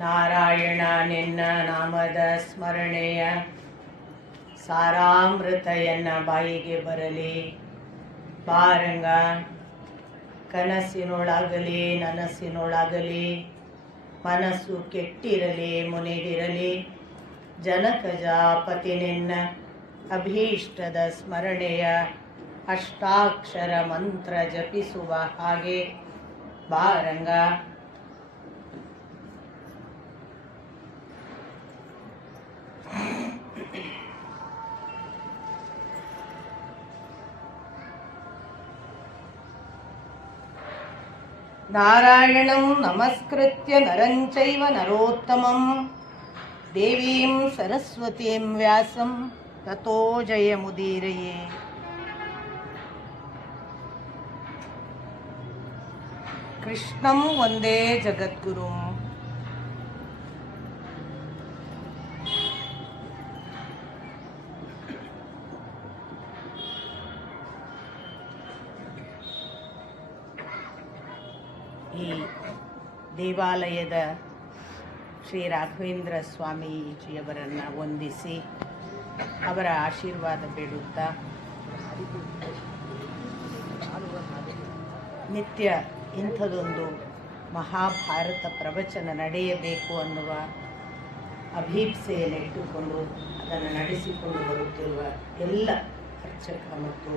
ನಾರಾಯಣ ನಿನ್ನ ನಾಮದ ಸ್ಮರಣೆಯ ಸಾರಾಮೃತಯನ್ನ ಬಾಯಿಗೆ ಬರಲಿ. ಬಾರಂಗ ಕನಸಿನೊಳಗಲಿ ನನಸಿನೊಳಗಲಿ ಮನಸ್ಸು ಕೆಟ್ಟಿರಲಿ ಮುನಿದಿರಲಿ. ಜನಕಜಾಪತಿ ನಿನ್ನ ಅಭೀಷ್ಟದ ಸ್ಮರಣೆಯ ಅಷ್ಟಾಕ್ಷರ ಮಂತ್ರ ಜಪಿಸುವ ಹಾಗೆ ಬಾರಂಗ. ನಾರಾಯಣಂ ನಮಸ್ಕೃತ್ಯ ನರಂ ಚೈವ ನರೋತ್ತಮಂ ದೇವೀಂ ಸರಸ್ವತೀಂ ವ್ಯಾಸಂ ತತೋ ಜಯಮುದೀರಯೇ. ಕೃಷ್ಣಂ ವಂದೇ ಜಗದ್ಗುರುಂ. ಈ ದೇವಾಲಯದ ಶ್ರೀ ರಾಘವೇಂದ್ರ ಸ್ವಾಮೀಜಿಯವರನ್ನು ವಂದಿಸಿ ಅವರ ಆಶೀರ್ವಾದ ಬೇಡುತ್ತಾ ನಿತ್ಯ ಇಂಥದೊಂದು ಮಹಾಭಾರತ ಪ್ರವಚನ ನಡೆಯಬೇಕು ಅನ್ನುವ ಅಭೀಪ್ಸೆಯನ್ನಿಟ್ಟುಕೊಂಡು ಅದನ್ನು ನಡೆಸಿಕೊಂಡು ಬರುತ್ತಿರುವ ಎಲ್ಲ ಅರ್ಚಕ ಮತ್ತು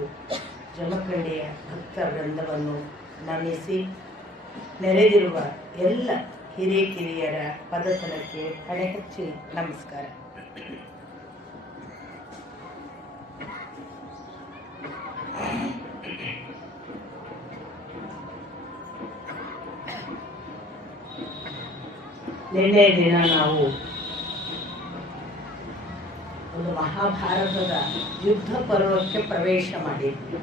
ಜಮಖಂಡಿಯ ಭಕ್ತವೃಂದವನ್ನು ನಮಿಸಿ ನೆರೆದಿರುವ ಎಲ್ಲ ಹಿರಿಯರ ಪದತಲಕ್ಕೆ ಹಣೆಹಚ್ಚಿ ನಮಸ್ಕಾರ. ನಿನ್ನೆ ದಿನ ನಾವು ಒಂದು ಮಹಾಭಾರತದ ಯುದ್ಧ ಪರ್ವಕ್ಕೆ ಪ್ರವೇಶ ಮಾಡಿದ್ವಿ.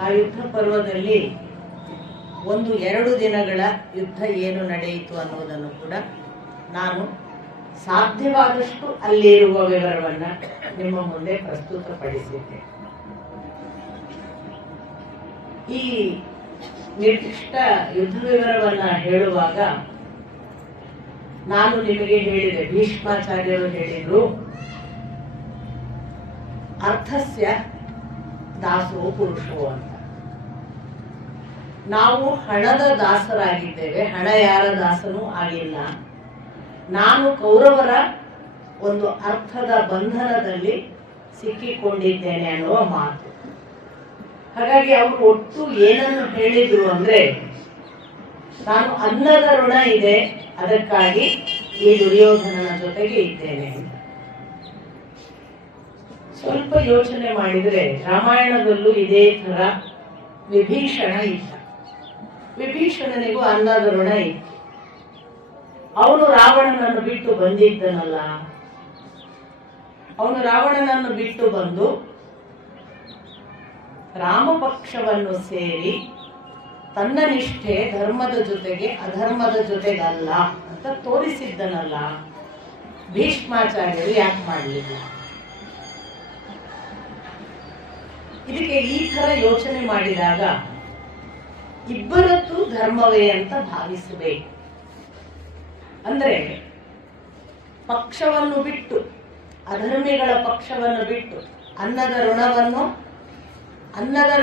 ಆ ಯುದ್ಧ ಪರ್ವದಲ್ಲಿ 1-2 ದಿನಗಳ ಯುದ್ಧ ಏನು ನಡೆಯಿತು ಅನ್ನೋದನ್ನು ಕೂಡ ನಾನು ಸಾಧ್ಯವಾದಷ್ಟು ಅಲ್ಲಿರುವ ವಿವರವನ್ನು ನಿಮ್ಮ ಮುಂದೆ ಪ್ರಸ್ತುತಪಡಿಸಿದ್ದೆ. ಈ ನಿರ್ದಿಷ್ಟ ಯುದ್ಧ ವಿವರವನ್ನು ಹೇಳುವಾಗ ನಾನು ನಿಮಗೆ ಹೇಳಿದೆ, ಭೀಷ್ಮಾಚಾರ್ಯರು ಹೇಳಿದ್ರು, ಅರ್ಥಸ್ಯ ದಾಸೋ ಪುರುಷೋ ಅಂತ. ನಾವು ಹಣದ ದಾಸರಾಗಿದ್ದೇವೆ, ಹಣ ಯಾರ ದಾಸನೂ ಆಗಿಲ್ಲ. ನಾನು ಕೌರವರ ಒಂದು ಅರ್ಥದ ಬಂಧನದಲ್ಲಿ ಸಿಕ್ಕಿಕೊಂಡಿದ್ದೇನೆ ಅನ್ನುವ ಮಾತು. ಹಾಗಾಗಿ ಅವರು ಒಟ್ಟು ಏನನ್ನು ಹೇಳಿದ್ರು ಅಂದ್ರೆ, ನಾನು ಅನ್ನದ ಋಣ ಇದೆ, ಅದಕ್ಕಾಗಿ ಈ ದುರ್ಯೋಧನನ ಜೊತೆಗೆ ಇದ್ದೇನೆ ಅಂತ. ಸ್ವಲ್ಪ ಯೋಚನೆ ಮಾಡಿದ್ರೆ ರಾಮಾಯಣದಲ್ಲೂ ಇದೇ ತರ ವಿಭೀಷಣ ಇದ್ದ. ವಿಭೀಷಣನಿಗೂ ಅನ್ನದ ಋಣ ಇತ್ತು. ಅವನು ರಾವಣನನ್ನು ಬಿಟ್ಟು ಬಂದಿದ್ದನಲ್ಲ, ಅವನು ರಾವಣನನ್ನು ಬಿಟ್ಟು ಬಂದು ರಾಮಪಕ್ಷವನ್ನು ಸೇರಿ ತನ್ನ ನಿಷ್ಠೆ ಧರ್ಮದ ಜೊತೆಗೆ ಅಧರ್ಮದ ಜೊತೆಗಲ್ಲ ಅಂತ ತೋರಿಸಿದ್ದನಲ್ಲ. ಭೀಷ್ಮಾಚಾರ್ಯರು ಯಾಕೆ ಮಾಡಲಿಲ್ಲ? ಇದಕ್ಕೆ ಈ ತರ ಯೋಚನೆ ಮಾಡಿದಾಗ ಇಬ್ಬರದ್ದು ಧರ್ಮವೇ ಅಂತ ಭಾವಿಸಬೇಕು. ಅಂದ್ರೆ ಪಕ್ಷವನ್ನು ಬಿಟ್ಟು, ಅಧರ್ಮಿಗಳ ಪಕ್ಷವನ್ನು ಬಿಟ್ಟು ಅನ್ನದ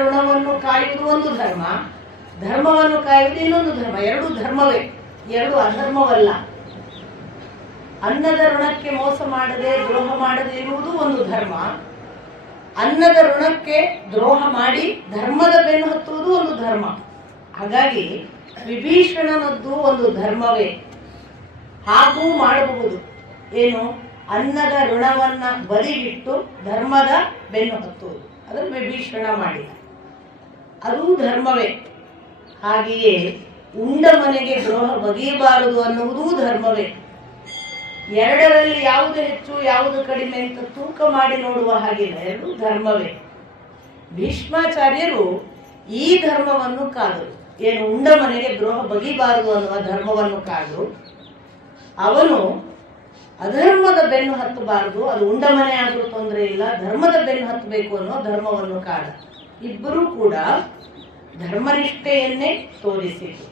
ಋಣವನ್ನು ಕಾಯುವುದು ಒಂದು ಧರ್ಮ, ಧರ್ಮವನ್ನು ಕಾಯುವುದು ಇನ್ನೊಂದು ಧರ್ಮ. ಎರಡು ಧರ್ಮವೇ, ಎರಡು ಅಧರ್ಮವಲ್ಲ. ಅನ್ನದ ಋಣಕ್ಕೆ ಮೋಸ ಮಾಡದೆ ದ್ರೋಹ ಮಾಡದೆ ಇರುವುದು ಒಂದು ಧರ್ಮ, ಅನ್ನದ ಋಣಕ್ಕೆ ದ್ರೋಹ ಮಾಡಿ ಧರ್ಮದ ಬೆನ್ನು ಹತ್ತುವುದು ಒಂದು ಧರ್ಮ. ಹಾಗಾಗಿ ವಿಭೀಷಣನದ್ದು ಒಂದು ಧರ್ಮವೇ. ಹಾಗೂ ಮಾಡಬಹುದು, ಏನು, ಅನ್ನದ ಋಣವನ್ನ ಬದಿಗಿಟ್ಟು ಧರ್ಮದ ಬೆನ್ನು ಹತ್ತುವುದು, ಅದನ್ನು ವಿಭೀಷಣ ಮಾಡಿದ, ಅದು ಧರ್ಮವೇ. ಹಾಗೆಯೇ ಉಂಡ ಮನೆಗೆ ದ್ರೋಹ ಬಗೆಯಬಾರದು ಅನ್ನುವುದೂ ಧರ್ಮವೇ. ಎರಡರಲ್ಲಿ ಯಾವುದು ಹೆಚ್ಚು ಯಾವುದು ಕಡಿಮೆ ಅಂತ ತೂಕ ಮಾಡಿ ನೋಡುವ ಹಾಗಿಲ್ಲ, ಎರಡೂ ಧರ್ಮವೇ. ಭೀಷ್ಮಾಚಾರ್ಯರು ಈ ಧರ್ಮವನ್ನು ಕಾದರು, ಏನು, ಉಂಡ ಮನೆಗೆ ದ್ರೋಹ ಬಗೆಯಬಾರದು ಅನ್ನುವ ಧರ್ಮವನ್ನು ಕಾದು, ಅವನು ಅಧರ್ಮದ ಬೆನ್ನು ಹತ್ತಬಾರದು, ಅದು ಉಂಡ ಮನೆ ಆದರೂ ತೊಂದರೆ ಇಲ್ಲ, ಧರ್ಮದ ಬೆನ್ನು ಹತ್ತಬೇಕು ಅನ್ನೋ ಧರ್ಮವನ್ನು ಕಾದ. ಇಬ್ಬರೂ ಕೂಡ ಧರ್ಮನಿಷ್ಠೆಯನ್ನೇ ತೋರಿಸಿತು.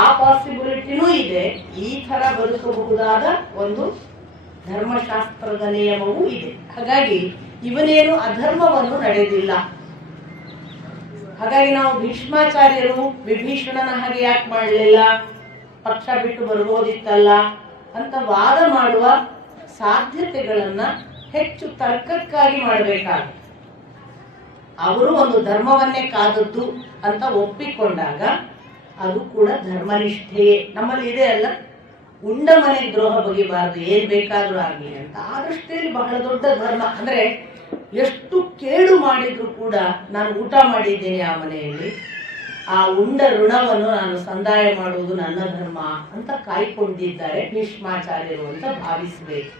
ಆ ಪಾಸಿಬಿಲಿಟಿನೂ ಇದೆ. ಈ ತರ ಬದುಕಬಹುದಾದ ಒಂದು ಧರ್ಮಶಾಸ್ತ್ರದ ನಿಯಮವೂ ಇದೆ. ಹಾಗಾಗಿ ಇವನೇನು ಅಧರ್ಮವನ್ನು ನಡೆದಿಲ್ಲ. ಹಾಗಾಗಿ ನಾವು ಭೀಷ್ಮಾಚಾರ್ಯರು ವಿಭೀಷಣನ ಹಾಗೆ ಯಾಕೆ ಮಾಡಲಿಲ್ಲ, ಪಕ್ಷ ಬಿಟ್ಟು ಬರ್ಬೋದಿತ್ತಲ್ಲ ಅಂತ ವಾದ ಮಾಡುವ ಸಾಧ್ಯತೆಗಳನ್ನ ಹೆಚ್ಚು ತರ್ಕಕ್ಕಾಗಿ ಮಾಡಬೇಕಾಗುತ್ತೆ. ಅವರು ಒಂದು ಧರ್ಮವನ್ನೇ ಕಾದದ್ದು ಅಂತ ಒಪ್ಪಿಕೊಂಡಾಗ ಅದು ಕೂಡ ಧರ್ಮನಿಷ್ಠೆಯೇ. ನಮ್ಮಲ್ಲಿ ಇದೆ ಅಲ್ಲ, ಉಂಡ ಮನೆ ದ್ರೋಹ ಬಗೆಬಾರದು, ಏನ್ ಬೇಕಾದ್ರೂ ಆಗಲಿ ಅಂತ. ಆ ದೃಷ್ಟಿಯಲ್ಲಿ ಬಹಳ ದೊಡ್ಡ ಧರ್ಮ. ಅಂದ್ರೆ ಎಷ್ಟು ಕೇಡು ಮಾಡಿದ್ರು ಕೂಡ ನಾನು ಊಟ ಮಾಡಿದ್ದೇನೆ ಆ ಮನೆಯಲ್ಲಿ, ಆ ಉಂಡ ಋಣವನ್ನು ನಾನು ಸಂದಾಯ ಮಾಡುವುದು ನನ್ನ ಧರ್ಮ ಅಂತ ಕಾಯ್ಕೊಂಡಿದ್ದಾರೆ ಭೀಷ್ಮಾಚಾರ್ಯರು ಅಂತ ಭಾವಿಸಬೇಕು.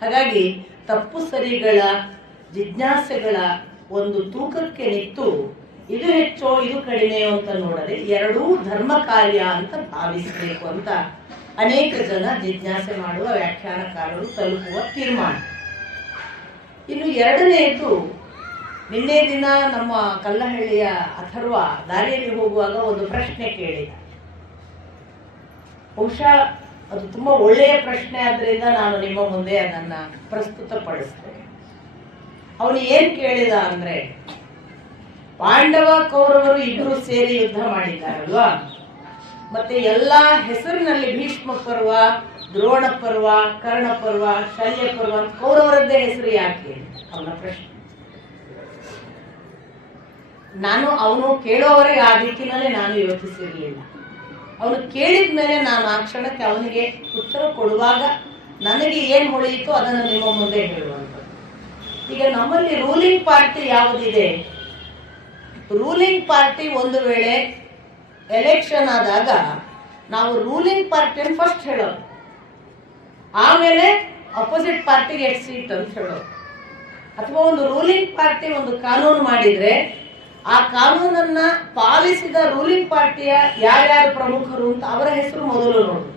ಹಾಗಾಗಿ ತಪ್ಪು ಸರಿಗಳ ಜಿಜ್ಞಾಸೆಗಳ ಒಂದು ತೂಕಕ್ಕೆ ನಿಂತು ಇದು ಹೆಚ್ಚೋ ಇದು ಕಡಿಮೆಯೋ ಅಂತ ನೋಡದೆ ಎರಡೂ ಧರ್ಮ ಕಾರ್ಯ ಅಂತ ಭಾವಿಸಬೇಕು ಅಂತ ಅನೇಕ ಜನ ಜಿಜ್ಞಾಸೆ ಮಾಡುವ ವ್ಯಾಖ್ಯಾನಕಾರರು ತಲುಪುವ ತೀರ್ಮಾನ. ಇನ್ನು ಎರಡನೆಯದು, ನಿನ್ನೆ ದಿನ ನಮ್ಮ ಕಲ್ಲಹಳ್ಳಿಯ ಅಥರ್ವ ದಾರಿಯಲ್ಲಿ ಹೋಗುವಾಗ ಒಂದು ಪ್ರಶ್ನೆ ಕೇಳಿದ. ಬಹುಶಃ ಅದು ತುಂಬಾ ಒಳ್ಳೆಯ ಪ್ರಶ್ನೆ ಆದ್ರಿಂದ ನಾನು ನಿಮ್ಮ ಮುಂದೆ ಅದನ್ನ ಪ್ರಸ್ತುತಪಡಿಸ್ತೇನೆ. ಅವನು ಏನ್ ಕೇಳಿದ ಅಂದ್ರೆ, ಪಾಂಡವ ಕೌರವರು ಇಬ್ಬರು ಸೇರಿ ಯುದ್ಧ ಮಾಡಿದ್ದಾರಲ್ವಾ, ಮತ್ತೆ ಎಲ್ಲಾ ಹೆಸರಿನಲ್ಲಿ ಭೀಷ್ಮ ಪರ್ವ, ದ್ರೋಣ ಪರ್ವ, ಕರ್ಣ ಪರ್ವ, ಶಲ್ಯ ಪರ್ವ ಅಂತ ಕೌರವರದ್ದೇ ಹೆಸರು ಯಾಕೆ ಅವನ ಪ್ರಶ್ನೆ. ಅವನು ಕೇಳೋವರೆಗೆ ಆ ದಿಕ್ಕಿನಲ್ಲೇ ನಾನು ಯೋಚಿಸಿರ್ಲಿಲ್ಲ. ಅವನು ಕೇಳಿದ ಮೇಲೆ ನಾನು ಆ ಕ್ಷಣಕ್ಕೆ ಅವನಿಗೆ ಉತ್ತರ ಕೊಡುವಾಗ ನನಗೆ ಏನ್ ಹೊಳೆಯಿತು ಅದನ್ನು ನಿಮ್ಮ ಮುಂದೆ ಹೇಳುವಂಥದ್ದು. ಈಗ ನಮ್ಮಲ್ಲಿ ರೂಲಿಂಗ್ ಪಾರ್ಟಿ ಯಾವುದಿದೆ, ರೂಲಿಂಗ್ ಪಾರ್ಟಿ ಒಂದು ವೇಳೆ ಎಲೆಕ್ಷನ್ ಆದಾಗ ನಾವು ರೂಲಿಂಗ್ ಪಾರ್ಟಿಯನ್ನು ಫಸ್ಟ್ ಹೇಳೋದು, ಆಮೇಲೆ ಅಪೋಸಿಟ್ ಪಾರ್ಟಿಗೆ ಎಷ್ಟು ಸೀಟ್ ಅಂತ ಹೇಳೋದು. ಅಥವಾ ಒಂದು ರೂಲಿಂಗ್ ಪಾರ್ಟಿ ಒಂದು ಕಾನೂನು ಮಾಡಿದ್ರೆ ಆ ಕಾನೂನನ್ನ ಪಾಲಿಸಿದ ರೂಲಿಂಗ್ ಪಾರ್ಟಿಯ ಯಾರ್ಯಾರು ಪ್ರಮುಖರು ಅಂತ ಅವರ ಹೆಸರು ಮೊದಲು ನೋಡು,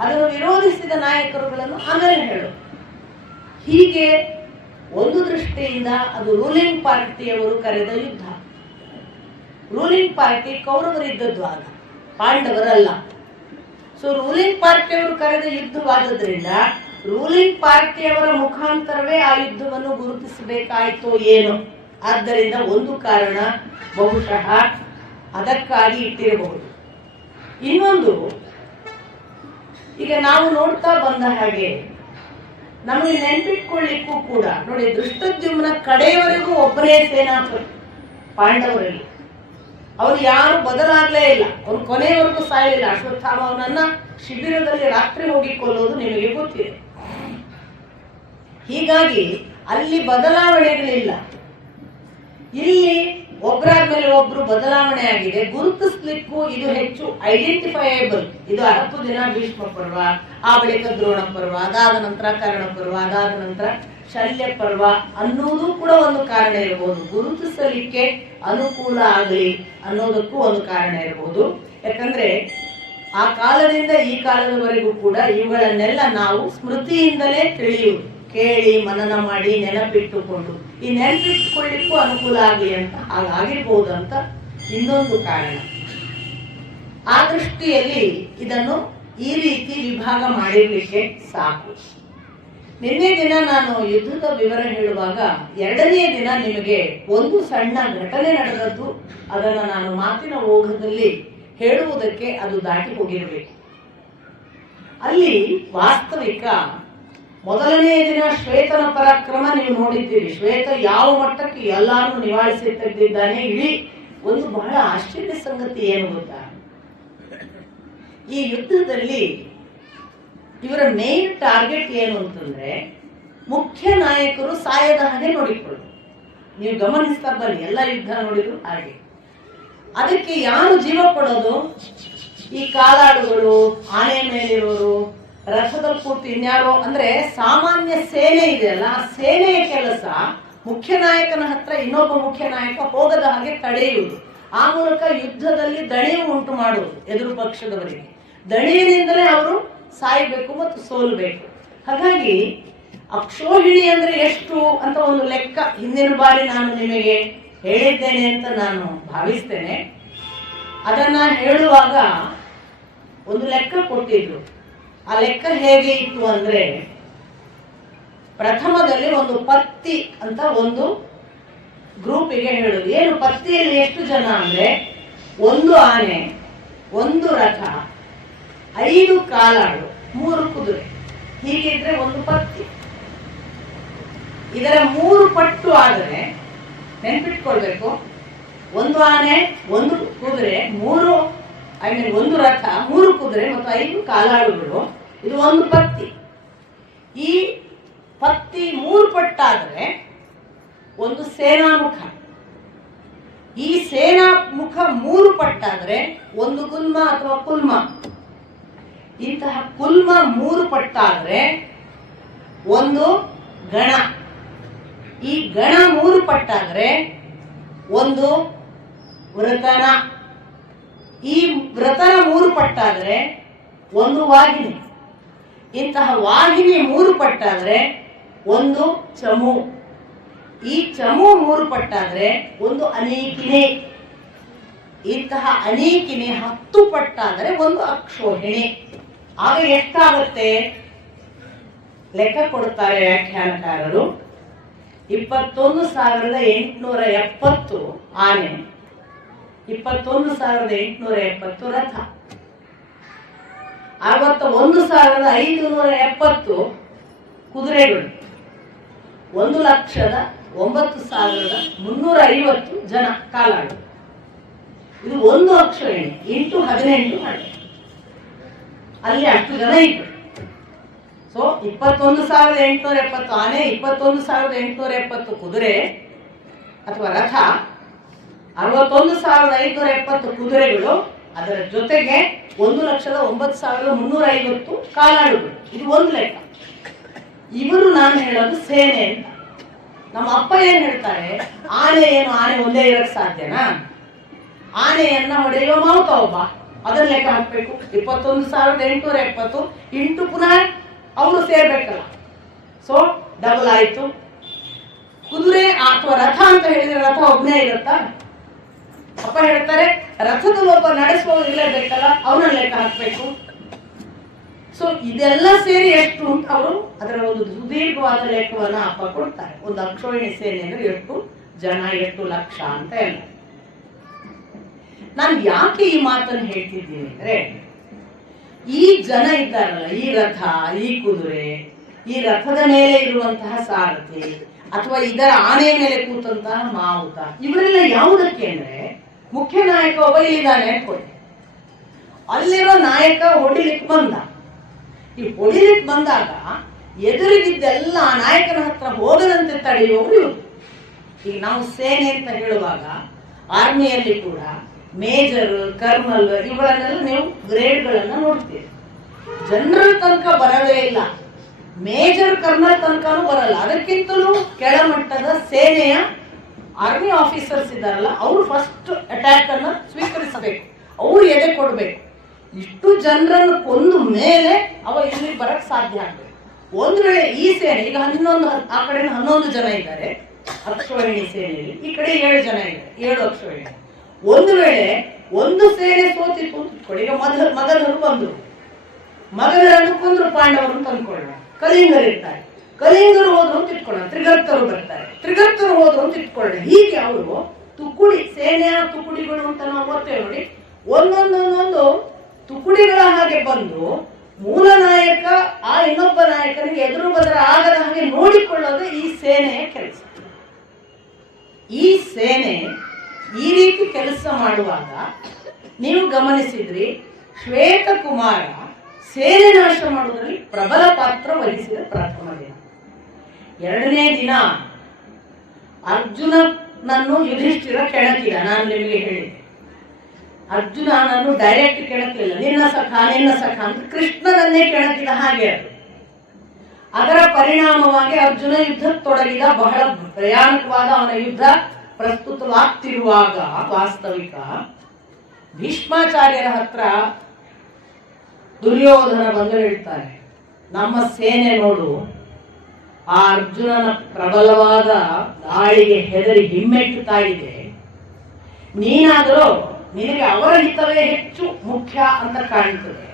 ಅದನ್ನು ವಿರೋಧಿಸಿದ ನಾಯಕರುಗಳನ್ನು ಆಮೇಲೆ ಹೇಳು. ಹೀಗೆ ಒಂದು ದೃಷ್ಟಿಯಿಂದ ಅದು ರೂಲಿಂಗ್ ಪಾರ್ಟಿಯವರು ಕರೆದ ಯುದ್ಧ. ರೂಲಿಂಗ್ ಪಾರ್ಟಿ ಕೌರವರಿದ್ದದ್ದು ಆಗ, ಪಾಂಡವರಲ್ಲ. ಸೊ ರೂಲಿಂಗ್ ಪಾರ್ಟಿಯವರು ಕರೆದ ಯುದ್ಧವಾದದ್ರಿಂದ ರೂಲಿಂಗ್ ಪಾರ್ಟಿಯವರ ಮುಖಾಂತರವೇ ಆ ಯುದ್ಧವನ್ನು ಗುರುತಿಸಬೇಕಾಯಿತು ಏನು. ಆದ್ದರಿಂದ ಒಂದು ಕಾರಣ ಬಹುಶಃ ಅದಕ್ಕಾಗಿ ಇಟ್ಟಿರಬಹುದು. ಇನ್ನೊಂದು, ಈಗ ನಾವು ನೋಡ್ತಾ ಬಂದ ಹಾಗೆ ನಮಗೆ ನೆನ್ಪಿಟ್ಕೊಳ್ಳಿಕ್ಕೂ ಕೂಡ ನೋಡಿ, ದೃಷ್ಟದ್ಯುಮ್ನ ಕಡೆಯವರೆಗೂ ಒಬ್ಬನೇ ಸೇನಾಪತಿ ಪಾಂಡವರಲ್ಲಿ. ಅವ್ರು ಯಾರು ಬದಲಾಗ್ಲೇ ಇಲ್ಲ, ಅವ್ರು ಕೊನೆಯವರೆಗೂ ಸಾಯಲಿಲ್ಲ. ಅಶ್ವತ್ಥಾಮ ಅವನನ್ನ ಶಿಬಿರದಲ್ಲಿ ರಾತ್ರಿ ಹೋಗಿ ಕೊಲ್ಲೋದು ನಿಮಗೆ ಗೊತ್ತಿದೆ. ಹೀಗಾಗಿ ಅಲ್ಲಿ ಬದಲಾವಣೆಗಳಿಲ್ಲ. ಇಲ್ಲಿ ಒಬ್ಬರಾದ್ಮೇಲೆ ಒಬ್ರು ಬದಲಾವಣೆ ಆಗಿದೆ. ಗುರುತಿಸ್ಲಿಕ್ಕೂ ಇದು ಹೆಚ್ಚು ಐಡೆಂಟಿಫೈಯೇಬಲ್. ಇದು 10 ದಿನ ಭೀಷ್ಮ ಪರ್ವ, ಆ ಬಳಿಕ ದ್ರೋಣ ಪರ್ವ, ಅದಾದ ನಂತರ ಕರ್ಣ ಪರ್ವ, ಅದಾದ ನಂತರ ಶಲ್ಯ ಪರ್ವ ಅನ್ನೋದು ಕೂಡ ಒಂದು ಕಾರಣ ಇರಬಹುದು. ಗುರುತಿಸಲಿಕ್ಕೆ ಅನುಕೂಲ ಆಗಲಿ ಅನ್ನೋದಕ್ಕೂ ಒಂದು ಕಾರಣ ಇರಬಹುದು. ಯಾಕಂದ್ರೆ ಆ ಕಾಲದಿಂದ ಈ ಕಾಲದವರೆಗೂ ಕೂಡ ಇವುಗಳನ್ನೆಲ್ಲ ನಾವು ಸ್ಮೃತಿಯಿಂದಲೇ ತಿಳಿಯುವುದು, ಕೇಳಿ ಮನನ ಮಾಡಿ ನೆನಪಿಟ್ಟುಕೊಂಡು ಈ ನೆನಪಿಟ್ಟುಕೊಳ್ಳಿಕ್ಕೂ ಅನುಕೂಲ ಆಗಲಿ ಅಂತ ಹಾಗಾಗಿರ್ಬೋದು ಅಂತ ಇನ್ನೊಂದು ಕಾರಣ. ಆ ದೃಷ್ಟಿಯಲ್ಲಿ ಇದನ್ನು ಈ ರೀತಿ ವಿಭಾಗ ಮಾಡಿರ್ಲಿಕ್ಕೆ ಸಾಕು. ನಿನ್ನೆ ದಿನ ನಾನು ಯುದ್ಧದ ವಿವರ ಹೇಳುವಾಗ ಎರಡನೆಯ ದಿನ ನಿಮಗೆ ಒಂದು ಸಣ್ಣ ಘಟನೆ ನಡೆದದ್ದು, ಅದನ್ನು ನಾನು ಮಾತಿನ ಓಘದಲ್ಲಿ ಹೇಳುವುದಕ್ಕೆ ಅದು ದಾಟಿ ಹೋಗಿರಬೇಕು. ಅಲ್ಲಿ ವಾಸ್ತವಿಕ ಮೊದಲನೆಯ ದಿನ ಶ್ವೇತನ ಪರಾಕ್ರಮ ನೀವು ನೋಡಿದ್ದೀರಿ. ಶ್ವೇತ ಯಾವ ಮಟ್ಟಕ್ಕೆ ಎಲ್ಲಾರನ್ನು ನಿವಾಳಿಸಿ ತೆಗೆದಿದ್ದಾನೆ. ಇಡೀ ಒಂದು ಬಹಳ ಆಶ್ಚರ್ಯ ಸಂಗತಿ ಏನು ಗೊತ್ತಾ, ಈ ಯುದ್ಧದಲ್ಲಿ ಇವರ ಮೇನ್ ಟಾರ್ಗೆಟ್ ಏನು ಅಂತಂದ್ರೆ ಮುಖ್ಯ ನಾಯಕರು ಸಾಯದ ಹಾಗೆ ನೋಡಿಕೊಳ್ಳು. ನೀವು ಗಮನಿಸ್ತಾ ಬನ್ನಿ, ಎಲ್ಲ ಯುದ್ಧ ನೋಡಿದ್ರು ಹಾಗೆ. ಅದಕ್ಕೆ ಯಾರು ಜೀವ ಕೊಡೋದು? ಈ ಕಾಲಾಡುಗಳು, ಆನೆ ಮೇಲಿರೋರು, ರಥದಲ್ಲಿ ಕೂತು ಇನ್ಯಾರೋ, ಅಂದ್ರೆ ಸಾಮಾನ್ಯ ಸೇನೆ ಇದೆಯಲ್ಲ, ಆ ಸೇನೆಯ ಕೆಲಸ ಮುಖ್ಯ ನಾಯಕನ ಹತ್ರ ಇನ್ನೊಬ್ಬ ಮುಖ್ಯ ನಾಯಕ ಹೋಗದ ಹಾಗೆ ತಡೆಯುವುದು. ಆ ಮೂಲಕ ಯುದ್ಧದಲ್ಲಿ ದಣಿವು ಉಂಟು ಮಾಡುವುದು ಎದುರು ಪಕ್ಷದವರಿಗೆ. ದಣಿವಿನಿಂದಲೇ ಅವರು ಸಾಯಬೇಕು ಮತ್ತು ಸೋಲ್ಬೇಕು. ಹಾಗಾಗಿ ಅಕ್ಷೋಹಿಣಿ ಅಂದ್ರೆ ಎಷ್ಟು ಅಂತ ಒಂದು ಲೆಕ್ಕ ಹಿಂದಿನ ಬಾರಿ ನಾನು ನಿಮಗೆ ಹೇಳಿದ್ದೇನೆ ಅಂತ ನಾನು ಭಾವಿಸ್ತೇನೆ. ಅದನ್ನ ಹೇಳುವಾಗ ಒಂದು ಲೆಕ್ಕ ಕೊಟ್ಟಿದ್ರು. ಆ ಲೆಕ್ಕ ಹೇಗೆ ಇತ್ತು ಅಂದ್ರೆ, ಪ್ರಥಮದಲ್ಲಿ ಒಂದು ಪತ್ತಿ ಅಂತ ಒಂದು ಗ್ರೂಪಿಗೆ ಹೇಳುದು. ಏನು ಪತ್ತಿಯಲ್ಲಿ ಎಷ್ಟು ಜನ ಅಂದ್ರೆ, ಒಂದು ಆನೆ, ಒಂದು ರಥ, 5 ಕಾಲಾಳು, 3 ಕುದುರೆ, ಹೀಗಿದ್ರೆ ಒಂದು ಪತ್ತಿ. ಇದರ 3 ಪಟ್ಟು ಆದರೆ ನೆನ್ಪಿಟ್ಕೊಳ್ಬೇಕು, ಒಂದು ಆನೆ, ಒಂದು ಕುದುರೆ, ಒಂದು ರಥ, 3 ಕುದುರೆ ಮತ್ತು 5 ಕಾಲಾಳುಗಳು, ಇದು ಒಂದು ಪತ್ತಿ. ಈ ಪತ್ತಿ 3 ಪಟ್ಟಾದರೆ ಒಂದು ಸೇನಾಮುಖ. ಈ ಸೇನಾಮುಖ 3 ಪಟ್ಟಾದರೆ ಒಂದು ಗುಲ್ಮ ಅಥವಾ ಕುಲ್ಮ. ಇಂತಹ ಕುಲ್ಮ 3 ಪಟ್ಟಾದರೆ ಒಂದು ಗಣ. ಈ ಗಣ 3 ಪಟ್ಟಾದರೆ ಒಂದು ವೃತನ. ಈ ವೃತನ 3 ಪಟ್ಟಾದರೆ ಒಂದು ವಾಹಿನಿ. ಇಂತಹ ವಾಹಿನಿ 3 ಪಟ್ಟಾದರೆ ಒಂದು ಚಮು. ಈ ಚಮು 3 ಪಟ್ಟಾದರೆ ಒಂದು ಅನೇಕಿನಿ. ಇಂತಹ ಅನೇಕಿನಿ 10 ಪಟ್ಟಾದರೆ ಒಂದು ಅಕ್ಷೋಹಿಣಿ. ಆಗ ಎಷ್ಟಾಗುತ್ತೆ ಲೆಕ್ಕ ಕೊಡ್ತಾರೆ ವ್ಯಾಖ್ಯಾನಕಾರರು. 21,870 ಆನೆ, 21,870 ರಥ, 61,570 ಕುದುರೆಗಳು, 1,09,350 ಜನ ಕಾಲಾಳು. ಇದು ಒಂದು ಅಕ್ಷೋಹಿಣಿ ಇಂಟು 18 ಮಾಡಿ, ಅಲ್ಲಿ ಅಷ್ಟು ಜನ ಇತ್ತು. ಸೊ 21,870 ಆನೆ, 21,870 ಕುದುರೆ ಅಥವಾ ರಥ, 61,570 ಕುದುರೆಗಳು, ಅದರ ಜೊತೆಗೆ 1,09,350 ಕಾಲಾಳುಗಳು. ಇದು ಒಂದು ಲೆಕ್ಕ. ಇವರು ನಾನು ಹೇಳೋದು ಸೇನೆ ಅಂತ. ನಮ್ಮ ಅಪ್ಪ ಏನ್ ಹೇಳ್ತಾರೆ, ಆನೆ ಒಂದೇ ಇರಕ್ ಸಾಧ್ಯನಾ? ಆನೆಯನ್ನ ಹೊಡೆಯುವ ಮಾವುತ ಒಬ್ಬ, ಅದನ್ನ ಲೆಕ್ಕ ಹಾಕ್ಬೇಕು. 21,870 ಇಂಟು ಪುನಃ ಅವರು ಸೇರ್ಬೇಕಲ್ಲ, ಸೊ ಡಬಲ್ ಆಯ್ತು. ಕುದುರೆ ಅಥವಾ ರಥ ಅಂತ ಹೇಳಿದ್ರೆ ರಥ ಒಬ್ಬನೇ ಇರುತ್ತಾ? ಅಪ್ಪ ಹೇಳ್ತಾರೆ ರಥದಲ್ಲಿ ಒಬ್ಬ ನಡೆಸುವ ಇರಲೇಬೇಕಲ್ಲ, ಅವನ ಲೆಕ್ಕ ಹಾಕ್ಬೇಕು. ಸೊ ಇದೆಲ್ಲ ಸೇರಿ ಎಷ್ಟು ಅಂತ ಅವರು ಅದರ ಒಂದು ಸುದೀರ್ಘವಾದ ಲೆಕ್ಕವನ್ನ ಅಪ್ಪ ಕೊಡ್ತಾರೆ. ಒಂದು ಅಕ್ಷೋಹಿಣಿ ಸೇನೆ ಅಂದ್ರೆ ಎಷ್ಟು ಜನ, ಎಷ್ಟು ಲಕ್ಷ ಅಂತ ಎಲ್ಲ. ನಾನು ಯಾಕೆ ಈ ಮಾತನ್ನು ಹೇಳ್ತಿದ್ದೀನಿ ಅಂದ್ರೆ, ಈ ಜನ ಇದ್ದಾರಲ್ಲ, ಈ ರಥ, ಈ ಕುದುರೆ, ಈ ರಥದ ಮೇಲೆ ಇರುವಂತಹ ಸಾರಥಿ ಅಥವಾ ಇದರ ಆನೆಯ ಮೇಲೆ ಕೂತಂತಹ ಮಾವುತ, ಇವರೆಲ್ಲ ಯಾವುದಕ್ಕೆ ಅಂದ್ರೆ, ಮುಖ್ಯ ನಾಯಕ ಒಬ್ಬ ಇಲ್ಲಿದ್ದಾನೆ ಅನ್ಕೊಳ್ಳಿ, ಅಲ್ಲಿರೋ ನಾಯಕ ಹೊಡಿಲಿಕ್ಕೆ ಬಂದ. ಈ ಹೊಡಿಲಿಕ್ಕೆ ಬಂದಾಗ ಎದುರಿಗಿದ್ದೆಲ್ಲ ನಾಯಕನ ಹತ್ರ ಹೋಗದಂತೆ ತಡೆಯುವವರು ಇವರು. ಈಗ ನಾವು ಸೇನೆ ಅಂತ ಹೇಳುವಾಗ ಆರ್ಮಿಯಲ್ಲಿ ಕೂಡ ಮೇಜರ್, ಕರ್ನಲ್ ಇವುಗಳನ್ನೆಲ್ಲ ನೀವು ಗ್ರೇಡ್ಗಳನ್ನ ನೋಡ್ತೀರಿ. ಜನರಲ್ ತನಕ ಬರಲೇ ಇಲ್ಲ, ಮೇಜರ್ ಕರ್ನಲ್ ತನಕನೂ ಬರಲ್ಲ. ಅದಕ್ಕಿಂತಲೂ ಕೆಳಮಟ್ಟದ ಸೇನೆಯ ಆರ್ಮಿ ಆಫೀಸರ್ಸ್ ಇದ್ದಾರಲ್ಲ, ಅವರು ಫಸ್ಟ್ ಅಟ್ಯಾಕ್ ಅನ್ನ ಸ್ವೀಕರಿಸಬೇಕು, ಅವ್ರು ಎದೆ ಕೊಡ್ಬೇಕು. ಇಷ್ಟು ಜನರನ್ನು ಕೊಂದು ಮೇಲೆ ಅವ ಇಲ್ಲಿ ಬರಕ್ ಸಾಧ್ಯ ಆಗ್ಬೇಕು. ಒಂದು ವೇಳೆ ಈ ಸೇನೆ ಈಗ 11, ಆ ಕಡೆ 11 ಜನ ಇದ್ದಾರೆ ಅಕ್ಷೋಹಿಣಿ ಸೇನೆಯಲ್ಲಿ, ಈ ಕಡೆ 7 ಜನ ಇದ್ದಾರೆ, 7 ಅಕ್ಷೋಹಿಣಿ. ಒಂದು ವೇಳೆ ಒಂದು ಸೇನೆ ಸೋತಿತ್ತು ಅಂದ್ಕೊಳ್ಳಿ, ಈಗ ಮಗಧರು ಬಂದರು, ಮಗಧರನ್ನು ಕೊಂದ್ರು ಪಾಂಡವರನ್ನು ತಂದ್ಕೊಳ್ಳೋಣ. ಕಲಿಂಗರು ಇರ್ತಾರೆ, ಕಲಿಂಗರು ಹೋದ್ರು ಅಂತ ಇಟ್ಕೊಳ್ಳೋಣ, ತ್ರಿಗರ್ತರು ಬರ್ತಾರೆ, ತ್ರಿಗರ್ತರು ಹೋದ್ರು ಅಂತ ಇಟ್ಕೊಳ್ಳೋಣ. ಹೀಗೆ ಅವರು ತುಕುಡಿ, ಸೇನೆಯ ತುಕುಡಿಗಳು ಅಂತ ನಾವು ಓದ್ತೇವೆ ನೋಡಿ, ಒಂದೊಂದೊಂದೊಂದು ತುಕುಡಿಗಳ ಹಾಗೆ ಬಂದು ಮೂಲ ನಾಯಕ ಆ ಇನ್ನೊಬ್ಬ ನಾಯಕನಿಗೆ ಎದುರು ಬದರ ಆಗದ ಹಾಗೆ ನೋಡಿಕೊಳ್ಳೋದು ಈ ಸೇನೆಯ ಕೆಲಸ. ಈ ಸೇನೆ ಈ ರೀತಿ ಕೆಲಸ ಮಾಡುವಾಗ ನೀವು ಗಮನಿಸಿದ್ರಿ, ಶ್ವೇತಕುಮಾರ ಸೇನೆ ನಾಶ ಮಾಡುವುದರಲ್ಲಿ ಪ್ರಬಲ ಪಾತ್ರ ವಹಿಸಿದ ಪ್ರಥಮ ದಿನ. 2ನೇ ದಿನ ಅರ್ಜುನನನ್ನು ಯುಧಿಷ್ಠಿರ ಕೆಣಕಿದ. ನಾನು ನಿಮಗೆ ಹೇಳಿದೆ, ಅರ್ಜುನನನ್ನು ಡೈರೆಕ್ಟ್ ಕೆಣಕಲಿಲ್ಲ, ನಿನ್ನ ಸಖ ಅಂತ ಕೃಷ್ಣನನ್ನೇ ಕೆಣಕಿದ ಹಾಗೆ ಅದು. ಅದರ ಪರಿಣಾಮವಾಗಿ ಅರ್ಜುನ ಯುದ್ಧಕ್ಕೆ ತೊಡಗಿದ. ಬಹಳ ಭಯಾನಕವಾದ ಅವನ ಯುದ್ಧ ಪ್ರಸ್ತುತವಾಗ್ತಿರುವಾಗ ವಾಸ್ತವಿಕ ಭೀಷ್ಮಾಚಾರ್ಯರ ಹತ್ರ ದುರ್ಯೋಧನ ಬಂದು ಹೇಳ್ತಾರೆ, ನಮ್ಮ ಸೇನೆ ನೋಡು, ಆ ಅರ್ಜುನನ ಪ್ರಬಲವಾದ ದಾಳಿಗೆ ಹೆದರಿ ಹಿಮ್ಮೆಟ್ಟುತ್ತಾ ಇದೆ. ನೀನಾದರೂ ನಿನಗೆ ಅವರ ಹಿತವೇ ಹೆಚ್ಚು ಮುಖ್ಯ ಅಂತ ಕಾಣ್ತದೆ.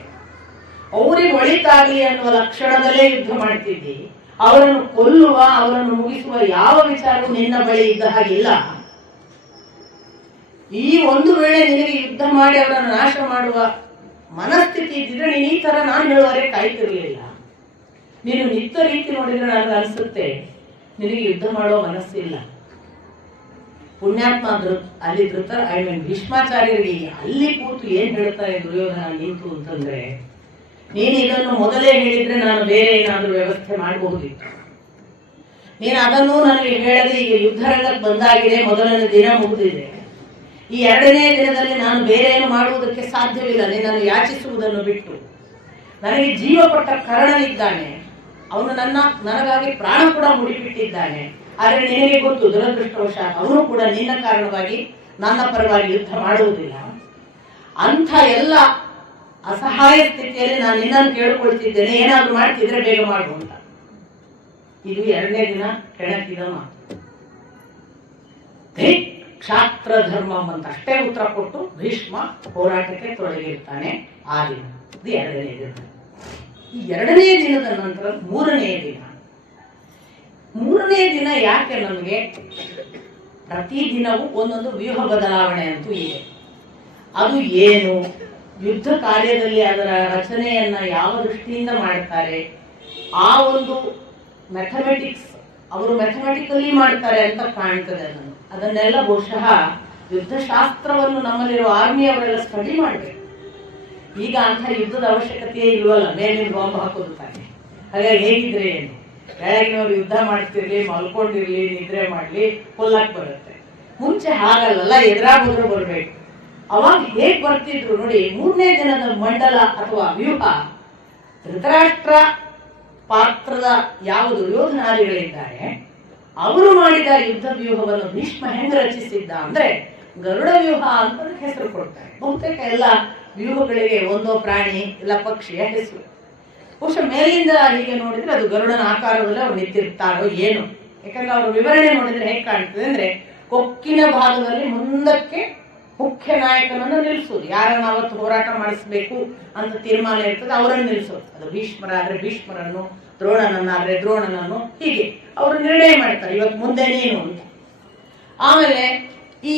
ಅವರಿಗೆ ಒಳಿತಾಗಲಿ ಅನ್ನುವ ಲಕ್ಷಣದಲ್ಲೇ ಯುದ್ಧ ಮಾಡ್ತಿದ್ದಿ. ಅವರನ್ನು ಕೊಲ್ಲುವ, ಅವರನ್ನು ಮುಗಿಸುವ ಯಾವ ವಿಚಾರವೂ ನಿನ್ನ ಬಳಿ ಇದ್ದ ಹಾಗಿಲ್ಲ. ಈ ಒಂದು ವೇಳೆ ನಿನಗೆ ಯುದ್ಧ ಮಾಡಿ ಅವರನ್ನು ನಾಶ ಮಾಡುವ ಮನಸ್ಥಿತಿ ಇದ್ದಿದ್ರೆ ನೀನು ಈ ತರ ನಾನು ಹೇಳುವರೆ ಕಾಯ್ತಿರ್ಲಿಲ್ಲ. ನೀನು ನಿತ್ಯ ರೀತಿ ನೋಡಿದ್ರೆ ನನಗೆ ಅನಿಸುತ್ತೆ ನಿನಗೆ ಯುದ್ಧ ಮಾಡುವ ಮನಸ್ಸಿಲ್ಲ. ಪುಣ್ಯಾತ್ಮ ಅಲ್ಲಿ ಭೀಷ್ಮಾಚಾರ್ಯರಿಗೆ ಅಲ್ಲಿ ಕೂತು ಏನ್ ಹೇಳ್ತಾರೆ ದುರ್ಯೋಧನ ನಿಂತು ಅಂತಂದ್ರೆ, ನೀನು ಇದನ್ನು ಮೊದಲೇ ಹೇಳಿದ್ರೆ ನಾನು ಬೇರೆ ಏನಾದ್ರೂ ವ್ಯವಸ್ಥೆ ಮಾಡಬಹುದಿತ್ತು. ನೀನು ಅದನ್ನು ನನಗೆ ಹೇಳದೆ ಈಗ ಯುದ್ಧರಂಗಕ್ಕೆ ಬಂದಾಗಿದೆ, ಮೊದಲನೇ ದಿನ ಮುಗಿದಿದೆ. ಈ ಎರಡನೇ ದಿನದಲ್ಲಿ ನಾನು ಬೇರೆ ಏನು ಮಾಡುವುದಕ್ಕೆ ಸಾಧ್ಯವಿಲ್ಲ ನಿನ್ನನ್ನು ಯಾಚಿಸುವುದನ್ನು ಬಿಟ್ಟು. ನನಗೆ ಜೀವ ಕೊಟ್ಟ ಕರ್ಣನಿದ್ದಾನೆ, ಅವನು ನನಗಾಗಿ ಪ್ರಾಣ ಕೂಡ ಮುಡಿಬಿಟ್ಟಿದ್ದಾನೆ. ಆದರೆ ನಿನಗೆ ಗೊತ್ತು, ದುರದೃಷ್ಟವಶಾತ್ ಅವನು ಕೂಡ ನಿನ್ನ ಕಾರಣವಾಗಿ ನನ್ನ ಪರವಾಗಿ ಯುದ್ಧ ಮಾಡುವುದಿಲ್ಲ. ಅಂಥ ಎಲ್ಲ ಅಸಹಾಯ ಸ್ಥಿತಿಯಲ್ಲಿ ನಾನು ನಿನ್ನನ್ನು ಕೇಳಿಕೊಳ್ತಿದ್ದೇನೆ, ಏನಾದ್ರು ಮಾಡ್ತಿದ್ರೆ ಬೇಗ ಮಾಡು ಅಂತ. ಇದು ಎರಡನೇ ದಿನ ಕೆಣಕಿದ ಮಾತು. ಕ್ಷಾತ್ರ ಧರ್ಮ ಅಂತ ಅಷ್ಟೇ ಉತ್ತರ ಕೊಟ್ಟು ಭೀಷ್ಮ ಹೋರಾಟಕ್ಕೆ ತೊಡಗಿರ್ತಾನೆ. ಆ ದಿನ ಇದು ಎರಡನೇ ದಿನ. ಈ ಎರಡನೇ ದಿನದ ನಂತರ ಮೂರನೇ ದಿನ ಯಾಕೆ ನಮಗೆ ಪ್ರತಿದಿನವೂ ಒಂದೊಂದು ವ್ಯೂಹ ಬದಲಾವಣೆ ಅಂತೂ ಇದೆ. ಅದು ಏನು, ಯುದ್ಧ ಕಾರ್ಯದಲ್ಲಿ ಅದರ ರಚನೆಯನ್ನ ಯಾವ ದೃಷ್ಟಿಯಿಂದ ಮಾಡ್ತಾರೆ, ಆ ಒಂದು ಮ್ಯಾಥಮೆಟಿಕ್ಸ್ ಅವರು ಮ್ಯಾಥಮೆಟಿಕಲಿ ಮಾಡ್ತಾರೆ ಅಂತ ಕಾಣ್ತದೆ. ಅದನ್ನೆಲ್ಲ ಬಹುಶಃ ಯುದ್ಧಶಾಸ್ತ್ರವನ್ನು ನಮ್ಮಲ್ಲಿರುವ ಆರ್ಮಿಯವರೆಲ್ಲ ಸ್ಟಡಿ ಮಾಡಬೇಕು. ಈಗ ಅಂತ ಯುದ್ಧದ ಅವಶ್ಯಕತೆಯೇ ಇಲ್ವಲ್ಲ, ಮೇಲಿನ ಬಾಂಬ್ ಹಾಕೋದು ತಾನೆ. ಹಾಗಾಗಿ ಹೇಗಿದ್ರೆ ಏನು, ಬೆಳಗಿನವ್ರು ಯುದ್ಧ ಮಾಡ್ತಿರ್ಲಿ, ಮಲ್ಕೊಂಡಿರ್ಲಿ, ನಿದ್ರೆ ಮಾಡ್ಲಿ, ಕೊಲ್ಲಕ್ ಬರುತ್ತೆ. ಮುಂಚೆ ಹಾಗಲ್ಲ, ಎದುರಾಗೋದ್ರು ಬರ್ಬೇಕು. ಅವಾಗ ಹೇಗ್ ಬರ್ತಿದ್ರು ನೋಡಿ. ಮೂರನೇ ದಿನದ ಮಂಡಲ ಅಥವಾ ವ್ಯೂಹ, ಧೃತರಾಷ್ಟ್ರ ಪಾತ್ರದ ಯಾವ ದುರ್ಯೋಧನಾದಿಗಳಿದ್ದಾರೆ ಅವರು ಮಾಡಿದ ಯುದ್ಧ ವ್ಯೂಹವನ್ನು ಭೀಷ್ಮ ಹೆಂಗ ರಚಿಸಿದ್ದ ಅಂದ್ರೆ ಗರುಡ ವ್ಯೂಹ ಅಂತ ಹೆಸರು ಕೊಡ್ತಾರೆ. ಬಹುತೇಕ ಎಲ್ಲ ವ್ಯೂಹಗಳಿಗೆ ಒಂದೋ ಪ್ರಾಣಿ ಇಲ್ಲ ಪಕ್ಷಿಯ ಹೆಸರು. ಬಹುಶಃ ಮೇಲಿಂದ ಹೀಗೆ ನೋಡಿದ್ರೆ ಅದು ಗರುಡನ ಆಕಾರದಲ್ಲಿ ಅವ್ರು ನಿಂತಿರ್ತಾರೋ ಏನು. ಯಾಕಂದ್ರೆ ಅವ್ರ ವಿವರಣೆ ನೋಡಿದ್ರೆ ಹೇಗೆ ಕಾಣ್ತದೆ ಅಂದ್ರೆ, ಕೊಕ್ಕಿನ ಭಾಗದಲ್ಲಿ ಮುಂದಕ್ಕೆ ಮುಖ್ಯ ನಾಯಕನನ್ನು ನಿಲ್ಲಿಸೋದು. ಯಾರನ್ನ ಅವತ್ತು ಹೋರಾಟ ಮಾಡಿಸ್ಬೇಕು ಅಂತ ತೀರ್ಮಾನ ಇರ್ತದೆ ಅವರನ್ನು ನಿಲ್ಲಿಸೋದು. ಅದು ಭೀಷ್ಮರಾದ್ರೆ ಭೀಷ್ಮರನ್ನು, ದ್ರೋಣನನ್ನಾದ್ರೆ ದ್ರೋಣನನ್ನು, ಹೀಗೆ ಅವರು ನಿರ್ಣಯ ಮಾಡ್ತಾರೆ ಇವತ್ತು ಮುಂದೆ ನೀನು ಅಂತ. ಆಮೇಲೆ ಈ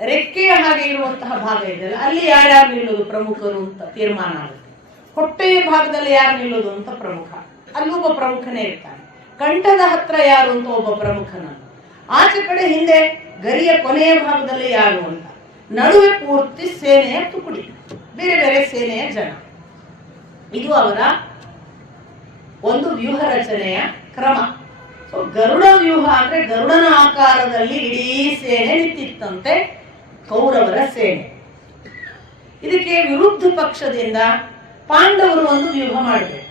ರೆಕ್ಕೆಯ ಹಾಗೆ ಇರುವಂತಹ ಭಾಗ ಇದೆಯಲ್ಲ, ಅಲ್ಲಿ ಯಾರ್ಯಾರು ನಿಲ್ಲೋದು ಪ್ರಮುಖರು ಅಂತ ತೀರ್ಮಾನ ಆಗುತ್ತೆ. ಹೊಟ್ಟೆಯ ಭಾಗದಲ್ಲಿ ಯಾರು ನಿಲ್ಲೋದು ಅಂತ ಪ್ರಮುಖ, ಅಲ್ಲೊಬ್ಬ ಪ್ರಮುಖನೇ ಇರ್ತಾನೆ. ಕಂಠದ ಹತ್ರ ಯಾರು ಅಂತ ಒಬ್ಬ ಪ್ರಮುಖನನ್ನು, ಆಚೆ ಕಡೆ ಹಿಂದೆ ಗರಿಯ ಕೊನೆಯ ಭಾಗದಲ್ಲಿ ಯಾರು ಅಂತ, ನಡುವೆ ಪೂರ್ತಿ ಸೇನೆಯ ತುಕುಡಿ, ಬೇರೆ ಬೇರೆ ಸೇನೆಯ ಜನ. ಇದು ಅವರ ಒಂದು ವ್ಯೂಹ ರಚನೆಯ ಕ್ರಮ. ಸೊ ಗರುಡ ವ್ಯೂಹ ಅಂದ್ರೆ ಗರುಡನ ಆಕಾರದಲ್ಲಿ ಇಡೀ ಸೇನೆ ನಿಂತಿತ್ತಂತೆ, ಕೌರವರ ಸೇನೆ. ಇದಕ್ಕೆ ವಿರುದ್ಧ ಪಕ್ಷದಿಂದ ಪಾಂಡವರು ಒಂದು ವ್ಯೂಹ ಮಾಡಬೇಕು.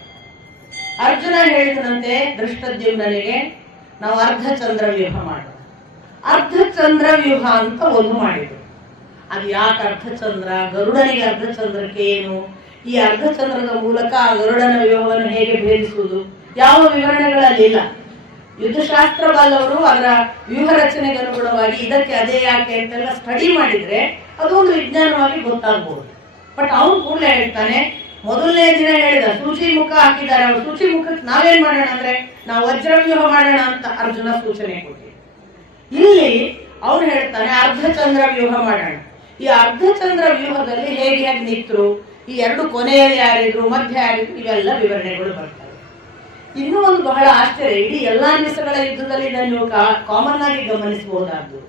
ಅರ್ಜುನ ಹೇಳಿದನಂತೆ ದೃಷ್ಟದ್ಯುಮ್ನನಿಗೆ, ನಾವು ಅರ್ಧಚಂದ್ರ ವ್ಯೂಹ ಮಾಡೋಣ. ಅರ್ಧಚಂದ್ರ ವ್ಯೂಹ ಅಂತ ಒಂದು ಮಾಡಿದ್ರು. ಅದು ಯಾಕೆ ಅರ್ಧಚಂದ್ರ, ಗರುಡನಿಗೆ ಅರ್ಧಚಂದ್ರಕ್ಕೆ ಏನು, ಈ ಅರ್ಧಚಂದ್ರದ ಮೂಲಕ ಆ ಗರುಡನ ವ್ಯೂಹವನ್ನು ಹೇಗೆ ಭೇದಿಸುವುದು, ಯಾವ ವಿವರಣೆಗಳಲ್ಲಿ ಇಲ್ಲ. ಯುದ್ಧಶಾಸ್ತ್ರ ಬಲ್ಲವರು ಅದರ ವ್ಯೂಹ ರಚನೆಗೆ ಅನುಗುಣವಾಗಿ ಇದಕ್ಕೆ ಅದೇ ಯಾಕೆ ಅಂತೆಲ್ಲ ಸ್ಟಡಿ ಮಾಡಿದ್ರೆ ಅದು ಒಂದು ವಿಜ್ಞಾನವಾಗಿ ಗೊತ್ತಾಗಬಹುದು. ಬಟ್ ಅವನು ಕೂಡಲೇ ಹೇಳ್ತಾನೆ, ಮೊದಲನೇ ದಿನ ಹೇಳಿದ ಸೂಚಿ ಮುಖ ಹಾಕಿದ್ದಾರೆ, ಅವರು ಸೂಚಿ ಮುಖಕ್ಕೆ ನಾವೇನ್ ಮಾಡೋಣ ಅಂದ್ರೆ ನಾವು ವಜ್ರವ್ಯೂಹ ಮಾಡೋಣ ಅಂತ ಅರ್ಜುನ ಸೂಚನೆ ಕೊಟ್ಟಿದ್ದ. ಇಲ್ಲಿ ಅವನು ಹೇಳ್ತಾನೆ ಅರ್ಧಚಂದ್ರ ವ್ಯೂಹ ಮಾಡೋಣ. ಈ ಅರ್ಧಚಂದ್ರ ವ್ಯೂಹದಲ್ಲಿ ಹೇಗೆ ಹೇಗೆ ನಿಂತರು, ಈ ಎರಡು ಕೊನೆಯಲ್ಲಿ ಯಾರಿದ್ರು, ಮಧ್ಯ ಯಾರಿದ್ರು, ಇವೆಲ್ಲ ವಿವರಣೆಗಳು ಬರ್ತವೆ. ಇನ್ನೂ ಒಂದು ಬಹಳ ಆಶ್ಚರ್ಯ, ಇಡೀ ಎಲ್ಲಾ ದಿವಸಗಳ ಯುದ್ಧದಲ್ಲಿ ನೀವು ಕಾಮನ್ ಆಗಿ ಗಮನಿಸಬಹುದಾದ್ದು,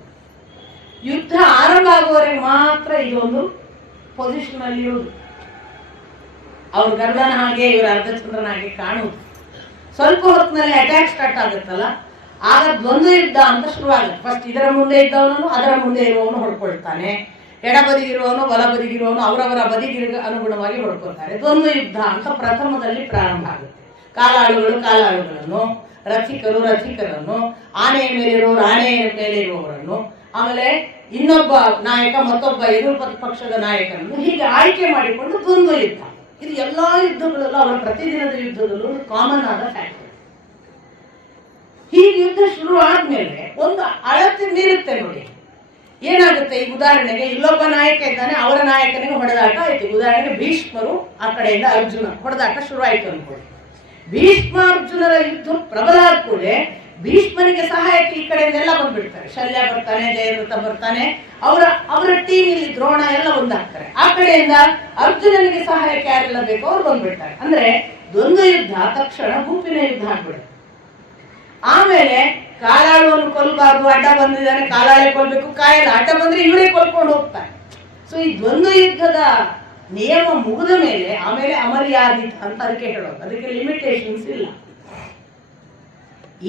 ಯುದ್ಧ ಆರಂಭ ಆಗುವವರೆಗೆ ಮಾತ್ರ ಇದೊಂದು ಪೊಸಿಷನ್ ಅಲ್ಲಿ ಇರುವುದು. ಅವ್ರ ಗರುಡನ ಹಾಗೆ ಇವರು ಅರ್ಧಚಂದ್ರನ ಹಾಗೆ ಕಾಣುವುದು. ಸ್ವಲ್ಪ ಹೊತ್ತಿನಲ್ಲಿ ಅಟ್ಯಾಕ್ ಸ್ಟಾರ್ಟ್ ಆಗುತ್ತಲ್ಲ, ಆಗ ದ್ವಂದ್ವ ಯುದ್ಧ ಅಂತ ಶುರುವಾಗುತ್ತೆ. ಫಸ್ಟ್ ಇದರ ಮುಂದೆ ಇದ್ದವನನ್ನು ಅದರ ಮುಂದೆ ಇರುವವನು ಹೊಡ್ಕೊಳ್ತಾನೆ, ಎಡಬದಿಗಿರುವವನು ಬಲಬದಿಗಿರುವವನು ಅವರವರ ಬದಿಗಿರ ಅನುಗುಣವಾಗಿ ಹೊಡ್ಕೊಳ್ತಾರೆ. ದ್ವಂದ್ವ ಯುದ್ಧ ಅಂತ ಪ್ರಥಮದಲ್ಲಿ ಪ್ರಾರಂಭ ಆಗುತ್ತೆ. ಕಾಲಾಳುಗಳು ಕಾಲಾಳುಗಳನ್ನು, ರಥಿಕರು ರಥಿಕರನ್ನು, ಆನೆಯ ಮೇಲಿರುವವರು ಆನೆಯ ಮೇಲೆ ಇರುವವರನ್ನು, ಆಮೇಲೆ ಇನ್ನೊಬ್ಬ ನಾಯಕ ಮತ್ತೊಬ್ಬ ಎದುರು ಪಕ್ಷದ ನಾಯಕರನ್ನು ಹೀಗೆ ಆಯ್ಕೆ ಮಾಡಿಕೊಂಡು ದ್ವಂದ್ವ ಯುದ್ಧ. ಇದು ಎಲ್ಲಾ ಯುದ್ಧಗಳಲ್ಲೂ ಅವರ ಪ್ರತಿದಿನದ ಯುದ್ಧದಲ್ಲೂ ಕಾಮನ್ ಆದ ಫ್ಯಾಕ್ಟರ್. ಹೀಗೆ ಯುದ್ಧ ಶುರು ಆದ್ಮೇಲೆ ಒಂದು ಅಳತೆ ಮೀರುತ್ತೆ ನೋಡಿ. ಏನಾಗುತ್ತೆ? ಈಗ ಉದಾಹರಣೆಗೆ ಇಲ್ಲೊಬ್ಬ ನಾಯಕ ಇದ್ದಾನೆ, ಅವರ ನಾಯಕನಿಗೆ ಹೊಡೆದಾಟ ಆಯ್ತು. ಉದಾಹರಣೆಗೆ ಭೀಷ್ಮರು ಆ ಕಡೆಯಿಂದ ಅರ್ಜುನ ಹೊಡೆದಾಟ ಶುರು ಆಯ್ತು ಅನ್ಕೊಳ್ಳಿ. ಭೀಷ್ಮ ಅರ್ಜುನರ ಯುದ್ಧ ಪ್ರಬಲ ಆದ ಕೂಡಲೇ ಭೀಷ್ಮನಿಗೆ ಸಹಾಯಕ್ಕೆ ಈ ಕಡೆಯಿಂದೆಲ್ಲ ಬಂದ್ಬಿಡ್ತಾರೆ. ಶಲ್ಯ ಬರ್ತಾನೆ, ಜಯದ್ರಥ ಬರ್ತಾನೆ, ಅವರ ಟೀಮ್ ಇಲ್ಲಿ ದ್ರೋಣ ಎಲ್ಲ ಒಂದಾಗ್ತಾರೆ. ಆ ಕಡೆಯಿಂದ ಅರ್ಜುನನಿಗೆ ಸಹಾಯಕ್ಕೆ ಯಾರೆಲ್ಲ ಬೇಕೋ ಅವ್ರು ಬಂದ್ಬಿಡ್ತಾರೆ. ಅಂದ್ರೆ ದ್ವಂದ್ವ ಯುದ್ಧ ತಕ್ಷಣ ಗುಂಪಿನ ಯುದ್ಧ ಆಗ್ಬಿಡುತ್ತೆ. ಆಮೇಲೆ ಕಾಲಾಳುವನ್ನು ಕೊಲ್ಲಬಾರ್ದು, ಅಡ್ಡ ಬಂದಿದ್ದಾನೆ ಕಾಲಾಳೆ ಕೊಲ್ಬೇಕು, ಕಾಯಲ್ಲ, ಅಡ್ಡ ಬಂದ್ರೆ ಇವರೇ ಕೊಲ್ಕೊಂಡು ಹೋಗ್ತಾರೆ. ಸೊ ಈ ದ್ವಂದ್ವ ಯುದ್ಧದ ನಿಯಮ ಮುಗಿದ ಮೇಲೆ ಆಮೇಲೆ ಅಮರ್ಯಾದಿತ ಅಂತ ಅದಕ್ಕೆ ಹೇಳೋದು, ಅದಕ್ಕೆ ಲಿಮಿಟೇಷನ್ಸ್ ಇಲ್ಲ.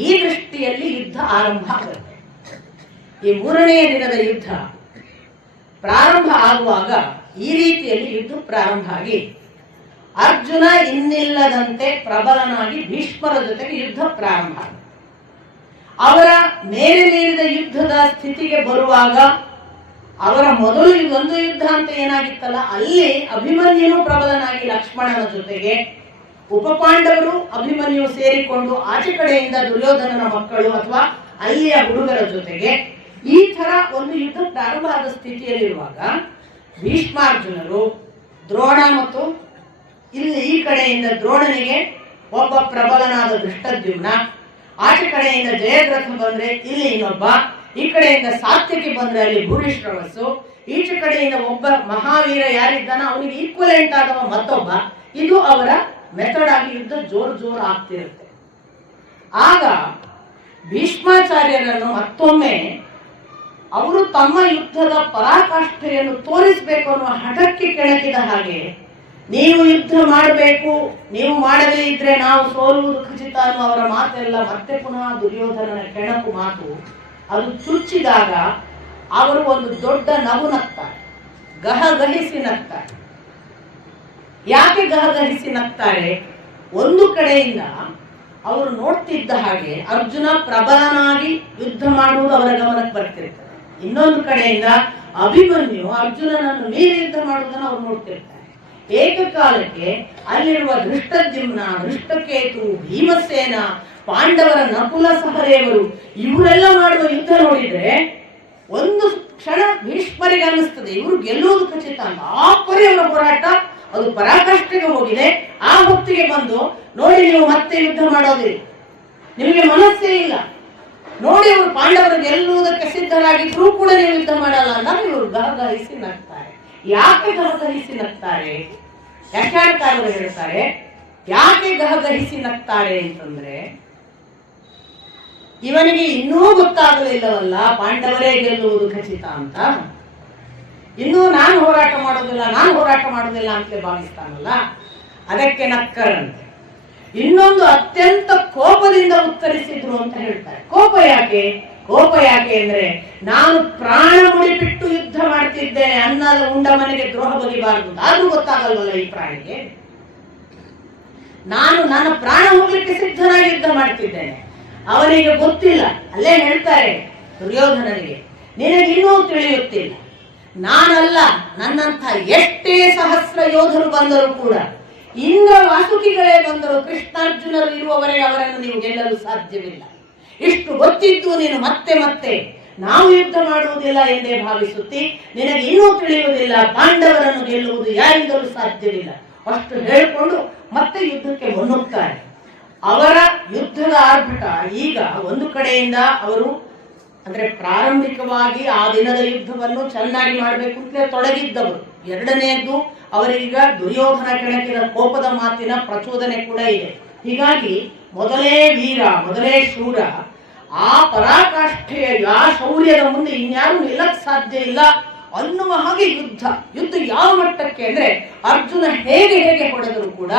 ಈ ದೃಷ್ಟಿಯಲ್ಲಿ ಯುದ್ಧ ಆರಂಭ ಆಗುತ್ತೆ. ಈ 3ನೇ ದಿನದ ಯುದ್ಧ ಪ್ರಾರಂಭ ಆಗುವಾಗ ಈ ರೀತಿಯಲ್ಲಿ ಯುದ್ಧ ಪ್ರಾರಂಭ ಆಗಿ ಅರ್ಜುನ ಇನ್ನಿಲ್ಲದಂತೆ ಪ್ರಬಲನಾಗಿ ಭೀಷ್ಮರ ಜೊತೆಗೆ ಯುದ್ಧ ಪ್ರಾರಂಭ. ಅವರ ಮೇಲೆ ಮೀರಿದ ಯುದ್ಧದ ಸ್ಥಿತಿಗೆ ಬರುವಾಗ ಅವರ ಮೊದಲು ಒಂದು ಯುದ್ಧ ಅಂತ ಏನಾಗಿತ್ತಲ್ಲ, ಅಲ್ಲಿ ಅಭಿಮನ್ಯುನು ಪ್ರಬಲನಾಗಿ ಲಕ್ಷ್ಮಣನ ಜೊತೆಗೆ, ಉಪಪಾಂಡವರು ಅಭಿಮನ್ಯು ಸೇರಿಕೊಂಡು ಆಚೆ ಕಡೆಯಿಂದ ದುರ್ಯೋಧನನ ಮಕ್ಕಳು ಅಥವಾ ಅಲ್ಲಿಯ ಹುಡುಗರ ಜೊತೆಗೆ ಈ ತರ ಒಂದು ಯುದ್ಧ ಪ್ರಾರಂಭ ಆದ ಸ್ಥಿತಿಯಲ್ಲಿರುವಾಗ ಭೀಷ್ಮಾರ್ಜುನರು ದ್ರೋಣ ಮತ್ತು ಇಲ್ಲಿ ಈ ಕಡೆಯಿಂದ ದ್ರೋಣನಿಗೆ ಒಬ್ಬ ಪ್ರಬಲನಾದ ದೃಷ್ಟದ್ಯುಮ್ನ, ಆಚೆ ಕಡೆಯಿಂದ ಜಯದ್ರಥ ಬಂದ್ರೆ ಇಲ್ಲಿ ಇನ್ನೊಬ್ಬ, ಈ ಕಡೆಯಿಂದ ಸಾತ್ಯಕಿ ಬಂದ್ರೆ ಅಲ್ಲಿ ಭೂರಿಶ್ರವಸ್ಸು, ಈಚೆ ಕಡೆಯಿಂದ ಒಬ್ಬ ಮಹಾವೀರ ಯಾರಿದ್ದಾನ ಅವನಿಗೆ ಈಕ್ವಲೆಂಟ್ ಆದವ ಮತ್ತೊಬ್ಬ. ಇದು ಅವರ ಮೆಥಡ್ ಆಗಿ ಯುದ್ಧ ಜೋರ್ ಆಗ್ತಿರುತ್ತೆ. ಆಗ ಭೀಷ್ಮಾಚಾರ್ಯರನ್ನು ಮತ್ತೊಮ್ಮೆ ಅವರು ತಮ್ಮ ಯುದ್ಧದ ಪರಾಕಾಷ್ಠೆಯನ್ನು ತೋರಿಸಬೇಕು ಅನ್ನುವ ಹಠಕ್ಕೆ ಕೆಣಕಿದ ಹಾಗೆ, ನೀವು ಯುದ್ಧ ಮಾಡಬೇಕು, ನೀವು ಮಾಡದೇ ಇದ್ರೆ ನಾವು ಸೋಲುವುದು ಖಚಿತ ಅನ್ನೋ ಅವರ ಮಾತೆಲ್ಲ ಮತ್ತೆ ಪುನಃ ದುರ್ಯೋಧನನ ಕೆಣಕು ಮಾತು ಅದು ಚುಚ್ಚಿದಾಗ ಅವರು ಒಂದು ದೊಡ್ಡ ನಗು ನಗ್ತಾರೆ, ಗಹಗಹಿಸಿ ನಗ್ತಾರೆ. ಯಾಕೆ ಗಹಗಹಿಸಿ ನಗ್ತಾರೆ? ಒಂದು ಕಡೆಯಿಂದ ಅವರು ನೋಡ್ತಿದ್ದ ಹಾಗೆ ಅರ್ಜುನ ಪ್ರಬಲನಾಗಿ ಯುದ್ಧ ಮಾಡುವುದು ಅವರ ಗಮನಕ್ಕೆ ಬರ್ತಿರ್ತಾರೆ. ಇನ್ನೊಂದು ಕಡೆಯಿಂದ ಅಭಿಮನ್ಯು ಅರ್ಜುನನನ್ನು ಮೀರಿ ಯುದ್ಧ ಮಾಡುವುದನ್ನು ಅವ್ರು ನೋಡ್ತಿರ್ತಾರೆ. ಏಕಕಾಲಕ್ಕೆ ಅಲ್ಲಿರುವ ದೃಷ್ಟದ್ಯುಮ್ನ, ದೃಷ್ಟಕೇತು, ಭೀಮಸೇನ, ಪಾಂಡವರ ನಕುಲ ಸಹದೇವರು ಇವರೆಲ್ಲ ಮಾಡುವ ಯುದ್ಧ ನೋಡಿದ್ರೆ ಒಂದು ಕ್ಷಣ ಭೀಷ್ಮರಿಗೆ ಅನ್ನಿಸ್ತದೆ ಇವರು ಗೆಲ್ಲುವುದು ಖಚಿತ ಅಂತ. ಆ ಪರಿ ಅವರ ಹೋರಾಟ ಅದು ಪರಾಕಾಷ್ಠೆಗೆ ಹೋಗಿದೆ. ಆ ಹೊತ್ತಿಗೆ ಬಂದು ನೋಡಿ ನೀವು ಮತ್ತೆ ಯುದ್ಧ ಮಾಡೋದಿಲ್ಲ, ನಿಮಗೆ ಮನಸ್ಸೇ ಇಲ್ಲ, ನೋಡಿ ಅವರು ಪಾಂಡವರು ಗೆಲ್ಲುವುದಕ್ಕೆ ಸಿದ್ಧರಾಗಿದ್ರು ಕೂಡ ನೀವು ಯುದ್ಧ ಮಾಡಲ್ಲ ಅಂದಾಗ ಇವರು ಗಹಗಹಿಸಿ ನಗ್ತಾರೆ. ಯಾಕೆ ಗಹಗಹಿಸಿ ನಗ್ತಾರೆ? ವ್ಯಾಖ್ಯಾನಕಾರರು ಹೇಳ್ತಾರೆ, ಯಾಕೆ ಗಹಗಹಿಸಿ ನಗ್ತಾರೆ ಅಂತಂದ್ರೆ ಇವನಿಗೆ ಇನ್ನೂ ಗೊತ್ತಾಗಲಿಲ್ಲವಲ್ಲ ಪಾಂಡವರೇ ಗೆಲ್ಲುವುದು ಖಚಿತ ಅಂತ. ಇನ್ನೂ ನಾನು ಹೋರಾಟ ಮಾಡೋದಿಲ್ಲ ಅಂತಲೇ ಭಾವಿಸ್ತಾನಲ್ಲ, ಅದಕ್ಕೆ ನಕ್ಕರಂತೆ. ಇನ್ನೊಂದು ಅತ್ಯಂತ ಕೋಪದಿಂದ ಉತ್ತರಿಸಿದ್ರು ಅಂತ ಹೇಳ್ತಾರೆ. ಕೋಪ ಯಾಕೆ ಅಂದ್ರೆ ನಾನು ಪ್ರಾಣ ಮುಡಿಬಿಟ್ಟು ಯುದ್ಧ ಮಾಡ್ತಿದ್ದೇನೆ, ಅನ್ನದ ಉಂಡ ಮನೆಗೆ ದ್ರೋಹ ಬಗೆಬಾರದು, ಆದ್ರೂ ಗೊತ್ತಾಗಲ್ವಲ್ಲ ಈ ಪ್ರಾಣಿಗೆ. ನಾನು ನನ್ನ ಪ್ರಾಣ ಹೋಗ್ಲಿಕ್ಕೆ ಸಿದ್ಧನಾಗಿ ಯುದ್ಧ ಮಾಡ್ತಿದ್ದೇನೆ, ಅವನಿಗೆ ಗೊತ್ತಿಲ್ಲ. ಅಲ್ಲೇ ಹೇಳ್ತಾರೆ ದುರ್ಯೋಧನನಿಗೆ, ನಿನಗಿನ್ನೂ ತಿಳಿಯುತ್ತಿಲ್ಲ, ನಾನಲ್ಲ ನನ್ನಂಥ ಎಷ್ಟೇ ಸಹಸ್ರ ಯೋಧರು ಬಂದರೂ ಕೂಡ, ಇಂದ್ರ ವಾಸುಕಿಗಳೇ ಬಂದರು, ಕೃಷ್ಣಾರ್ಜುನರು ಇರುವವರೆಗೆ ಅವರನ್ನು ನೀವು ಗೆಲ್ಲಲು ಸಾಧ್ಯವಿಲ್ಲ. ಇಷ್ಟು ಗೊತ್ತಿದ್ದು ನೀನು ಮತ್ತೆ ನಾವು ಯುದ್ಧ ಮಾಡುವುದಿಲ್ಲ ಎಂದೇ ಭಾವಿಸುತ್ತಿ, ನಿನಗೆ ಇನ್ನೂ ತಿಳಿಯುವುದಿಲ್ಲ ಪಾಂಡವರನ್ನು ಗೆಲ್ಲುವುದು ಯಾರಿಂದಲೂ ಸಾಧ್ಯವಿಲ್ಲ. ಅಷ್ಟು ಹೇಳಿಕೊಂಡು ಮತ್ತೆ ಯುದ್ಧಕ್ಕೆ ಮುನ್ನುಗ್ತಾರೆ. ಅವರ ಯುದ್ಧದ ಆರ್ಭಟ ಈಗ ಒಂದು ಕಡೆಯಿಂದ ಅವರು ಅಂದ್ರೆ ಪ್ರಾರಂಭಿಕವಾಗಿ ಆ ದಿನದ ಯುದ್ಧವನ್ನು ಚೆನ್ನಾಗಿ ಮಾಡಬೇಕು ಅಂತಲೇ ತೊಡಗಿದ್ದವರು. ಎರಡನೆಯದ್ದು ಅವರೀಗ ದುರ್ಯೋಧನ ಕೆಣಕಿದ ಕೋಪದ ಮಾತಿನ ಪ್ರಚೋದನೆ ಕೂಡ ಇದೆ. ಹೀಗಾಗಿ ಮೊದಲೇ ವೀರ, ಮೊದಲೇ ಶೂರ, ಆ ಪರಾಕಾಷ್ಠೆಯ ಆ ಶೌರ್ಯದ ಮುಂದೆ ಇನ್ಯಾರು ನಿಲ್ಲಕ್ ಸಾಧ್ಯ ಇಲ್ಲ ಅನ್ನುವ ಹಾಗೆ ಯುದ್ಧ ಯಾವ ಮಟ್ಟಕ್ಕೆ ಅಂದ್ರೆ ಅರ್ಜುನ ಹೇಗೆ ಹೊಡೆದರೂ ಕೂಡ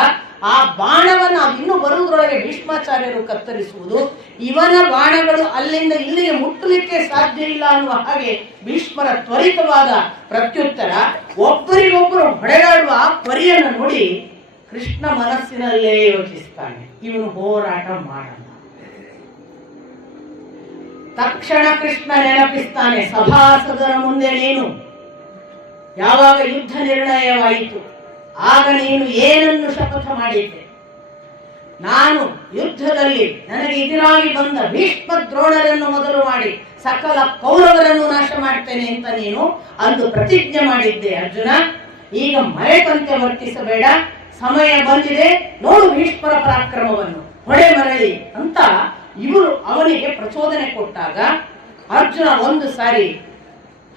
ಆ ಬಾಣವನ್ನು ಇನ್ನೂ ಬರುವುದರೊಳಗೆ ಭೀಷ್ಮಾಚಾರ್ಯರು ಕತ್ತರಿಸುವುದು, ಇವನ ಬಾಣಗಳು ಅಲ್ಲಿಂದ ಇಲ್ಲಿಗೆ ಮುಟ್ಟಲಿಕ್ಕೆ ಸಾಧ್ಯ ಇಲ್ಲ ಅನ್ನುವ ಹಾಗೆ ಭೀಷ್ಮರ ತ್ವರಿತವಾದ ಪ್ರತ್ಯುತ್ತರ. ಒಬ್ಬರಿಗೊಬ್ಬರು ಹೊಡೆದಾಡುವ ಆ ಪರಿಯನ್ನು ನೋಡಿ ಕೃಷ್ಣ ಮನಸ್ಸಿನಲ್ಲೇ ಯೋಚಿಸ್ತಾನೆ, ಇವನು ಹೋರಾಟ ಮಾಡಲ್ಲ. ತಕ್ಷಣ ಕೃಷ್ಣ ನೆನಪಿಸ್ತಾನೆ, ಸಭಾಸದರ ಮುಂದೆ ನೀನು ಯಾವಾಗ ಯುದ್ಧ ನಿರ್ಣಯವಾಯಿತು ಆಗ ನೀನು ಏನನ್ನು ಶಪಥ ಮಾಡಿದ್ದೆ? ನಾನು ಯುದ್ಧದಲ್ಲಿ ನನಗೆ ಎದುರಾಗಿ ಬಂದ ಭೀಷ್ಮ ದ್ರೋಣರನ್ನು ಮೊದಲು ಮಾಡಿ ಸಕಲ ಕೌರವರನ್ನು ನಾಶ ಮಾಡ್ತೇನೆ ಅಂತ ನೀನು ಅಂದು ಪ್ರತಿಜ್ಞೆ ಮಾಡಿದ್ದೆ ಅರ್ಜುನ. ಈಗ ಮರೆತಂತೆ ವರ್ತಿಸಬೇಡ, ಸಮಯ ಬಂದಿದೆ, ನೋಡು ಭೀಷ್ಮರ ಪರಾಕ್ರಮವನ್ನು, ಹೊಡೆ ಮರಳಿ ಅಂತ ಇವರು ಅವನಿಗೆ ಪ್ರಚೋದನೆ ಕೊಟ್ಟಾಗ ಅರ್ಜುನ ಒಂದು ಸಾರಿ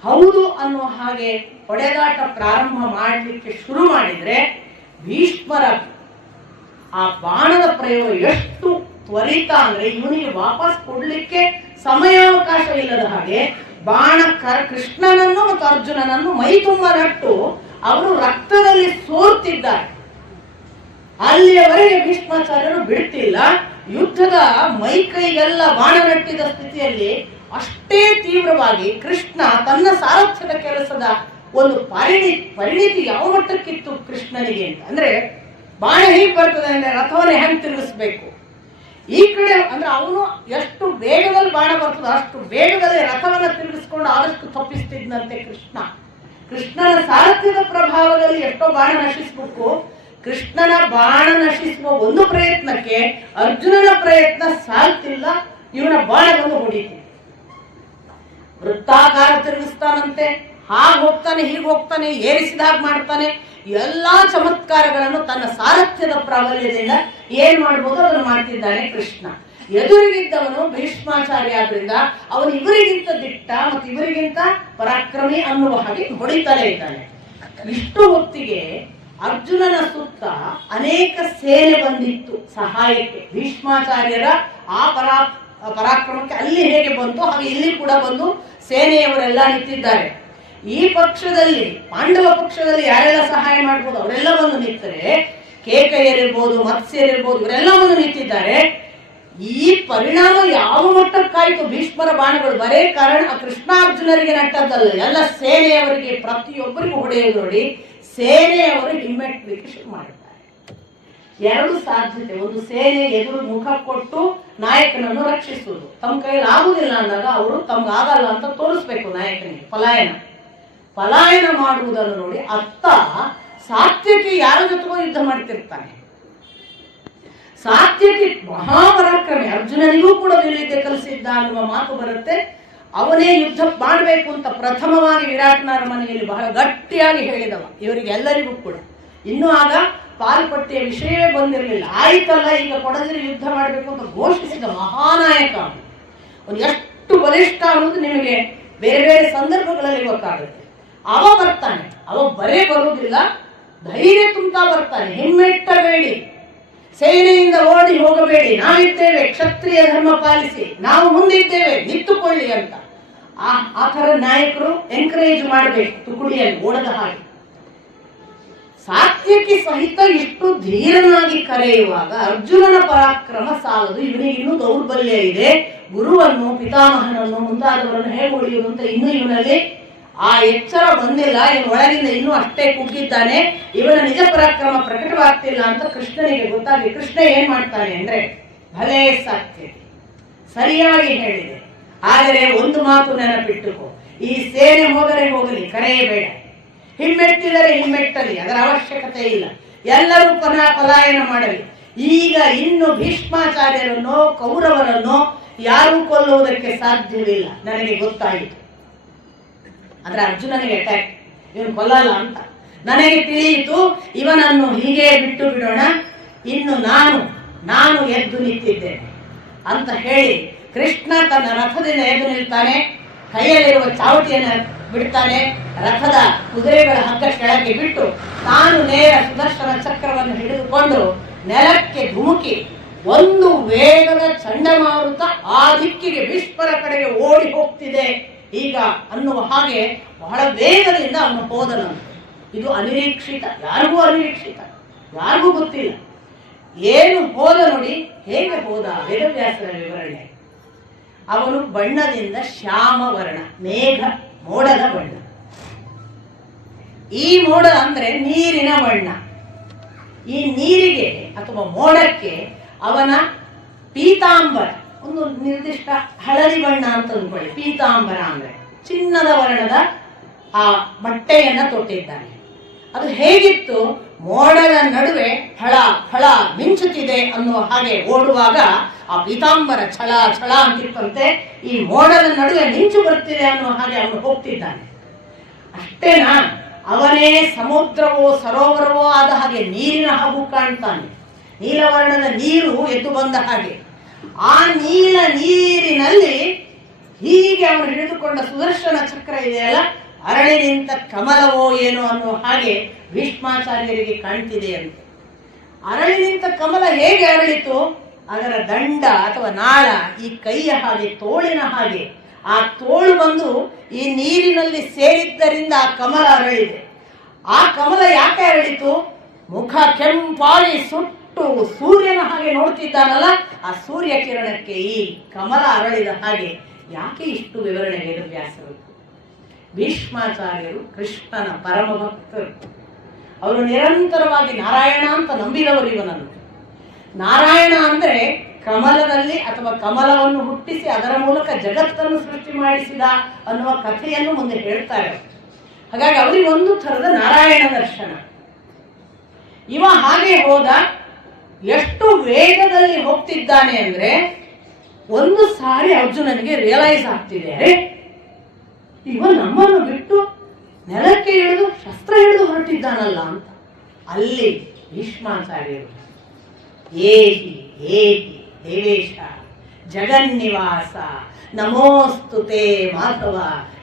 ಹೌದು ಅನ್ನುವ ಹಾಗೆ ಹೊಡೆದಾಟ ಪ್ರಾರಂಭ ಮಾಡಲಿಕ್ಕೆ ಶುರು ಮಾಡಿದ್ರೆ ಭೀಷ್ಮರ ಆ ಬಾಣದ ಪ್ರಯೋಗ ಎಷ್ಟು ತ್ವರಿತ ಅಂದ್ರೆ ಇವನಿಗೆ ವಾಪಸ್ ಕೊಡ್ಲಿಕ್ಕೆ ಸಮಯಾವಕಾಶ ಇಲ್ಲದ ಹಾಗೆ ಬಾಣ ಕೃಷ್ಣನನ್ನು ಮತ್ತು ಅರ್ಜುನನನ್ನು ಮೈ ತುಂಬ ನಟ್ಟು ಅವರು ರಕ್ತದಲ್ಲಿ ಸೋರ್ತಿದ್ದಾರೆ. ಅಲ್ಲಿಯವರೆಗೆ ಭೀಷ್ಮಾಚಾರ್ಯರು ಬಿಡ್ತಿಲ್ಲ. ಯುದ್ಧದ ಮೈಕೈಗೆಲ್ಲ ಬಾಣ ನಟ್ಟಿದ ಸ್ಥಿತಿಯಲ್ಲಿ ಅಷ್ಟೇ ತೀವ್ರವಾಗಿ ಕೃಷ್ಣ ತನ್ನ ಸಾರಥ್ಯದ ಕೆಲಸದ ಒಂದು ಪರಿಣಿತಿ ಯಾವ ಮಟ್ಟಕ್ಕಿತ್ತು ಕೃಷ್ಣನಿಗೆ ಅಂತ ಅಂದ್ರೆ, ಬಾಣ ಹೇಗೆ ಬರ್ತದೆ ಅಂದ್ರೆ ರಥವನ್ನೇ ಹೆಂಗೆ ತಿರುಗಿಸ್ಬೇಕು, ಈ ಕಡೆ ಅಂದ್ರೆ ಅವನು ಎಷ್ಟು ವೇಗದಲ್ಲಿ ಬಾಣ ಬರ್ತದೆ ಅಷ್ಟು ವೇಗದಲ್ಲಿ ರಥವನ್ನ ತಿರುಗಿಸ್ಕೊಂಡು ಆದಷ್ಟು ತಪ್ಪಿಸ್ತಿದ್ನಂತೆ ಕೃಷ್ಣ. ಕೃಷ್ಣನ ಸಾರಥ್ಯದ ಪ್ರಭಾವದಲ್ಲಿ ಎಷ್ಟೋ ಬಾಣ ನಶಿಸ್ಬೇಕು. ಕೃಷ್ಣನ ಬಾಣ ನಶಿಸುವ ಒಂದು ಪ್ರಯತ್ನಕ್ಕೆ ಅರ್ಜುನನ ಪ್ರಯತ್ನ ಸಾಲ್ತಿಲ್ಲ, ಇವನ ಬಾಣ ಬಂದು ಹೊಡಿತು. ವೃತ್ತಾಕಾರ ತಿರುಗಿಸ್ತಾನಂತೆ, ಹಾಗೆ ಹೋಗ್ತಾನೆ ಹೀಗೆ ಹೋಗ್ತಾನೆ, ಏರಿಸಿದಾಗ ಮಾಡ್ತಾನೆ. ಎಲ್ಲಾ ಚಮತ್ಕಾರಗಳನ್ನು ತನ್ನ ಸಾರಥ್ಯದ ಪ್ರಾಬಲ್ಯದಿಂದ ಏನ್ ಮಾಡ್ಬೋದು ಅದನ್ನು ಮಾಡ್ತಿದ್ದಾನೆ ಕೃಷ್ಣ. ಎದುರಿಗಿದ್ದವನು ಭೀಷ್ಮಾಚಾರ್ಯ ಆದ್ರಿಂದ ಅವನು ಇವರಿಗಿಂತ ದಿಟ್ಟ ಮತ್ತು ಇವರಿಗಿಂತ ಪರಾಕ್ರಮಿ ಅನ್ನುವ ಹಾಗೆ ಹೊಡಿತಾನೆ ಇದ್ದಾನೆ. ಇಷ್ಟು ಹೊತ್ತಿಗೆ ಅರ್ಜುನನ ಸುತ್ತ ಅನೇಕ ಸೇನೆ ಬಂದಿತ್ತು ಸಹಾಯಕ್ಕೆ. ಭೀಷ್ಮಾಚಾರ್ಯರ ಆ ಪರಾಕ್ರಮಕ್ಕೆ ಅಲ್ಲಿ ಹೇಗೆ ಬಂತು ಹಾಗೆ ಇಲ್ಲಿ ಕೂಡ ಬಂದು ಸೇನೆಯವರೆಲ್ಲ ನಿಂತಿದ್ದಾರೆ. ಈ ಪಕ್ಷದಲ್ಲಿ ಪಾಂಡವ ಪಕ್ಷದಲ್ಲಿ ಯಾರೆಲ್ಲ ಸಹಾಯ ಮಾಡ್ಬೋದು ಅವರೆಲ್ಲ ಬಂದು ನಿಂತರೆ, ಕೇಕಯ್ಯರಿರ್ಬೋದು ಮತ್ಸ್ಯರಿರ್ಬೋದು ಇವರೆಲ್ಲ ಬಂದು ನಿಂತಿದ್ದಾರೆ. ಈ ಪರಿಣಾಮ ಯಾವ ಮಟ್ಟಕ್ಕಾಯ್ತು ಭೀಷ್ಮರ ಬಾಣಗಳು ಬರೇ ಕಾರಣ ಕೃಷ್ಣಾರ್ಜುನರಿಗೆ ನಟ್ಟದ್ದಲ್ಲ, ಎಲ್ಲ ಸೇನೆಯವರಿಗೆ ಪ್ರತಿಯೊಬ್ಬರಿಗೂ ಹೊಡೆಯೋದು ನೋಡಿ ಸೇನೆಯವರು ಹಿಮ್ಮೆಟ್ಟಲಿಕ್ಕೆ ಶುರು ಮಾಡಿದ್ದಾರೆ. ಎರಡು ಸಾಧ್ಯತೆ, ಒಂದು ಸೇನೆ ಎದುರು ಮುಖ ಕೊಟ್ಟು ನಾಯಕನನ್ನು ರಕ್ಷಿಸುವುದು, ತಮ್ಮ ಕೈಯಲ್ಲಿ ಆಗುದಿಲ್ಲ ಅಂದಾಗ ಅವರು ತಮ್ಗಾಗಲ್ಲ ಅಂತ ತೋರಿಸ್ಬೇಕು ನಾಯಕನಿಗೆ. ಪಲಾಯನ ಮಾಡುವುದನ್ನು ನೋಡಿ ಅತ್ತ ಸಾತ್ಯಕಿ ಯಾರ ಜೊತೆಗೋ ಯುದ್ಧ ಮಾಡ್ತಿರ್ತಾನೆ. ಸಾತ್ಯಕಿ ಮಹಾಪರಾಕ್ರಮಿ, ಅರ್ಜುನನಿಗೂ ಕೂಡ ವಿದ್ಯೆ ಕಲಿಸಿದ್ದ ಅನ್ನುವ ಮಾತು ಬರುತ್ತೆ. ಅವನೇ ಯುದ್ಧ ಮಾಡಬೇಕು ಅಂತ ಪ್ರಥಮವಾಗಿ ವಿರಾಟನ ಮನೆಯಲ್ಲಿ ಬಹಳ ಗಟ್ಟಿಯಾಗಿ ಹೇಳಿದವ ಇವರಿಗೆಲ್ಲರಿಗೂ ಕೂಡ. ಇನ್ನೂ ಆಗ ಪಾಲ್ಪಟ್ಟಿಯ ವಿಷಯವೇ ಬಂದಿರಲಿಲ್ಲ. ಆಯ್ತಲ್ಲ ಈಗ ಕೊಡದಿರಿ ಯುದ್ಧ ಮಾಡಬೇಕು ಅಂತ ಘೋಷಿಸಿದ ಮಹಾನಾಯಕ ಅವನು. ಎಷ್ಟು ಬಲಿಷ್ಠ ಅನ್ನೋದು ನಿಮಗೆ ಬೇರೆ ಬೇರೆ ಸಂದರ್ಭಗಳಲ್ಲಿ ಗೊತ್ತಾಗುತ್ತೆ. ಅವ ಬರ್ತಾನೆ, ಅವ ಬರೇ ಬರುವುದಿಲ್ಲ, ಧೈರ್ಯ ತುಂಬಾ ಬರ್ತಾನೆ. ಹಿಮ್ಮೆಟ್ಟಬೇಡಿ, ಸೇನೆಯಿಂದ ಓಡಿ ಹೋಗಬೇಡಿ, ನಾವಿದ್ದೇವೆ, ಕ್ಷತ್ರಿಯ ಧರ್ಮ ಪಾಲಿಸಿ, ನಾವು ಮುಂದಿದ್ದೇವೆ, ನಿಂತುಕೊಳ್ಳಿ ಅಂತ ಆ ಥರ ನಾಯಕರು ಎನ್ಕರೇಜ್ ಮಾಡಬೇಕು ತುಕುಡಿಯಲ್ಲಿ ಓಡದ ಹಾಗೆ. ಸಾತ್ಯಕಿ ಸಹಿತ ಇಷ್ಟು ಧೀರನಾಗಿ ಕರೆಯುವಾಗ ಅರ್ಜುನನ ಪರಾಕ್ರಮ ಸಾಲದು, ಇವನಿಗೆ ಇನ್ನೂ ದೌರ್ಬಲ್ಯ ಇದೆ. ಗುರುವನ್ನು ಪಿತಾಮಹನನ್ನು ಮುಂತಾದವರನ್ನು ಹೇಗೆ ಹೊಡೆಯುವುದು ಅಂತ ಇನ್ನೂ ಇವನಲ್ಲಿ ಆ ಎಚ್ಚರ ಬಂದಿಲ್ಲ. ಇವನು ಒಳಗಿಂದ ಇನ್ನೂ ಅಷ್ಟೇ ಕುಗ್ಗಿದ್ದಾನೆ, ಇವನ ನಿಜ ಪರಾಕ್ರಮ ಪ್ರಕಟವಾಗ್ತಿಲ್ಲ ಅಂತ ಕೃಷ್ಣನಿಗೆ ಗೊತ್ತಾಗಿ ಕೃಷ್ಣ ಏನ್ ಮಾಡ್ತಾನೆ ಅಂದ್ರೆ, ಭಲೇ ಸಾತ್ಯಕಿ ಸರಿಯಾಗಿ ಹೇಳಿದೆ, ಆದರೆ ಒಂದು ಮಾತು ನೆನಪಿಟ್ಟುಕೋ, ಈ ಸೇನೆ ಹೋದರೆ ಹೋಗಲಿ, ಕರೆಯಬೇಡ. ಹಿಮ್ಮೆಟ್ಟಿದರೆ ಹಿಮ್ಮೆಟ್ಟಲಿ, ಅದರ ಅವಶ್ಯಕತೆ ಇಲ್ಲ. ಎಲ್ಲರೂ ಪಲಾಯನ ಮಾಡಲಿ. ಈಗ ಇನ್ನು ಭೀಷ್ಮಾಚಾರ್ಯರನ್ನೋ ಕೌರವರನ್ನೋ ಯಾರೂ ಕೊಲ್ಲುವುದಕ್ಕೆ ಸಾಧ್ಯವಿಲ್ಲ, ನನಗೆ ಗೊತ್ತಾಯಿತು. ಆದ್ರೆ ಅರ್ಜುನನಿಗೆ ಅಟ್ಯಾಕ್, ಇವನು ಕೊಲ್ಲಲ್ಲ ಅಂತ ನನಗೆ ತಿಳಿಯಿತು. ಇವನನ್ನು ಹೀಗೆ ಬಿಟ್ಟು ಬಿಡೋಣ, ಇನ್ನು ನಾನು ಎದ್ದು ನಿಂತಿದ್ದೇನೆ ಅಂತ ಹೇಳಿ ಕೃಷ್ಣ ತನ್ನ ರಥದಿಂದ ಎದ್ದು ನಿಲ್ತಾನೆ. ಕೈಯಲ್ಲಿರುವ ಚಾವಟಿಯನ್ನು ಬಿಡ್ತಾನೆ, ರಥದ ಕುದುರೆಗಳ ಹಗ್ಗ ಕೆಳಗೆ ಬಿಟ್ಟು ತಾನು ನೇರ ಸುದರ್ಶನ ಚಕ್ರವನ್ನು ಹಿಡಿದುಕೊಂಡು ನೆಲಕ್ಕೆ ಧುಮುಕಿ ಒಂದು ವೇಗದ ಚಂಡಮಾರುತ ಆ ದಿಕ್ಕಿಗೆ ಭೀಷ್ಮರ ಕಡೆಗೆ ಓಡಿ ಹೋಗ್ತಿದೆ ಈಗ ಅನ್ನುವ ಹಾಗೆ ಬಹಳ ವೇಗದಿಂದ ಅವನು ಹೋದನು. ಇದು ಅನಿರೀಕ್ಷಿತ, ಯಾರಿಗೂ ಗೊತ್ತಿಲ್ಲ. ಏನು ಹೋದ ನೋಡಿ, ಹೇಗೆ ಹೋದ ವೇದವ್ಯಾಸರ ವಿವರಣೆ. ಅವನು ಬಣ್ಣದಿಂದ ಶ್ಯಾಮವರ್ಣ, ಮೋಡದ ಬಣ್ಣ. ಈ ಮೋಡ ಅಂದ್ರೆ ನೀರಿನ ಬಣ್ಣ. ಈ ನೀರಿಗೆ ಅಥವಾ ಮೋಡಕ್ಕೆ ಅವನ ಪೀತಾಂಬರ, ಒಂದು ನಿರ್ದಿಷ್ಟ ಹಳದಿ ಬಣ್ಣ ಅಂತ ಅಂದ್ಕೊಳ್ಳಿ. ಪೀತಾಂಬರ ಅಂದ್ರೆ ಚಿನ್ನದ ವರ್ಣದ ಆ ಬಟ್ಟೆಯನ್ನ ತೊಟ್ಟಿದ್ದಾನೆ. ಅದು ಹೇಗಿತ್ತು, ಮೋಡದ ನಡುವೆ ಫಳ ಫಳ ಮಿಂಚುತ್ತಿದೆ ಅನ್ನುವ ಹಾಗೆ ಓಡುವಾಗ ಆ ಪೀತಾಂಬರ ಛಳ ಛಳ ಅಂತಿತ್ತಂತೆ. ಈ ಮೋಡದ ನಡುವೆ ಮಿಂಚು ಬರ್ತಿದೆ ಅನ್ನುವ ಹಾಗೆ ಅವನು ಹೋಗ್ತಿದ್ದಾನೆ. ಅಷ್ಟೇನಾ, ಅವನೇ ಸಮುದ್ರವೋ ಸರೋವರವೋ ಆದ ಹಾಗೆ ನೀರಿನ ಹಾಗೂ ಕಾಣ್ತಾನೆ. ನೀಲವರ್ಣದ ನೀರು ಎದ್ದು ಬಂದ ಹಾಗೆ ಆ ನೀರಿನಲ್ಲಿ ಹೀಗೆ ಅವನು ಹಿಡಿದುಕೊಂಡ ಸುದರ್ಶನ ಚಕ್ರ ಇದೆಯಲ್ಲ, ಅರಳಿ ನಿಂತ ಕಮಲವೋ ಏನೋ ಅನ್ನೋ ಹಾಗೆ ಭೀಷ್ಮಾಚಾರ್ಯರಿಗೆ ಕಾಣ್ತಿದೆ ಅಂತ. ಅರಳಿ ನಿಂತ ಕಮಲ ಹೇಗೆ ಅರಳಿತು? ಅದರ ದಂಡ ಅಥವಾ ನಾಳ ಈ ಕೈಯ ಹಾಗೆ, ತೋಳಿನ ಹಾಗೆ. ಆ ತೋಳು ಬಂದು ಈ ನೀರಿನಲ್ಲಿ ಸೇರಿದ್ದರಿಂದ ಆ ಕಮಲ ಅರಳಿದೆ. ಆ ಕಮಲ ಯಾಕೆ ಅರಳಿತು? ಮುಖ ಕೆಂಪಾಗಿ ಸುಟ್ಟು ಸೂರ್ಯನ ಹಾಗೆ ನೋಡ್ತಿದ್ದಾನಲ್ಲ, ಆ ಸೂರ್ಯ ಕಿರಣಕ್ಕೆ ಈ ಕಮಲ ಅರಳಿದ ಹಾಗೆ. ಯಾಕೆ ಇಷ್ಟು ವಿವರಣೆ ವೇದವ್ಯಾಸರು? ಭೀಷ್ಮಾಚಾರ್ಯರು ಕೃಷ್ಣನ ಪರಮ ಭಕ್ತರು. ಅವರು ನಿರಂತರವಾಗಿ ನಾರಾಯಣ ಅಂತ ನಂಬಿದವರು ಇವನನ್ನು. ನಾರಾಯಣ ಅಂದ್ರೆ ಕಮಲದಲ್ಲಿ ಅಥವಾ ಕಮಲವನ್ನು ಹುಟ್ಟಿಸಿ ಅದರ ಮೂಲಕ ಜಗತ್ತನ್ನು ಸೃಷ್ಟಿ ಮಾಡಿಸಿದ ಅನ್ನುವ ಕಥೆಯನ್ನು ಮುಂದೆ ಹೇಳ್ತಾರೆ. ಹಾಗಾಗಿ ಅವರಿಗೆ ಒಂದು ಥರದ ನಾರಾಯಣ ದರ್ಶನ. ಇವ ಹಾಗೆ ಹೋದ. ಎಷ್ಟು ವೇಗದಲ್ಲಿ ಹೋಗ್ತಿದ್ದಾನೆ ಅಂದ್ರೆ ಒಂದು ಸಾರಿ ಅರ್ಜುನನಿಗೆ ರಿಯಲೈಸ್ ಆಗ್ತಿದೆ, ಅರೆ ಇವ ನಮ್ಮನ್ನು ಬಿಟ್ಟು ನೆಲಕ್ಕೆ ಇಳಿದು ಶಸ್ತ್ರ ಹಿಡಿದು ಹೊರಟಿದ್ದಾನಲ್ಲ ಅಂತ. ಅಲ್ಲಿ ಭೀಷ್ಮಾಚಾರ್ಯರು ಏಹಿ ಏಹಿ ದೇವೇಶ ಜಗನ್ನಿವಾಸ ನಮೋಸ್ತುತೆ ಮಾಧವ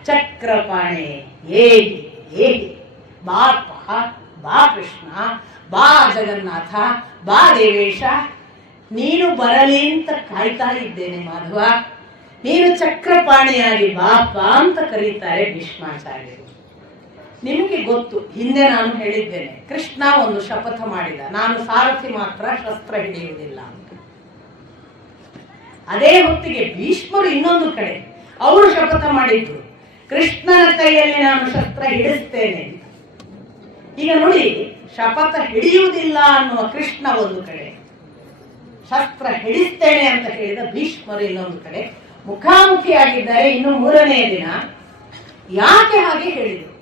ಚಕ್ರಪಾಣೆ ಏಹಿ ಏಹಿ, ಬಾಪ ಬಾ ಕೃಷ್ಣ, ಬಾ ಜಗನ್ನಾಥ, ಬಾ ದೇವೇಶ, ನೀನು ಬರಲಿ ಅಂತ ಕಾಯ್ತಾ ಇದ್ದೇನೆ ಮಾಧವ, ನೀನು ಚಕ್ರಪಾಣಿಯಾಗಿ ಬಾಪ ಅಂತ ಕರೀತಾರೆ ಭೀಷ್ಮಾಚಾರ್ಯರು. ನಿಮಗೆ ಗೊತ್ತು, ಹಿಂದೆ ನಾನು ಹೇಳಿದ್ದೇನೆ, ಕೃಷ್ಣ ಒಂದು ಶಪಥ ಮಾಡಿದ, ನಾನು ಸಾರಥಿ ಮಾತ್ರ, ಶಸ್ತ್ರ ಹಿಡಿಯುವುದಿಲ್ಲ ಅಂತ. ಅದೇ ಹೊತ್ತಿಗೆ ಭೀಷ್ಮರು ಇನ್ನೊಂದು ಕಡೆ ಅವರು ಶಪಥ ಮಾಡಿದ್ರು, ಕೃಷ್ಣನ ಕೈಯಲ್ಲಿ ನಾನು ಶಸ್ತ್ರ ಹಿಡಿಸ್ತೇನೆ ಅಂತ. ಈಗ ನೋಡಿ, ಶಪಥ ಹಿಡಿಯುವುದಿಲ್ಲ ಅನ್ನುವ ಕೃಷ್ಣ ಒಂದು ಕಡೆ, ಶಸ್ತ್ರ ಹಿಡಿಸ್ತೇನೆ ಅಂತ ಹೇಳಿದ ಭೀಷ್ಮರು ಇನ್ನೊಂದು ಕಡೆ ಮುಖಾಮುಖಿಯಾಗಿದ್ದಾರೆ. ಇನ್ನು ಮೂರನೆಯ ದಿನ ಯಾಕೆ ಹಾಗೆ ಹೇಳಿದರು?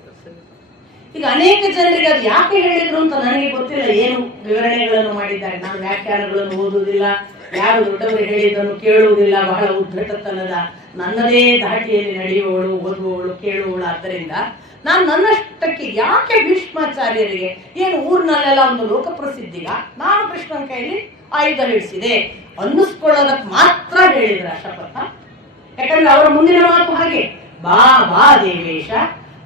ಈಗ ಅನೇಕ ಜನರಿಗೆ ಅದು ಯಾಕೆ ಹೇಳಿದ್ರು ಅಂತ ನನಗೆ ಗೊತ್ತಿಲ್ಲ. ಏನು ವಿವರಣೆಗಳನ್ನು ಮಾಡಿದ್ದಾರೆ, ನಾನು ವ್ಯಾಖ್ಯಾನಗಳನ್ನು ಓದುವುದಿಲ್ಲ, ಯಾರು ದೊಡ್ಡವರು ಹೇಳಿದ್ದನ್ನು ಕೇಳುವುದಿಲ್ಲ. ಬಹಳ ಉದ್ಧಟತನದ ನನ್ನದೇ ಧಾಟಿಯಲ್ಲಿ ನಡೆಯುವವಳು, ಓದುವವಳು, ಕೇಳುವವಳು. ಆದ್ದರಿಂದ ನಾನು ನನ್ನಷ್ಟಕ್ಕೆ ಯಾಕೆ ಭೀಷ್ಮಾಚಾರ್ಯರಿಗೆ ಏನು ಊರಿನಲ್ಲೆಲ್ಲ ಒಂದು ಲೋಕಪ್ರಸಿದ್ಧಿಗ ನಾನು ಕೃಷ್ಣನ ಕೈಯಲ್ಲಿ ಆಯುಧ ಹಿಡಿಸಿದೆ ಅನ್ನಿಸ್ಕೊಳ್ಳೋದಕ್ಕೆ ಮಾತ್ರ ಹೇಳಿದ್ರ ಶಪಥ. ಯಾಕಂದ್ರೆ ಅವರ ಮುಂದಿನ ಮಾತು ಹಾಗೆ, ಬಾ ಬಾ ದೇವೇಶ,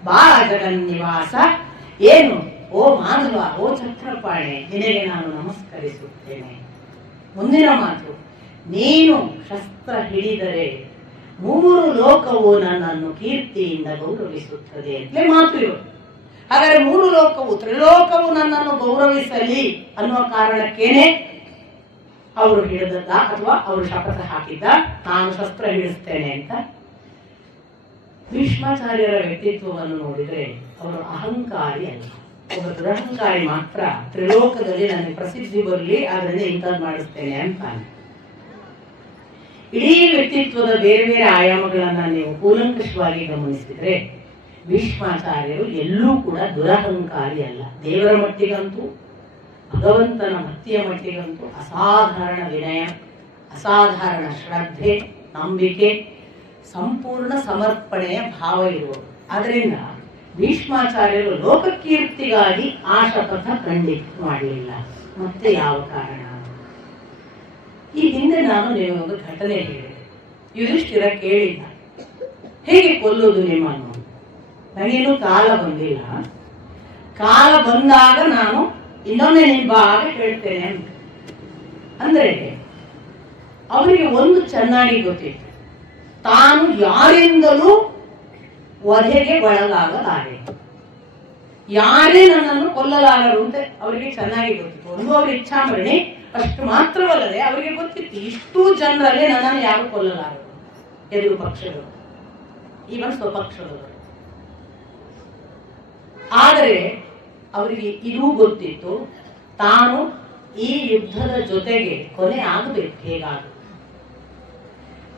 ಬಾ ಜಗನ್ನಿವಾಸ, ಏನು ಓ ಮಾಧವ, ಓ ಚಕ್ರಪಾಣೆ, ನಿನಗೆ ನಾನು ನಮಸ್ಕರಿಸುತ್ತೇನೆ. ಮುಂದಿನ ಮಾತು, ನೀನು ಶಸ್ತ್ರ ಹಿಡಿದರೆ 3 ಲೋಕವು ನನ್ನನ್ನು ಕೀರ್ತಿಯಿಂದ ಗೌರವಿಸುತ್ತದೆ ಅಂತಲೇ ಮಾತು ಇರೋದು. ಹಾಗಾದ್ರೆ 3 ಲೋಕವು, ತ್ರಿಲೋಕವು ನನ್ನನ್ನು ಗೌರವಿಸಲಿ ಅನ್ನುವ ಕಾರಣಕ್ಕೇನೆ ಅವರು ಹಿಡಿದದ್ದ ಅಥವಾ ಅವರು ಶಪಥ ಹಾಕಿದ್ದ ನಾನು ಶಸ್ತ್ರ ಹಿಡಿಸ್ತೇನೆ ಅಂತ. ಭೀಷ್ಮಾಚಾರ್ಯರ ವ್ಯಕ್ತಿತ್ವವನ್ನು ನೋಡಿದ್ರೆ ಅವರು ಅಹಂಕಾರಿ ಅಲ್ಲ. ಒಬ್ಬ ದುರಹಂಕಾರಿ ಮಾತ್ರ ತ್ರಿಲೋಕದಲ್ಲಿ ನನಗೆ ಪ್ರಸಿದ್ಧಿ ಬರಲಿ, ಅದರಿಂದ ಇಂಥದ್ದು ಮಾಡಿಸ್ತೇನೆ ಅಂತಾನೆ. ಇಡೀ ವ್ಯಕ್ತಿತ್ವದ ಬೇರೆ ಬೇರೆ ಆಯಾಮಗಳನ್ನ ನೀವು ಕೂಲಂಕಷವಾಗಿ ಗಮನಿಸಿದ್ರೆ ಭೀಷ್ಮಾಚಾರ್ಯರು ಎಲ್ಲೂ ಕೂಡ ದುರಹಂಕಾರಿ ಅಲ್ಲ. ದೇವರ ಮಟ್ಟಿಗಂತೂ, ಭಗವಂತನ ಭಕ್ತಿಯ ಮಟ್ಟಿಗಂತೂ ಅಸಾಧಾರಣ ವಿನಯ, ಅಸಾಧಾರಣ ಶ್ರದ್ಧೆ, ನಂಬಿಕೆ, ಸಂಪೂರ್ಣ ಸಮರ್ಪಣೆಯ ಭಾವ ಇರುವುದು. ಅದರಿಂದ ಭೀಷ್ಮಾಚಾರ್ಯರು ಲೋಕಕೀರ್ತಿಗಾಗಿ ಆ ಶಪಥ ಖಂಡಿತ ಮಾಡಲಿಲ್ಲ. ಮತ್ತೆ ಯಾವ ಕಾರಣ? ಈ ಹಿಂದೆ ನಾನು ನಿಮಗೊಂದು ಘಟನೆ ಹೇಳಿದೆ. ಯುಧಿಷ್ಠಿರ ಕೇಳಿದ್ದ, ಹೇಗೆ ಕೊಲ್ಲುವುದು ನಿಮ್ಮನ್ನು? ನನಗೇನು ಕಾಲ ಬಂದಿಲ್ಲ, ಕಾಲ ಬಂದಾಗ ನಾನು ಇನ್ನೊಮ್ಮೆ ನಿಮ್ಮ ಭಾಗ ಹೇಳ್ತೇನೆ ಅಂತ. ಅಂದ್ರೆ ಅವರಿಗೆ ಒಂದು ಚೆನ್ನಾಗಿ ಗೊತ್ತಿತ್ತು, ತಾನು ಯಾರಿಂದಲೂ ವಧೆಗೆ ಒಳಗಾಗಲಾರೆ, ಯಾರೇ ನನ್ನನ್ನು ಕೊಲ್ಲಲಾರರು ಅಂತ ಅವರಿಗೆ ಚೆನ್ನಾಗಿ ಗೊತ್ತಿತ್ತು. ಒಂದು ಅವರ ಇಚ್ಛಾಮರಣೆ, ಅಷ್ಟು ಮಾತ್ರವಲ್ಲದೆ ಅವರಿಗೆ ಗೊತ್ತಿತ್ತು ಇಷ್ಟು ಜನರಲ್ಲಿ ನನ್ನನ್ನು ಯಾರು ಕೊಲ್ಲಲಾರರು, ಎದುರು ಪಕ್ಷದವರು, ಈವನ್ ಸ್ವಪಕ್ಷದವರು. ಆದರೆ ಅವರಿಗೆ ಇದೂ ಗೊತ್ತಿತ್ತು, ತಾನು ಈ ಯುದ್ಧದ ಜೊತೆಗೆ ಕೊನೆ ಆಗಬೇಕು. ಹೇಗಾಗ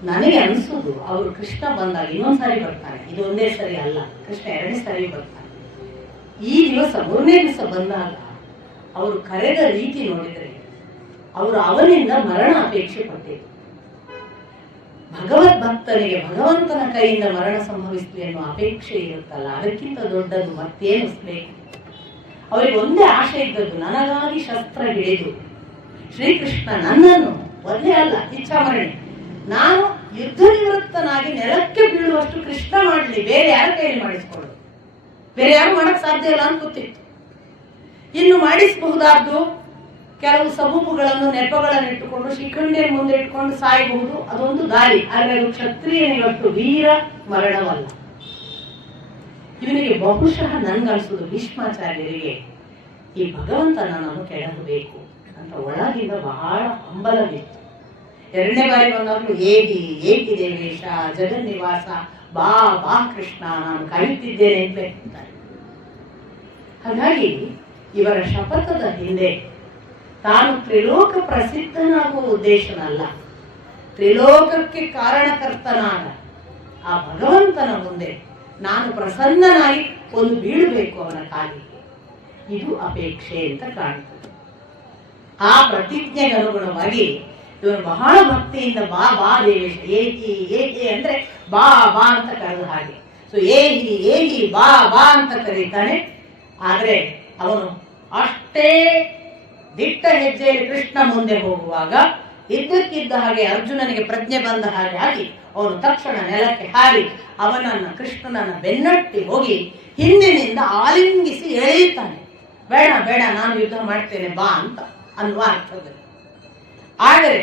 ನನಗೆ ಅನಿಸುದು, ಅವರು ಕೃಷ್ಣ ಬಂದಾಗ ಇನ್ನೊಂದ್ಸಾರಿ ಬರ್ತಾನೆ, ಇದು ಒಂದೇ ಸರಿ ಅಲ್ಲ, ಕೃಷ್ಣ 2ನೇ ಸಾರಿ ಬರ್ತಾನೆ. ಈ ದಿವಸ 3ನೇ ದಿವಸ ಬಂದಾಗ ಅವರು ಕರೆದ ರೀತಿ ನೋಡಿದರೆ ಅವರು ಅವನಿಂದ ಮರಣ ಅಪೇಕ್ಷೆ ಪಟ್ಟಿದ್ರು. ಭಗವದ್ಭಕ್ತನಿಗೆ ಭಗವಂತನ ಕೈಯಿಂದ ಮರಣ ಸಂಭವಿಸಲಿ ಅನ್ನೋ ಅಪೇಕ್ಷೆ ಇರುತ್ತಲ್ಲ, ಅದಕ್ಕಿಂತ ದೊಡ್ಡದು ಮತ್ತೇನು ಬೇಕು? ಅವರಿಗೆ ಒಂದೇ ಆಶೆ ಇದ್ದದ್ದು, ನನಗಾಗಿ ಶಸ್ತ್ರ ಹಿಡಿದು ಶ್ರೀಕೃಷ್ಣ ನನ್ನನ್ನು ಒಂದೇ ಅಲ್ಲ ಇಚ್ಛಾಮರಣಿ ನಾನು ಯುದ್ಧ ನಿವೃತ್ತನಾಗಿ ನೆಲಕ್ಕೆ ಬೀಳುವಷ್ಟು ಕೃಷ್ಣ ಮಾಡಲಿ, ಬೇರೆ ಯಾರ ಕೈಯಲ್ಲಿ ಮಾಡಿಸ್ಕೊಳ್ಳೋದು, ಬೇರೆ ಯಾರು ಮಾಡಕ್ ಸಾಧ್ಯ ಇಲ್ಲ ಅಂತ ಗೊತ್ತಿತ್ತು. ಇನ್ನು ಮಾಡಿಸಬಹುದಾದ್ದು ಕೆಲವು ಸಬೂಬುಗಳನ್ನು ನೆಪಗಳನ್ನು ಇಟ್ಟುಕೊಂಡು ಶಿಖಂಡಿಯ ಮುಂದೆ ಇಟ್ಕೊಂಡು ಸಾಯಬಹುದು, ಅದೊಂದು ದಾರಿ. ಆದರೆ ಅದು ಕ್ಷತ್ರಿಯನಿಗಷ್ಟು ವೀರ ಮರಣವಲ್ಲ. ಇವನಿಗೆ ಬಹುಶಃ ನನ್ಗನ್ಸುದು ಭೀಷ್ಮಾಚಾರ್ಯರಿಗೆ ಈ ಭಗವಂತ ನನ್ನನ್ನು ಕೆಳಗಬೇಕು ಅಂತ ಒಳಗಿಂದ ಬಹಳ ಹಂಬಲವಿತ್ತು. ಎರಡನೇ ಬಾರಿ ಬಂದಾಗಲೂ ಏಕಿ ದೇವೇಶ ಜಗನ್ನಿವಾಸ ಬಾ ಬಾ ಕೃಷ್ಣ, ನಾನು ಕಾಯುತ್ತಿದ್ದೇನೆ ಅಂತ ಹೇಳ್ತಾರೆ. ಹಾಗಾಗಿ ಇವರ ಶಪಥದ ಹಿಂದೆ ತಾನು ತ್ರಿಲೋಕ ಪ್ರಸಿದ್ಧನಾಗುವ ಉದ್ದೇಶನಲ್ಲ, ತ್ರಿಲೋಕಕ್ಕೆ ಕಾರಣಕರ್ತನಾದ ಆ ಭಗವಂತನ ಮುಂದೆ ನಾನು ಪ್ರಸನ್ನನಾಗಿ ಒಂದು ಬೀಳಬೇಕು ಅವನ ಕಾಲಿಗೆ, ಇದು ಅಪೇಕ್ಷೆ ಅಂತ ಕಾಣ್ತದೆ. ಆ ಪ್ರತಿಜ್ಞೆಗೆ ಅನುಗುಣವಾಗಿ ಇವನು ಬಹಳ ಭಕ್ತಿಯಿಂದ ಬಾ ಬಾ ದೇವೇಶ, ಏಕಿ ಅಂದ್ರೆ ಬಾ ಬಾ ಅಂತ ಕರೆದ ಹಾಗೆ. ಸೊ ಏಹಿ ಬಾ ಬಾ ಅಂತ ಕರೀತಾನೆ. ಆದ್ರೆ ಅವನು ಅಷ್ಟೇ ದಿಟ್ಟ ಹೆಜ್ಜೆಯಲ್ಲಿ ಕೃಷ್ಣ ಮುಂದೆ ಹೋಗುವಾಗ ಇದ್ದಕ್ಕಿದ್ದ ಹಾಗೆ ಅರ್ಜುನನಿಗೆ ಪ್ರಜ್ಞೆ ಬಂದ ಹಾಗೆ ಆಗಿ ಅವನು ತಕ್ಷಣ ನೆಲಕ್ಕೆ ಹಾರಿ ಅವನನ್ನ ಕೃಷ್ಣನನ್ನ ಬೆನ್ನಟ್ಟಿ ಹೋಗಿ ಹಿಂದಿನಿಂದ ಆಲಿಂಗಿಸಿ ಎಳೆಯುತ್ತಾನೆ. ಬೇಡ ಬೇಡ, ನಾನು ಯುದ್ಧ ಮಾಡ್ತೇನೆ ಬಾ ಅಂತ ಅನ್ನುವ ಅರ್ಥದಲ್ಲಿ. ಆದರೆ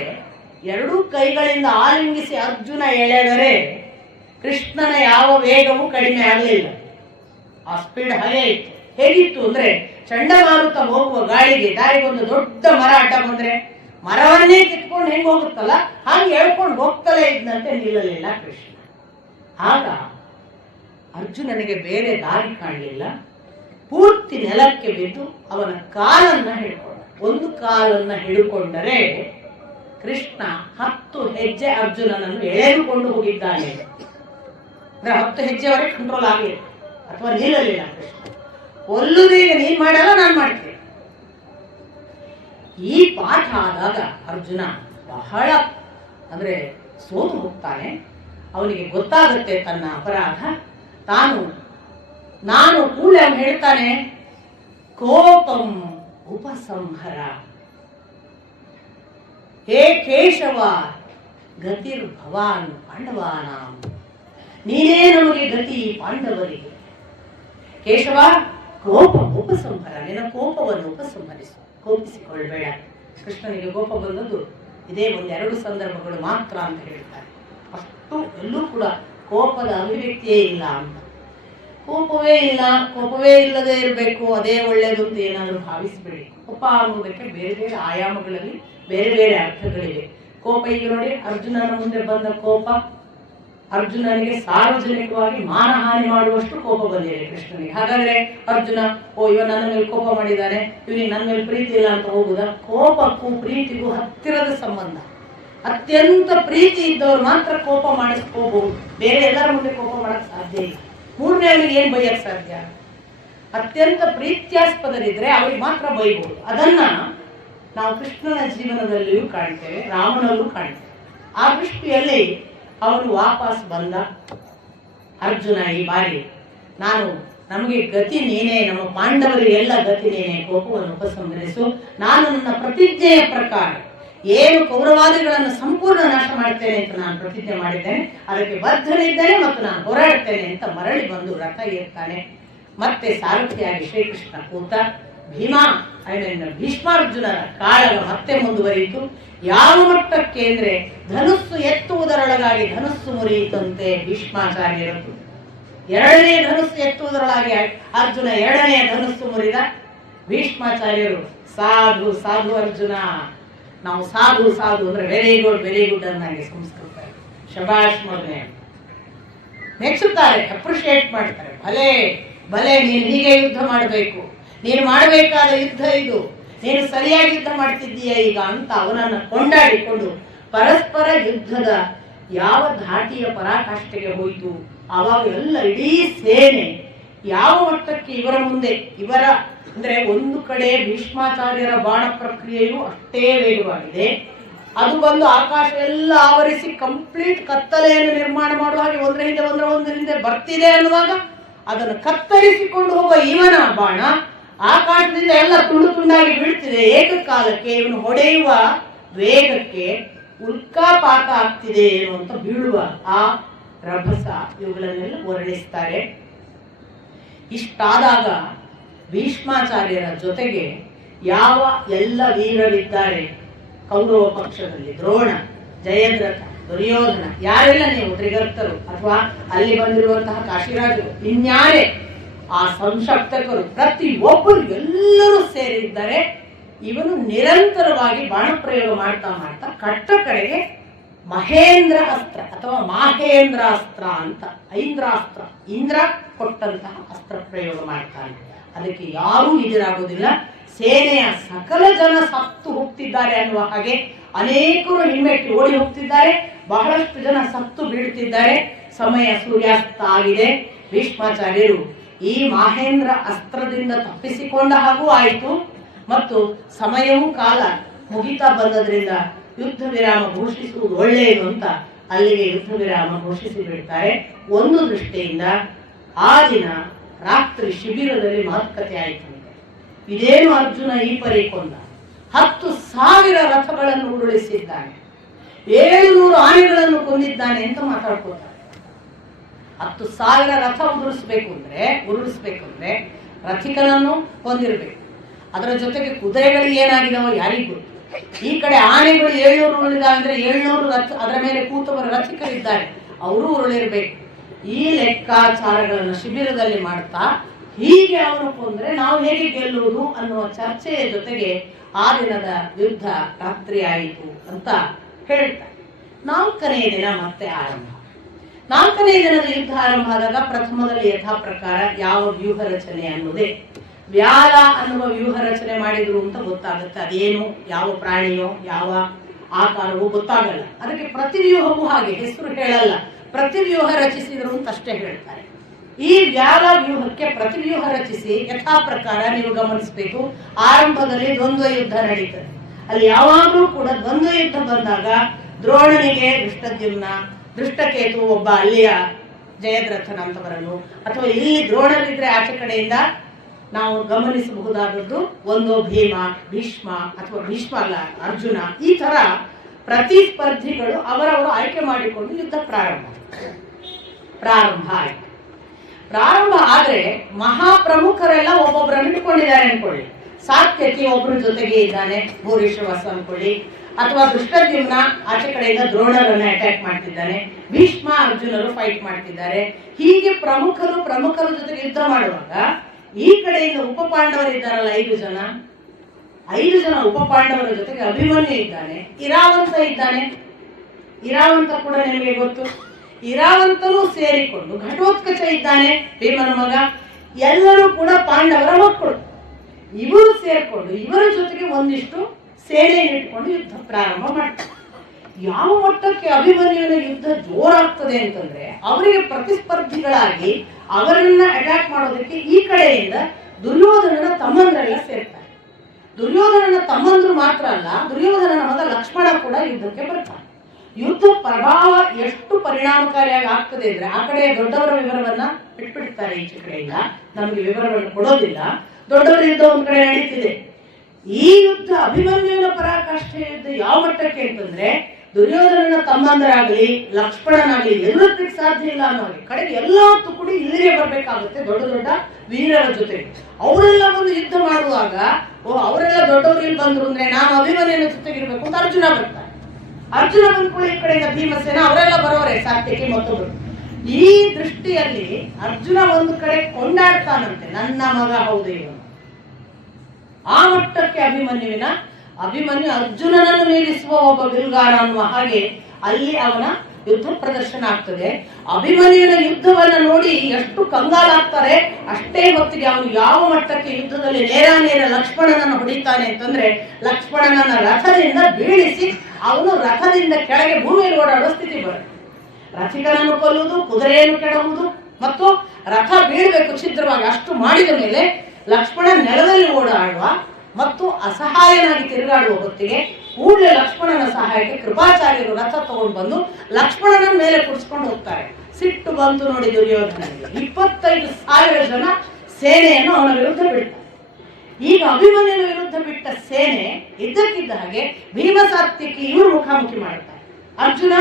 ಎರಡೂ ಕೈಗಳಿಂದ ಆಲಿಂಗಿಸಿ ಅರ್ಜುನ ಎಳೆದರೆ ಕೃಷ್ಣನ ಯಾವ ವೇಗವೂ ಕಡಿಮೆ ಆಗಲಿಲ್ಲ. ಆ ಸ್ಪೀಡ್ ಹಾಗೆ ಇತ್ತು. ಹೇಗಿತ್ತು ಅಂದ್ರೆ, ಚಂಡಮಾರುತ ಹೋಗುವ ಗಾಳಿಗೆ ದಾರಿಗೊಂದು ದೊಡ್ಡ ಮರ ಅಡ್ಡ ಬಂದ್ರೆ ಮರವನ್ನೇ ಕಿತ್ಕೊಂಡು ಹೆಂಗ್ ಹೋಗುತ್ತಲ್ಲ ಹಾಗೆ ಎಳ್ಕೊಂಡು ಹೋಗ್ತಲೇ ಇದ್ದಂತೆ ನಿಲ್ಲಲಿಲ್ಲ ಕೃಷ್ಣ. ಆಗ ಅರ್ಜುನನಿಗೆ ಬೇರೆ ದಾರಿ ಕಾಣಲಿಲ್ಲ. ಪೂರ್ತಿ ನೆಲಕ್ಕೆ ಬಿದ್ದು ಅವನ ಕಾಲನ್ನ ಹಿಡ್ಕೊಂಡ. ಒಂದು ಕಾಲನ್ನ ಹಿಡ್ಕೊಂಡರೆ ಕೃಷ್ಣ 10 ಹೆಜ್ಜೆ ಅರ್ಜುನನನ್ನು ಎಳೆದುಕೊಂಡು ಹೋಗಿದ್ದಾನೆ. ಅಂದ್ರೆ 10 ಹೆಜ್ಜೆವರೆಗೆ ಕಂಟ್ರೋಲ್ ಆಗಲಿಲ್ಲ ಅಥವಾ ನಿಲ್ಲಲಿಲ್ಲ ಕೃಷ್ಣ. ಒಲ್ಲುದೀಗ ನೀನ್ ಮಾಡಲ್ಲ, ನಾನು ಮಾಡ್ತೇನೆ. ಈ ಪಾಠ ಆದಾಗ ಅರ್ಜುನ ಬಹಳ ಅಂದ್ರೆ ಸೋತು ಹೋಗ್ತಾನೆ. ಅವನಿಗೆ ಗೊತ್ತಾಗುತ್ತೆ ತನ್ನ ಅಪರಾಧ. ನಾನು ಕೂಡಲೇ ಅವನು ಹೇಳ್ತಾನೆ, ಕೋಪಂ ಉಪಸಂಹರ, ಹೇ ಕೇಶವ ಗತಿರ್ ಭವಾನ್ ಪಾಂಡವಾನಾಂ, ನೀನೇ ನಮಗೆ ಗತಿ ಪಾಂಡವರಿಗೆ. ಕೇಶವ ಕೋಪ ಉಪಸಂಹರ, ನಿನ್ನ ಕೋಪವನ್ನು ಉಪಸಂಹರಿಸು, ಕೋಪಿಸಿಕೊಳ್ಳಬೇಡ. ಕೃಷ್ಣನಿಗೆ ಕೋಪ ಬಂದದ್ದು ಇದೇ 1-2 ಸಂದರ್ಭಗಳು ಮಾತ್ರ ಅಂತ ಹೇಳ್ತಾರೆ. ಅಷ್ಟು ಎಲ್ಲೂ ಕೂಡ ಕೋಪದ ಅಭಿವ್ಯಕ್ತಿಯೇ ಇಲ್ಲ ಅಂತ. ಕೋಪವೇ ಇಲ್ಲದೆ ಇರಬೇಕು, ಅದೇ ಒಳ್ಳೆಯದು ಅಂತ ಏನಾದರೂ ಭಾವಿಸಬೇಡಿ. ಕೋಪ ಆಗುವುದಕ್ಕೆ ಬೇರೆ ಬೇರೆ ಆಯಾಮಗಳಲ್ಲಿ ಬೇರೆ ಬೇರೆ ಅರ್ಥಗಳಿವೆ. ಕೋಪ ಈಗ ನೋಡಿ, ಅರ್ಜುನನ ಮುಂದೆ ಬಂದ ಕೋಪ ಅರ್ಜುನನಿಗೆ ಸಾರ್ವಜನಿಕವಾಗಿ ಮಾನಹಾನಿ ಮಾಡುವಷ್ಟು ಕೋಪ ಬಂದಿದೆ ಕೃಷ್ಣನಿಗೆ. ಹಾಗಾದ್ರೆ ಅರ್ಜುನ ಇವ ನನ್ನ ಮೇಲೆ ಕೋಪ ಮಾಡಿದ್ದಾನೆ, ಇವನಿಗೆ ನನ್ನ ಮೇಲೆ ಪ್ರೀತಿ ಇಲ್ಲ ಅಂತ ಹೋಗುದ? ಕೋಪಕ್ಕೂ ಪ್ರೀತಿಗೂ ಹತ್ತಿರದ ಸಂಬಂಧ. ಅತ್ಯಂತ ಪ್ರೀತಿ ಇದ್ದವ್ರು ಮಾತ್ರ ಕೋಪ ಮಾಡಿಸ್ಕೋಬಹುದು, ಬೇರೆ ಎಲ್ಲರ ಮುಂದೆ ಕೋಪ ಮಾಡಕ್ ಸಾಧ್ಯ ಇಲ್ಲ. ಮೂರನೇವನಿಗೆ ಏನ್ ಬೈಯಕ್ ಸಾಧ್ಯ? ಅತ್ಯಂತ ಪ್ರೀತ್ಯಾಸ್ಪದರಿದ್ರೆ ಅವ್ರಿಗೆ ಮಾತ್ರ ಬೈಬಹುದು. ಅದನ್ನ ನಾವು ಕೃಷ್ಣನ ಜೀವನದಲ್ಲಿಯೂ ಕಾಣ್ತೇವೆ, ರಾಮನಲ್ಲೂ ಕಾಣ್ತೇವೆ. ಆ ದೃಷ್ಟಿಯಲ್ಲಿ ಅವನು ವಾಪಸ್ ಬಂದ. ಅರ್ಜುನ ಈ ಬಾರಿ ನಮಗೆ ಗತಿ ನೀನೇ, ನಮ್ಮ ಪಾಂಡವರಿಗೆಲ್ಲ ಗತಿ ನೀನೇ, ಕೋಪವನ್ನು ಉಪಸಂಹರಿಸು. ನಾನು ನನ್ನ ಪ್ರತಿಜ್ಞೆಯ ಪ್ರಕಾರ ಏನು ಕೌರವಾದಿಗಳನ್ನು ಸಂಪೂರ್ಣ ನಾಶ ಮಾಡ್ತೇನೆ ಅಂತ ನಾನು ಪ್ರತಿಜ್ಞೆ ಮಾಡಿದ್ದೇನೆ, ಅದಕ್ಕೆ ಬದ್ಧನಿದ್ದೇನೆ ಮತ್ತು ನಾನು ಹೋರಾಡ್ತೇನೆ ಅಂತ ಮರಳಿ ಬಂದು ರಥ ಏರ್ತಾನೆ. ಮತ್ತೆ ಸಾರಥಿಯಾಗಿ ಶ್ರೀಕೃಷ್ಣ ಕೂತ. ಭೀಷ್ಮಾರ್ಜುನರ ಕಾಳಗ ಮತ್ತೆ ಮುಂದುವರಿಯಿತು. ಯಾವ ಮಟ್ಟಕ್ಕೆ ಅಂದ್ರೆ ಧನುಸ್ಸು ಎತ್ತುವುದರೊಳಗಾಗಿ ಧನುಸ್ಸು ಮುರಿಯಿತಂತೆ ಭೀಷ್ಮಾಚಾರ್ಯರದ್ದು. 2ನೇ ಧನುಸ್ಸು ಎತ್ತುವುದರೊಳಗಾಗಿ ಅರ್ಜುನ 2ನೇ ಧನುಸ್ಸು ಮುರಿದ. ಭೀಷ್ಮಾಚಾರ್ಯರು ಸಾಧು ಸಾಧು ಅರ್ಜುನ, ನಾವು ಸಾಧು ಸಾಧು ಅಂದ್ರೆ ವೆರಿ ಗುಡ್ ಅನ್ನಂಗೆ ಸಂಸ್ಕೃತ, ಶಬಾಷ್ ಮಗನೆ ಮೆಚ್ಚುತ್ತಾರೆ, ಅಪ್ರಿಶಿಯೇಟ್ ಮಾಡ್ತಾರೆ. ಭಲೆ ನೀನು ಹೀಗೆ ಯುದ್ಧ ಮಾಡಬೇಕು, ನೀನು ಮಾಡಬೇಕಾದ ಯುದ್ಧ ಇದು, ನೀನು ಸರಿಯಾಗಿ ಯುದ್ಧ ಮಾಡ್ತಿದ್ದೀಯ ಈಗ ಅಂತ ಅವನನ್ನು ಕೊಂಡಾಡಿಕೊಂಡು ಪರಸ್ಪರ ಯುದ್ಧದ ಯಾವ ಧಾಟಿಯ ಪರಾಕಾಷ್ಠೆಗೆ ಹೋಯಿತು ಆವಾಗ ಎಲ್ಲ ಇಡೀ ಸೇನೆ ಯಾವ ಮಟ್ಟಕ್ಕೆ ಇವರ ಮುಂದೆ ಇವರ ಅಂದ್ರೆ ಒಂದು ಕಡೆ ಭೀಷ್ಮಾಚಾರ್ಯರ ಬಾಣ ಪ್ರಕ್ರಿಯೆಯು ಅಷ್ಟೇ ವೇಗವಾಗಿದೆ. ಅದು ಬಂದು ಆಕಾಶ ಎಲ್ಲ ಆವರಿಸಿ ಕಂಪ್ಲೀಟ್ ಕತ್ತಲೆಯನ್ನು ನಿರ್ಮಾಣ ಮಾಡುವ ಹಾಗೆ ಒಂದರ ಹಿಂದೆ ಬರ್ತಿದೆ ಅನ್ನುವಾಗ ಅದನ್ನು ಕತ್ತರಿಸಿಕೊಂಡು ಹೋಗುವ ಇವನ ಬಾಣ ಆಕಾಶದಿಂದ ಎಲ್ಲ ತುಂಡು ತುಂಡಾಗಿ ಬೀಳ್ತಿದೆ. ಏಕಕಾಲಕ್ಕೆ ಇವನು ಹೊಡೆಯುವ ವೇಗಕ್ಕೆ ಉಲ್ಕಾಪಾತ ಆಗ್ತಿದೆ ಅಂತ ಬೀಳುವ ಆ ರಭಸ ಇವುಗಳನ್ನೆಲ್ಲ ವರ್ಣಿಸ್ತಾರೆ. ಇಷ್ಟಾದಾಗ ಭೀಷ್ಮಾಚಾರ್ಯರ ಜೊತೆಗೆ ಯಾವ ಎಲ್ಲ ವೀರರಿದ್ದಾರೆ ಕೌರವ ಪಕ್ಷದಲ್ಲಿ, ದ್ರೋಣ, ಜಯದ್ರಥ, ದುರ್ಯೋಧನ, ಯಾರೆಲ್ಲ ನೀವು ತ್ರಿಗರ್ತರು ಅಥವಾ ಅಲ್ಲಿ ಬಂದಿರುವಂತಹ ಕಾಶಿರಾಜರು, ಇನ್ಯಾರೇ ಆ ಸಂಶಕ್ತಕರು, ಪ್ರತಿ ಒಬ್ಬರು ಎಲ್ಲರೂ ಸೇರಿದ್ದಾರೆ. ಇವನು ನಿರಂತರವಾಗಿ ಬಾಣಪ್ರಯೋಗ ಮಾಡ್ತಾ ಮಾಡ್ತಾ ಕಟ್ಟ ಕಡೆಗೆ ಮಹೇಂದ್ರ ಅಸ್ತ್ರ ಅಥವಾ ಮಾಹೇಂದ್ರ ಅಸ್ತ್ರ ಅಂತ, ಐಂದ್ರಾಸ್ತ್ರ, ಇಂದ್ರ ಕೊಟ್ಟಂತಹ ಅಸ್ತ್ರ ಪ್ರಯೋಗ ಮಾಡ್ತಾನೆ. ಅದಕ್ಕೆ ಯಾರೂ ಎದುರಾಗುವುದಿಲ್ಲ. ಸೇನೆಯ ಸಕಲ ಜನ ಸತ್ತು ಹೋಗ್ತಿದ್ದಾರೆ ಅನ್ನುವ ಹಾಗೆ ಅನೇಕರು ಹಿಮ್ಮೆಟ್ಟಿ ಓಡಿ ಹೋಗ್ತಿದ್ದಾರೆ. ಬಹಳಷ್ಟು ಜನ ಸತ್ತು ಬೀಳ್ತಿದ್ದಾರೆ. ಸಮಯ ಸೂರ್ಯಾಸ್ತ ಆಗಿದೆ. ಭೀಷ್ಮಾಚಾರ್ಯರು ಈ ಮಹೇಂದ್ರ ಅಸ್ತ್ರದಿಂದ ತಪ್ಪಿಸಿಕೊಂಡ ಹಾಗೂ ಆಯಿತು ಮತ್ತು ಸಮಯವೂ ಕಾಲ ಮುಗಿತಾ ಬಂದದ್ರಿಂದ ಯುದ್ಧ ವಿರಾಮ ಘೋಷಿಸುವುದು ಒಳ್ಳೆಯದು ಅಂತ ಅಲ್ಲಿಗೆ ಯುದ್ಧ ವಿರಾಮ ಘೋಷಿಸಿ ಬಿಡ್ತಾರೆ. ಒಂದು ದೃಷ್ಟಿಯಿಂದ ಆ ದಿನ ರಾತ್ರಿ ಶಿಬಿರದಲ್ಲಿ ಮಾತುಕತೆ ಆಯಿತು. ಇದೇನು ಅರ್ಜುನ ಈ ಪರಿ ಕೊಂದ, 10,000 ರಥಗಳನ್ನು ಉರುಳಿಸಿದ್ದಾನೆ, 700 ಆನೆಗಳನ್ನು ಕೊಂದಿದ್ದಾನೆ ಅಂತ ಮಾತಾಡ್ಕೋತಾರೆ. 10,000 ರಥ ಉರುಳಿಸ್ಬೇಕಂದ್ರೆ ರಥಿಕನನ್ನು ಕೊಂದಿರ್ಬೇಕು. ಅದರ ಜೊತೆಗೆ ಕುದುರೆಗಳು ಏನಾಗಿದಾವೋ ಯಾರಿಗೂ ಗೊತ್ತು. ಈ ಕಡೆ ಆನೆಗಳು 700 ಉರುಳಿದಾವೆ ಅಂದ್ರೆ 700 ರಥ, ಅದರ ಮೇಲೆ ಕೂತವರ ರಥಿಕರಿದ್ದಾರೆ, ಅವರು ಉರುಳಿರ್ಬೇಕು. ಈ ಲೆಕ್ಕಾಚಾರಗಳನ್ನು ಶಿಬಿರದಲ್ಲಿ ಮಾಡ್ತಾ ಹೀಗೆ ಅವನು ಕೊಂದ್ರೆ ನಾವು ಹೇಗೆ ಗೆಲ್ಲುವುದು ಅನ್ನುವ ಚರ್ಚೆಯ ಜೊತೆಗೆ ಆ ದಿನದ ಯುದ್ಧ ರಾತ್ರಿ ಆಯಿತು ಅಂತ ಹೇಳ್ತಾರೆ. 4ನೇ ದಿನ ಮತ್ತೆ ಆರಂಭ. 4ನೇ ದಿನದ ಯುದ್ಧ ಆರಂಭ ಆದಾಗ ಪ್ರಥಮದಲ್ಲಿ ಯಥಾ ಪ್ರಕಾರ ಯಾವ ವ್ಯೂಹ ರಚನೆ ಅನ್ನೋದೇ, ವ್ಯಾಲ ಅನ್ನುವ ವ್ಯೂಹ ರಚನೆ ಮಾಡಿದ್ರು ಅಂತ ಗೊತ್ತಾಗುತ್ತೆ. ಅದೇನು, ಯಾವ ಪ್ರಾಣಿಯೋ ಯಾವ ಆಕಾರವೋ ಗೊತ್ತಾಗಲ್ಲ. ಅದಕ್ಕೆ ಪ್ರತಿವ್ಯೂಹವೂ ಹಾಗೆ ಹೆಸರು ಹೇಳಲ್ಲ, ಪ್ರತಿವ್ಯೂಹ ರಚಿಸಿದ್ರು ಅಂತ ಅಷ್ಟೇ ಹೇಳ್ತಾರೆ. ಈ ವ್ಯಾಲ ವ್ಯೂಹಕ್ಕೆ ಪ್ರತಿವ್ಯೂಹ ರಚಿಸಿ ಯಥಾ ಪ್ರಕಾರ ನೀವು ಗಮನಿಸಬೇಕು. ಆರಂಭದಲ್ಲಿ ದ್ವಂದ್ವ ಯುದ್ಧ ನಡೀತದೆ. ಅಲ್ಲಿ ಯಾವಾಗಲೂ ಕೂಡ ದ್ವಂದ್ವ ಯುದ್ಧ ಬಂದಾಗ ದ್ರೋಣನಿಗೆ ದೃಷ್ಟದ್ಯುಮ್ನ, ದೃಷ್ಟಕೇತು ಒಬ್ಬ ಅಲ್ಲಿಯ ಜಯದ್ರಥನಂತವರನ್ನು, ಅಥವಾ ಇಲ್ಲಿ ದ್ರೋಣರಿದ್ರೆ ಆಚೆ ಕಡೆಯಿಂದ ನಾವು ಗಮನಿಸಬಹುದಾದದ್ದು ಒಂದು ಭೀಮ, ಭೀಷ್ಮ ಅಥವಾ ಭೀಷ್ಮ ಅಲ್ಲ ಅರ್ಜುನ, ಈ ತರ ಪ್ರತಿಸ್ಪರ್ಧಿಗಳು ಅವರವರು ಆಯ್ಕೆ ಮಾಡಿಕೊಂಡು ಯುದ್ಧ ಪ್ರಾರಂಭ ಆಯ್ತು. ಪ್ರಾರಂಭ ಆದ್ರೆ ಮಹಾಪ್ರಮುಖರೆಲ್ಲ ಒಬ್ಬೊಬ್ಬರನ್ನು ಇಟ್ಕೊಂಡಿದ್ದಾರೆ ಅನ್ಕೊಳ್ಳಿ. ಸಾತ್ಯಕಿ ಒಬ್ಬರ ಜೊತೆಗೆ ಇದ್ದಾನೆ, ಭೂರಿಶ್ರವಸ ಅನ್ಕೊಳ್ಳಿ, ಅಥವಾ ದೃಷ್ಟದ್ಯುಮ್ನ ಆಚೆ ಕಡೆಯಿಂದ ದ್ರೋಣರನ್ನ ಅಟ್ಯಾಕ್ ಮಾಡ್ತಿದ್ದಾನೆ, ಭೀಷ್ಮ ಅರ್ಜುನರು ಫೈಟ್ ಮಾಡ್ತಿದ್ದಾರೆ. ಹೀಗೆ ಪ್ರಮುಖರ ಜೊತೆಗೆ ಯುದ್ಧ ಮಾಡುವಾಗ ಈ ಕಡೆಯಿಂದ ಉಪ ಪಾಂಡವರಿದ್ದಾರಲ್ಲ 5 ಜನ ಉಪ ಪಾಂಡವರ ಜೊತೆಗೆ ಅಭಿಮನ್ಯು ಇದ್ದಾನೆ, ಇರಾವಂತ ಇದ್ದಾನೆ. ಇರಾವಂತ ಕೂಡ ನಿಮಗೆ ಗೊತ್ತು. ಇರಾವಂತನೂ ಸೇರಿಕೊಂಡು ಘಟೋತ್ಕಚ ಇದ್ದಾನೆ, ಭೀಮನ ಮಗ. ಎಲ್ಲರೂ ಕೂಡ ಪಾಂಡವರ ಮಕ್ಕಳು. ಇವರು ಸೇರ್ಕೊಂಡು ಇವರ ಜೊತೆಗೆ ಒಂದಿಷ್ಟು ಸೇನೆ ಇಟ್ಕೊಂಡು ಯುದ್ಧ ಪ್ರಾರಂಭ ಮಾಡ್ತಾರೆ. ಯಾವ ಮಟ್ಟಕ್ಕೆ ಅಭಿಮನ್ಯುವಿನ ಯುದ್ಧ ಜೋರಾಗ್ತದೆ ಅಂತಂದ್ರೆ ಅವರಿಗೆ ಪ್ರತಿಸ್ಪರ್ಧಿಗಳಾಗಿ ಅವರನ್ನ ಅಟ್ಯಾಕ್ ಮಾಡೋದಕ್ಕೆ ಈ ಕಡೆಯಿಂದ ದುರ್ಯೋಧನನ ತಮ್ಮಂದರೆಲ್ಲ ಸೇರ್ತಾರೆ. ದುರ್ಯೋಧನನ ತಮ್ಮಂದ್ರು ಮಾತ್ರ ಅಲ್ಲ, ದುರ್ಯೋಧನನ ಮಗ ಲಕ್ಷ್ಮಣ ಕೂಡ ಯುದ್ಧಕ್ಕೆ ಬರ್ತಾನೆ. ಯುದ್ಧ ಪ್ರಭಾವ ಎಷ್ಟು ಪರಿಣಾಮಕಾರಿಯಾಗಿ ಆಗ್ತದೆ ಅಂದ್ರೆ ಆ ಕಡೆ ದೊಡ್ಡವರ ವಿವರವನ್ನ ಬಿಟ್ಬಿಡ್ತಾರೆ, ಈಚೆ ಕಡೆಯಿಂದ ನಮಗೆ ವಿವರವನ್ನು ಕೊಡೋದಿಲ್ಲ. ದೊಡ್ಡವರ ಯುದ್ಧ ಒಂದ್ ಕಡೆ ನಡೀತಿದೆ. ಈ ಯುದ್ಧ ಅಭಿಮನ್ಯುವಿನ ಪರಾಕಾಷ್ಠೆ ಯುದ್ಧ ಯಾವ ಮಟ್ಟಕ್ಕೆ ಅಂತಂದ್ರೆ ದುರ್ಯೋಧನನ ತಮ್ಮಂದರಾಗ್ಲಿ ಲಕ್ಷ್ಮಣನಾಗ್ಲಿ ಎಲ್ಲಕ್ಕೆ ಸಾಧ್ಯ ಇಲ್ಲ ಅನ್ನೋ ಹಾಗೆ ಕಡೆಗೆ ಎಲ್ಲಾ ತುಕುಡಿ ಇಲ್ಲಿಗೆ ಬರ್ಬೇಕಾಗುತ್ತೆ. ದೊಡ್ಡ ವೀರರ ಜೊತೆಗೆ ಅವರೆಲ್ಲ ಒಂದು ಯುದ್ಧ ಮಾಡುವಾಗ ಅವರೆಲ್ಲ ದೊಡ್ಡವರು ಇಲ್ಲಿ ಬಂದ್ರು ಅಂದ್ರೆ ನಾನು ಅಭಿಮನ್ಯುವಿನ ಜೊತೆಗಿರ್ಬೇಕು ಅಂತ ಅರ್ಜುನ ಬರ್ತಾರೆ. ಅರ್ಜುನ ಬಂದ್ಕೊಳ್ಳಿ ಈ ಕಡೆಯಿಂದ ಭೀಮಸೇನ ಅವರೆಲ್ಲ ಬರೋರೆ, ಸಾತ್ಯಕಿ ಮತ್ತೊಬ್ಬರು. ಈ ದೃಷ್ಟಿಯಲ್ಲಿ ಅರ್ಜುನ ಒಂದು ಕಡೆ ಕೊಂಡಾಡ್ತಾನಂತೆ, ನನ್ನ ಮಗ ಹೌದು ಇವನು. ಆ ಮಟ್ಟಕ್ಕೆ ಅಭಿಮನ್ಯು ಅರ್ಜುನನನ್ನು ಮೀರಿಸುವ ಒಬ್ಬ ಬಿರುಗಾರ ಅನ್ನುವ ಹಾಗೆ ಅಲ್ಲಿ ಅವನ ಯುದ್ಧ ಪ್ರದರ್ಶನ ಆಗ್ತದೆ. ಅಭಿಮನ್ಯುವಿನ ಯುದ್ಧವನ್ನ ನೋಡಿ ಎಷ್ಟು ಕಂಗಾಲಾಗ್ತಾರೆ. ಅಷ್ಟೇ ಹೊತ್ತಿಗೆ ಅವನು ಯಾವ ಮಟ್ಟಕ್ಕೆ ಯುದ್ಧದಲ್ಲಿ ನೇರ ಲಕ್ಷ್ಮಣನನ್ನು ಹೊಡಿತಾನೆ ಅಂತಂದ್ರೆ ಲಕ್ಷ್ಮಣನನ್ನ ರಥದಿಂದ ಬೀಳಿಸಿ ಅವನು ರಥದಿಂದ ಕೆಳಗೆ ಭೂಮಿಯಲ್ಲಿ ಓಡಾಡೋ ಸ್ಥಿತಿ ಬರುತ್ತೆ. ರಥಿಕನನ್ನು ಕೊಲ್ಲುವುದು, ಕುದುರೆಯನ್ನು ಕೆಡಹುವುದು, ಮತ್ತು ರಥ ಬೀಳಬೇಕು ಛಿದ್ರವಾಗಿ. ಅಷ್ಟು ಮಾಡಿದ ಮೇಲೆ ಲಕ್ಷ್ಮಣ ನೆಲದಲ್ಲಿ ಓಡಾಡುವ ಮತ್ತು ಅಸಹಾಯನಾಗಿ ತಿರುಗಾಡುವ ಹೊತ್ತಿಗೆ ಕೂಡಲೇ ಲಕ್ಷ್ಮಣನ ಸಹಾಯಕ್ಕೆ ಕೃಪಾಚಾರ್ಯರು ರಥ ತಗೊಂಡು ಬಂದು ಲಕ್ಷ್ಮಣನ ಮೇಲೆ ಕುಡಿಸ್ಕೊಂಡು ಹೋಗ್ತಾರೆ. ಸಿಟ್ಟು ಬಂತು ನೋಡಿ ದುರ್ಯೋಧನಿಗೆ. 25,000 ಜನ ಸೇನೆಯನ್ನು ಅವನ ವಿರುದ್ಧ ಬಿಡ್ತಾರೆ. ಈಗ ಅಭಿಮನ್ಯನ ವಿರುದ್ಧ ಬಿಟ್ಟ ಸೇನೆ ಇದ್ದಕ್ಕಿದ್ದ ಹಾಗೆ ಭೀಮಸಾತ್ಯಕಿ ಇವರು ಮುಖಾಮುಖಿ ಮಾಡುತ್ತಾರೆ. ಅರ್ಜುನ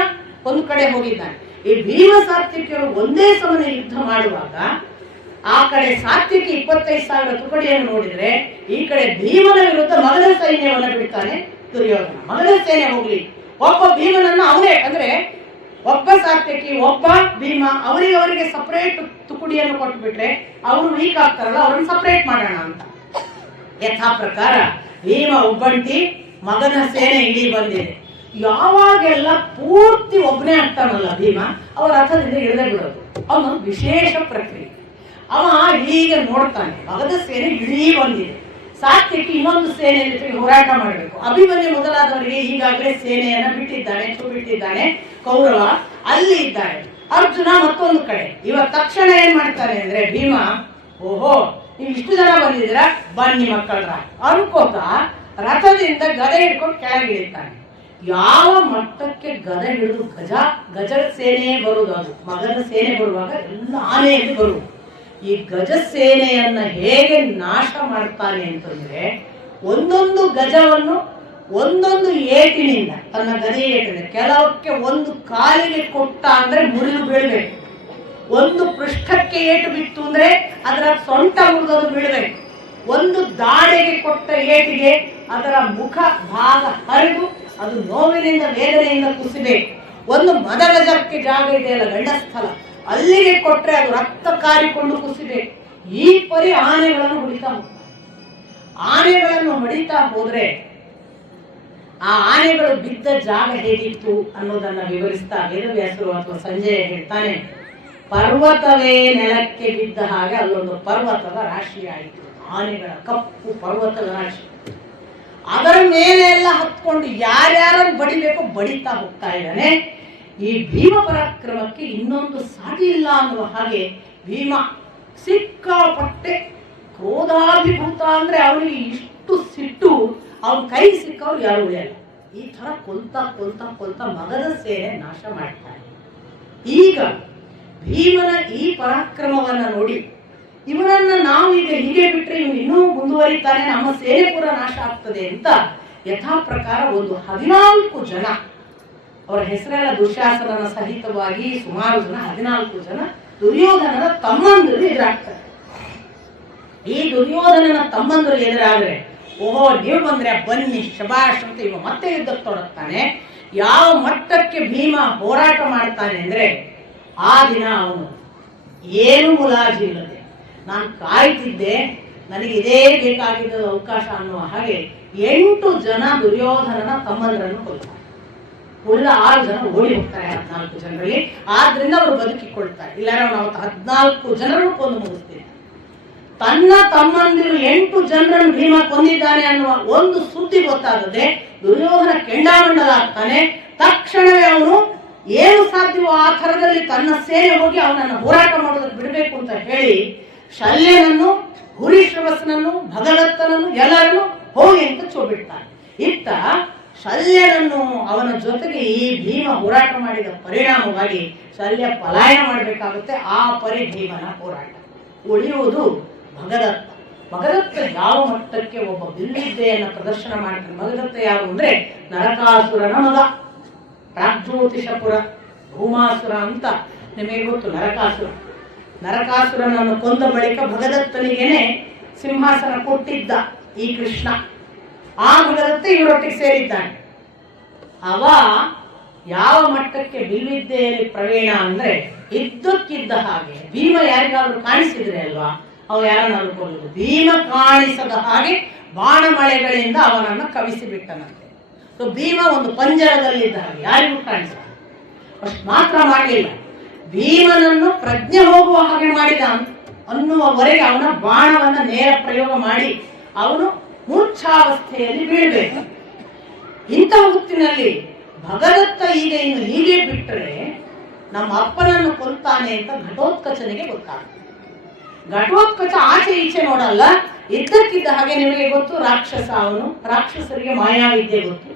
ಒಂದು ಕಡೆ ಹೋಗಿದ್ದಾನೆ. ಈ ಭೀಮಸಾತ್ಯಕಿಯರು ಒಂದೇ ಸಮನೆ ಯುದ್ಧ ಮಾಡುವಾಗ ಆ ಕಡೆ ಸಾತ್ಯಕಿ 25,000 ತುಕಡಿಯನ್ನು ನೋಡಿದ್ರೆ ಈ ಕಡೆ ಭೀಮನ ವಿರುದ್ಧ ಮಗಧ ಸೈನ್ಯವನ್ನು ಬಿಡ್ತಾನೆ ದುರ್ಯೋಧನ. ಮಗಧ ಸೇನೆ ಹೋಗ್ಲಿ, ಒಬ್ಬ ಭೀಮನನ್ನ ಅವನೇ ಅಂದ್ರೆ ಒಬ್ಬ ಸಾತ್ಯಕಿ ಒಬ್ಬ ಭೀಮ ಅವರಿಗೆ ಸಪರೇಟ್ ತುಕಡಿಯನ್ನು ಕೊಟ್ಟು ಬಿಟ್ರೆ ಅವರು ವೀಕ್ ಆಗ್ತಾರಲ್ಲ, ಅವ್ರನ್ನ ಸಪರೇಟ್ ಮಾಡೋಣ ಅಂತ. ಯಥಾ ಪ್ರಕಾರ ಭೀಮ ಒಬ್ಬಂಟಿ, ಮಗಧ ಸೇನೆ ಇಡೀ ಬಂದಿದೆ. ಯಾವಾಗೆಲ್ಲ ಪೂರ್ತಿ ಒಬ್ಬನೇ ಆಗ್ತಾನಲ್ಲ ಭೀಮ, ಅವರ ರಥದಿಂದ ಇಳಿದೇ ಬಿಡೋದು ಅವನೊಂದು ವಿಶೇಷ ಪ್ರಕ್ರಿಯೆ. ಅವ ಹೀಗೆ ನೋಡ್ತಾನೆ, ಮಗಧ ಸೇನೆ ಇಡೀ ಬಂದಿದೆ, ಸಾತ್ಯಕಿ ಇನ್ನೊಂದು ಸೇನೆಯ ಜೊತೆಗೆ ಹೋರಾಟ ಮಾಡಬೇಕು. ಅಭಿಮನ್ಯು ಮೊದಲಾದವರಿಗೆ ಈಗಾಗಲೇ ಸೇನೆಯನ್ನ ಬಿಟ್ಟಿದ್ದಾನೆ ಕೌರವ ಅಲ್ಲಿ ಇದ್ದಾರೆ. ಅರ್ಜುನ ಮತ್ತೊಂದು ಕಡೆ. ತಕ್ಷಣ ಏನ್ ಮಾಡ್ತಾನೆ ಅಂದ್ರೆ ಭೀಮ, ಓಹೋ ನೀವು ಇಷ್ಟು ಜನ ಬಂದಿದ್ದೀರಾ, ಬನ್ನಿ ಮಕ್ಕಳ್ರ ಅನ್ಕೋತಾ ರಥದಿಂದ ಗದೆ ಹಿಡ್ಕೊಂಡು ಕೆಳಗಿಳಿತಾನೆ. ಯಾವ ಮಟ್ಟಕ್ಕೆ ಗದೆ ಹಿಡಿದು ಗಜ ಸೇನೆಯೇ ಬರುವುದು, ಅದು ಮಗದ ಸೇನೆ ಬರುವಾಗ ಎಲ್ಲ ಆನೆಯಲ್ಲಿ ಬರುವುದು. ಈ ಗಜ ಸೇನೆಯನ್ನ ಹೇಗೆ ನಾಶ ಮಾಡ್ತಾನೆ ಅಂತಂದ್ರೆ ಒಂದೊಂದು ಗಜವನ್ನು ಒಂದೊಂದು ಏಟಿನಿಂದ, ತನ್ನ ಗದೆ ಏಟಿನಿಂದ ಕೆಲವಕ್ಕೆ ಒಂದು ಕಾಲಿಗೆ ಕೊಟ್ಟ ಅಂದ್ರೆ ಮುರಿದು ಬೀಳ್ಬೇಕು, ಒಂದು ಪೃಷ್ಠಕ್ಕೆ ಏಟು ಬಿತ್ತು ಅಂದ್ರೆ ಅದರ ಸೊಂಟ ಮುರಿದೋದು ಬೀಳ್ಬೇಕು, ಒಂದು ದಾಡೆಗೆ ಕೊಟ್ಟ ಏಟಿಗೆ ಅದರ ಮುಖ ಭಾಗ ಹರಿದು ಅದು ನೋವಿನಿಂದ ವೇದನೆಯಿಂದ ಕುಸಿಬೇಕು, ಒಂದು ಮದಗಜಕ್ಕೆ ಜಾಗ ಇದೆಯಲ್ಲ ಗಂಡಸ್ಥಳ, ಅಲ್ಲಿಗೆ ಕೊಟ್ರೆ ಅದು ರಕ್ತ ಕಾರಿಕೊಂಡು ಕುಸಿಬೇಕು. ಈ ಪರಿ ಆನೆಗಳನ್ನು ಹೊಡಿತಾ ಹೋದ್ರೆ ಆ ಆನೆಗಳು ಬಿದ್ದ ಜಾಗ ಹೇಗಿತ್ತು ಅನ್ನೋದನ್ನ ವಿವರಿಸ್ತಾ ವೇದವ್ಯಾಸರು ಅಥವಾ ಸಂಜಯ ಹೇಳ್ತಾನೆ, ಪರ್ವತವೇ ನೆಲಕ್ಕೆ ಬಿದ್ದ ಹಾಗೆ ಅಲ್ಲೊಂದು ಪರ್ವತದ ರಾಶಿ ಆಯಿತು. ಆನೆಗಳ ಕಪ್ಪು ಪರ್ವತದ ರಾಶಿ, ಅದರ ಮೇಲೆ ಎಲ್ಲ ಹತ್ಕೊಂಡು ಯಾರ್ಯಾರನ್ನು ಬಡಿಬೇಕು ಬಡಿತಾ ಹೋಗ್ತಾ ಇದ್ದಾನೆ. ಈ ಭೀಮ ಪರಾಕ್ರಮಕ್ಕೆ ಇನ್ನೊಂದು ಸಾಟಿ ಇಲ್ಲ ಅನ್ನುವ ಹಾಗೆ ಭೀಮ ಸಿಕ್ಕಾಪಟ್ಟೆ ಕ್ರೋಧಾಭಿಭೂತ. ಅಂದ್ರೆ ಅವನಿಗೆ ಇಷ್ಟು ಸಿಟ್ಟು, ಅವನ ಕೈ ಸಿಕ್ಕವ್ರು ಯಾರು ಉಳಿಯಲ್ಲ. ಈ ತರ ಕೊಲ್ತಾ ಮಗಧ ಸೇನೆ ನಾಶ ಮಾಡ್ತಾನೆ. ಈಗ ಭೀಮನ ಈ ಪರಾಕ್ರಮವನ್ನ ನೋಡಿ ಇವನನ್ನ ನಾವು ಈಗ ಹೀಗೆ ಬಿಟ್ರೆ ಇವನು ಇನ್ನೂ ಮುಂದುವರಿತಾನೆ, ನಮ್ಮ ಸೇನೆ ಪೂರ ನಾಶ ಆಗ್ತದೆ ಅಂತ ಯಥಾ ಪ್ರಕಾರ ಒಂದು 14 ಜನ, ಅವರ ಹೆಸರೆಲ್ಲ ದುಶ್ಯಾಸನನ ಸಹಿತವಾಗಿ ಸುಮಾರು ಜನ 14 ಜನ ದುರ್ಯೋಧನನ ತಮ್ಮಂದರು ಎದುರಾಗ್ತಾರೆ. ಈ ದುರ್ಯೋಧನನ ತಮ್ಮಂದರು ಎದುರಾದ್ರೆ ಓಹೋ ನೀವು ಬಂದ್ರೆ ಬನ್ನಿ ಶಬಾಷ್ ಅಂತ ಇವ ಮತ್ತೆ ಯುದ್ಧಕ್ಕೆ ತೊಡಗ್ತಾನೆ. ಯಾವ ಮಟ್ಟಕ್ಕೆ ಭೀಮ ಹೋರಾಟ ಮಾಡ್ತಾನೆ ಅಂದ್ರೆ ಆ ದಿನ ಅವನು ಏನು ಮುಲಾಜಿಲ್ಲದೆ, ನಾನು ಕಾಯ್ತಿದ್ದೆ ನನಗೆ ಇದೇ ಬೇಕಾಗಿದ್ದ ಅವಕಾಶ ಅನ್ನುವ ಹಾಗೆ 8 ಜನ ದುರ್ಯೋಧನನ ತಮ್ಮಂದರನ್ನು ಕೊಲ್ತಾರೆ. ಉಳಿದ 6 ಜನ ಓಡಿ ಹೋಗ್ತಾರೆ 14 ಜನರಲ್ಲಿ. ಆದ್ರಿಂದ ಅವರು ಬದುಕಿಕೊಳ್ತಾರೆ. ಇಲ್ಲಾರ ನಾವು 14 ಜನರನ್ನು ಕೊಂದು ಮುಗಿಸ್ತೀವಿ. ತನ್ನ ತಮ್ಮಂದಿರು 8 ಜನರನ್ನು ಭೀಮ ಕೊಂದಿದ್ದಾನೆ ಅನ್ನುವ ಒಂದು ಸುದ್ದಿ ಗೊತ್ತಾಗದೆ ದುರ್ಯೋಧನ ಕೆಂಡಾಮಂಡಲ ಆಗ್ತಾನೆ. ತಕ್ಷಣವೇ ಅವನು ಏನು ಸಾಧ್ಯವೋ ಆ ಥರದಲ್ಲಿ ತನ್ನ ಸೇನೆ ಹೋಗಿ ಅವನನ್ನು ಹೋರಾಟ ಮಾಡೋದಕ್ಕೆ ಬಿಡಬೇಕು ಅಂತ ಹೇಳಿ ಶಲ್ಯನನ್ನು, ಹುರಿಶ್ರವಸನನ್ನು, ಭಗದತ್ತನನ್ನು ಎಲ್ಲರನ್ನು ಹೋಗಿ ಅಂತ ಚೋಬಿಡ್ತಾನೆ. ಇತ್ತ ಶಲ್ಯನನ್ನು ಅವನ ಜೊತೆಗೆ ಈ ಭೀಮ ಹೋರಾಟ ಮಾಡಿದ ಪರಿಣಾಮವಾಗಿ ಶಲ್ಯ ಪಲಾಯನ ಮಾಡಬೇಕಾಗುತ್ತೆ. ಆ ಪರಿ ಭೀಮನ ಹೋರಾಟ. ಉಳಿಯುವುದು ಭಗದತ್ತ ಯಾವ ಮಟ್ಟಕ್ಕೆ ಒಬ್ಬ ಬಿಲ್ಲಿದ್ದೆಯನ್ನು ಪ್ರದರ್ಶನ ಮಾಡ್ತಾನೆ. ಭಗದತ್ತ ಯಾರು ಅಂದ್ರೆ ನರಕಾಸುರನ ಮಗ, ಪ್ರಾಗ್ಜ್ಯೋತಿಷಪುರ ಭೂಮಾಸುರ ಅಂತ ನಿಮಗೆ ಗೊತ್ತು. ನರಕಾಸುರನನ್ನು ಕೊಂದ ಬಳಿಕ ಭಗದತ್ತನಿಗೇನೆ ಸಿಂಹಾಸನ ಕೊಟ್ಟಿದ್ದ ಈ ಕೃಷ್ಣ. ಆ ಭಗದತ್ತ ಇವರೊಟ್ಟಿಗೆ ಸೇರಿದ್ದಾನೆ. ಅವ ಯಾವ ಮಟ್ಟಕ್ಕೆ ಬಿಲ್ವಿದ್ಯೆಯಲ್ಲಿ ಪ್ರವೀಣ ಅಂದ್ರೆ ಇದ್ದಕ್ಕಿದ್ದ ಹಾಗೆ ಭೀಮ ಯಾರಿಗಾದ್ರೂ ಕಾಣಿಸಿದ್ರೆ ಅಲ್ವಾ ಅವ ಯಾರನ್ನಾದ್ರೂ ಕೊಲ್ಲುದು. ಭೀಮ ಕಾಣಿಸದ ಹಾಗೆ ಬಾಣಮಳೆಗಳಿಂದ ಅವನನ್ನು ಕವಿಸಿ ಬಿಟ್ಟನಂತೆ. ಸೊ ಭೀಮ ಒಂದು ಪಂಜರದಲ್ಲಿದ್ದ ಹಾಗೆ ಯಾರಿಗೂ ಕಾಣಿಸ. ಅಷ್ಟು ಮಾತ್ರ ಮಾಡಲಿಲ್ಲ, ಭೀಮನನ್ನು ಪ್ರಜ್ಞೆ ಹೋಗುವ ಹಾಗೆ ಮಾಡಿದ ಅನ್ನುವವರೆಗೆ ಅವನ ಬಾಣವನ್ನ ನೇರ ಪ್ರಯೋಗ ಮಾಡಿ ಅವನು ಮೂರ್ಛಾವಸ್ಥೆಯಲ್ಲಿ ಬೀಳಬೇಕು. ಇಂತಹ ಹೊತ್ತಿನಲ್ಲಿ ಭಗದತ್ತ ಈಗ ಇನ್ನು ಹೀಗೆ ಬಿಟ್ಟರೆ ನಮ್ಮ ಅಪ್ಪನನ್ನು ಕೊಲ್ತಾನೆ ಅಂತ ಘಟೋತ್ಕಚನಿಗೆ ಗೊತ್ತಾಗ್ತದೆ. ಘಟೋತ್ಕಚ ಆಚೆ ಈಚೆ ನೋಡಲ್ಲ, ಇದ್ದಕ್ಕಿದ್ದ ಹಾಗೆ ನಿಮಗೆ ಗೊತ್ತು ರಾಕ್ಷಸ ಅವನು, ರಾಕ್ಷಸರಿಗೆ ಮಾಯಾವಿದ್ಯೆ ಗೊತ್ತು.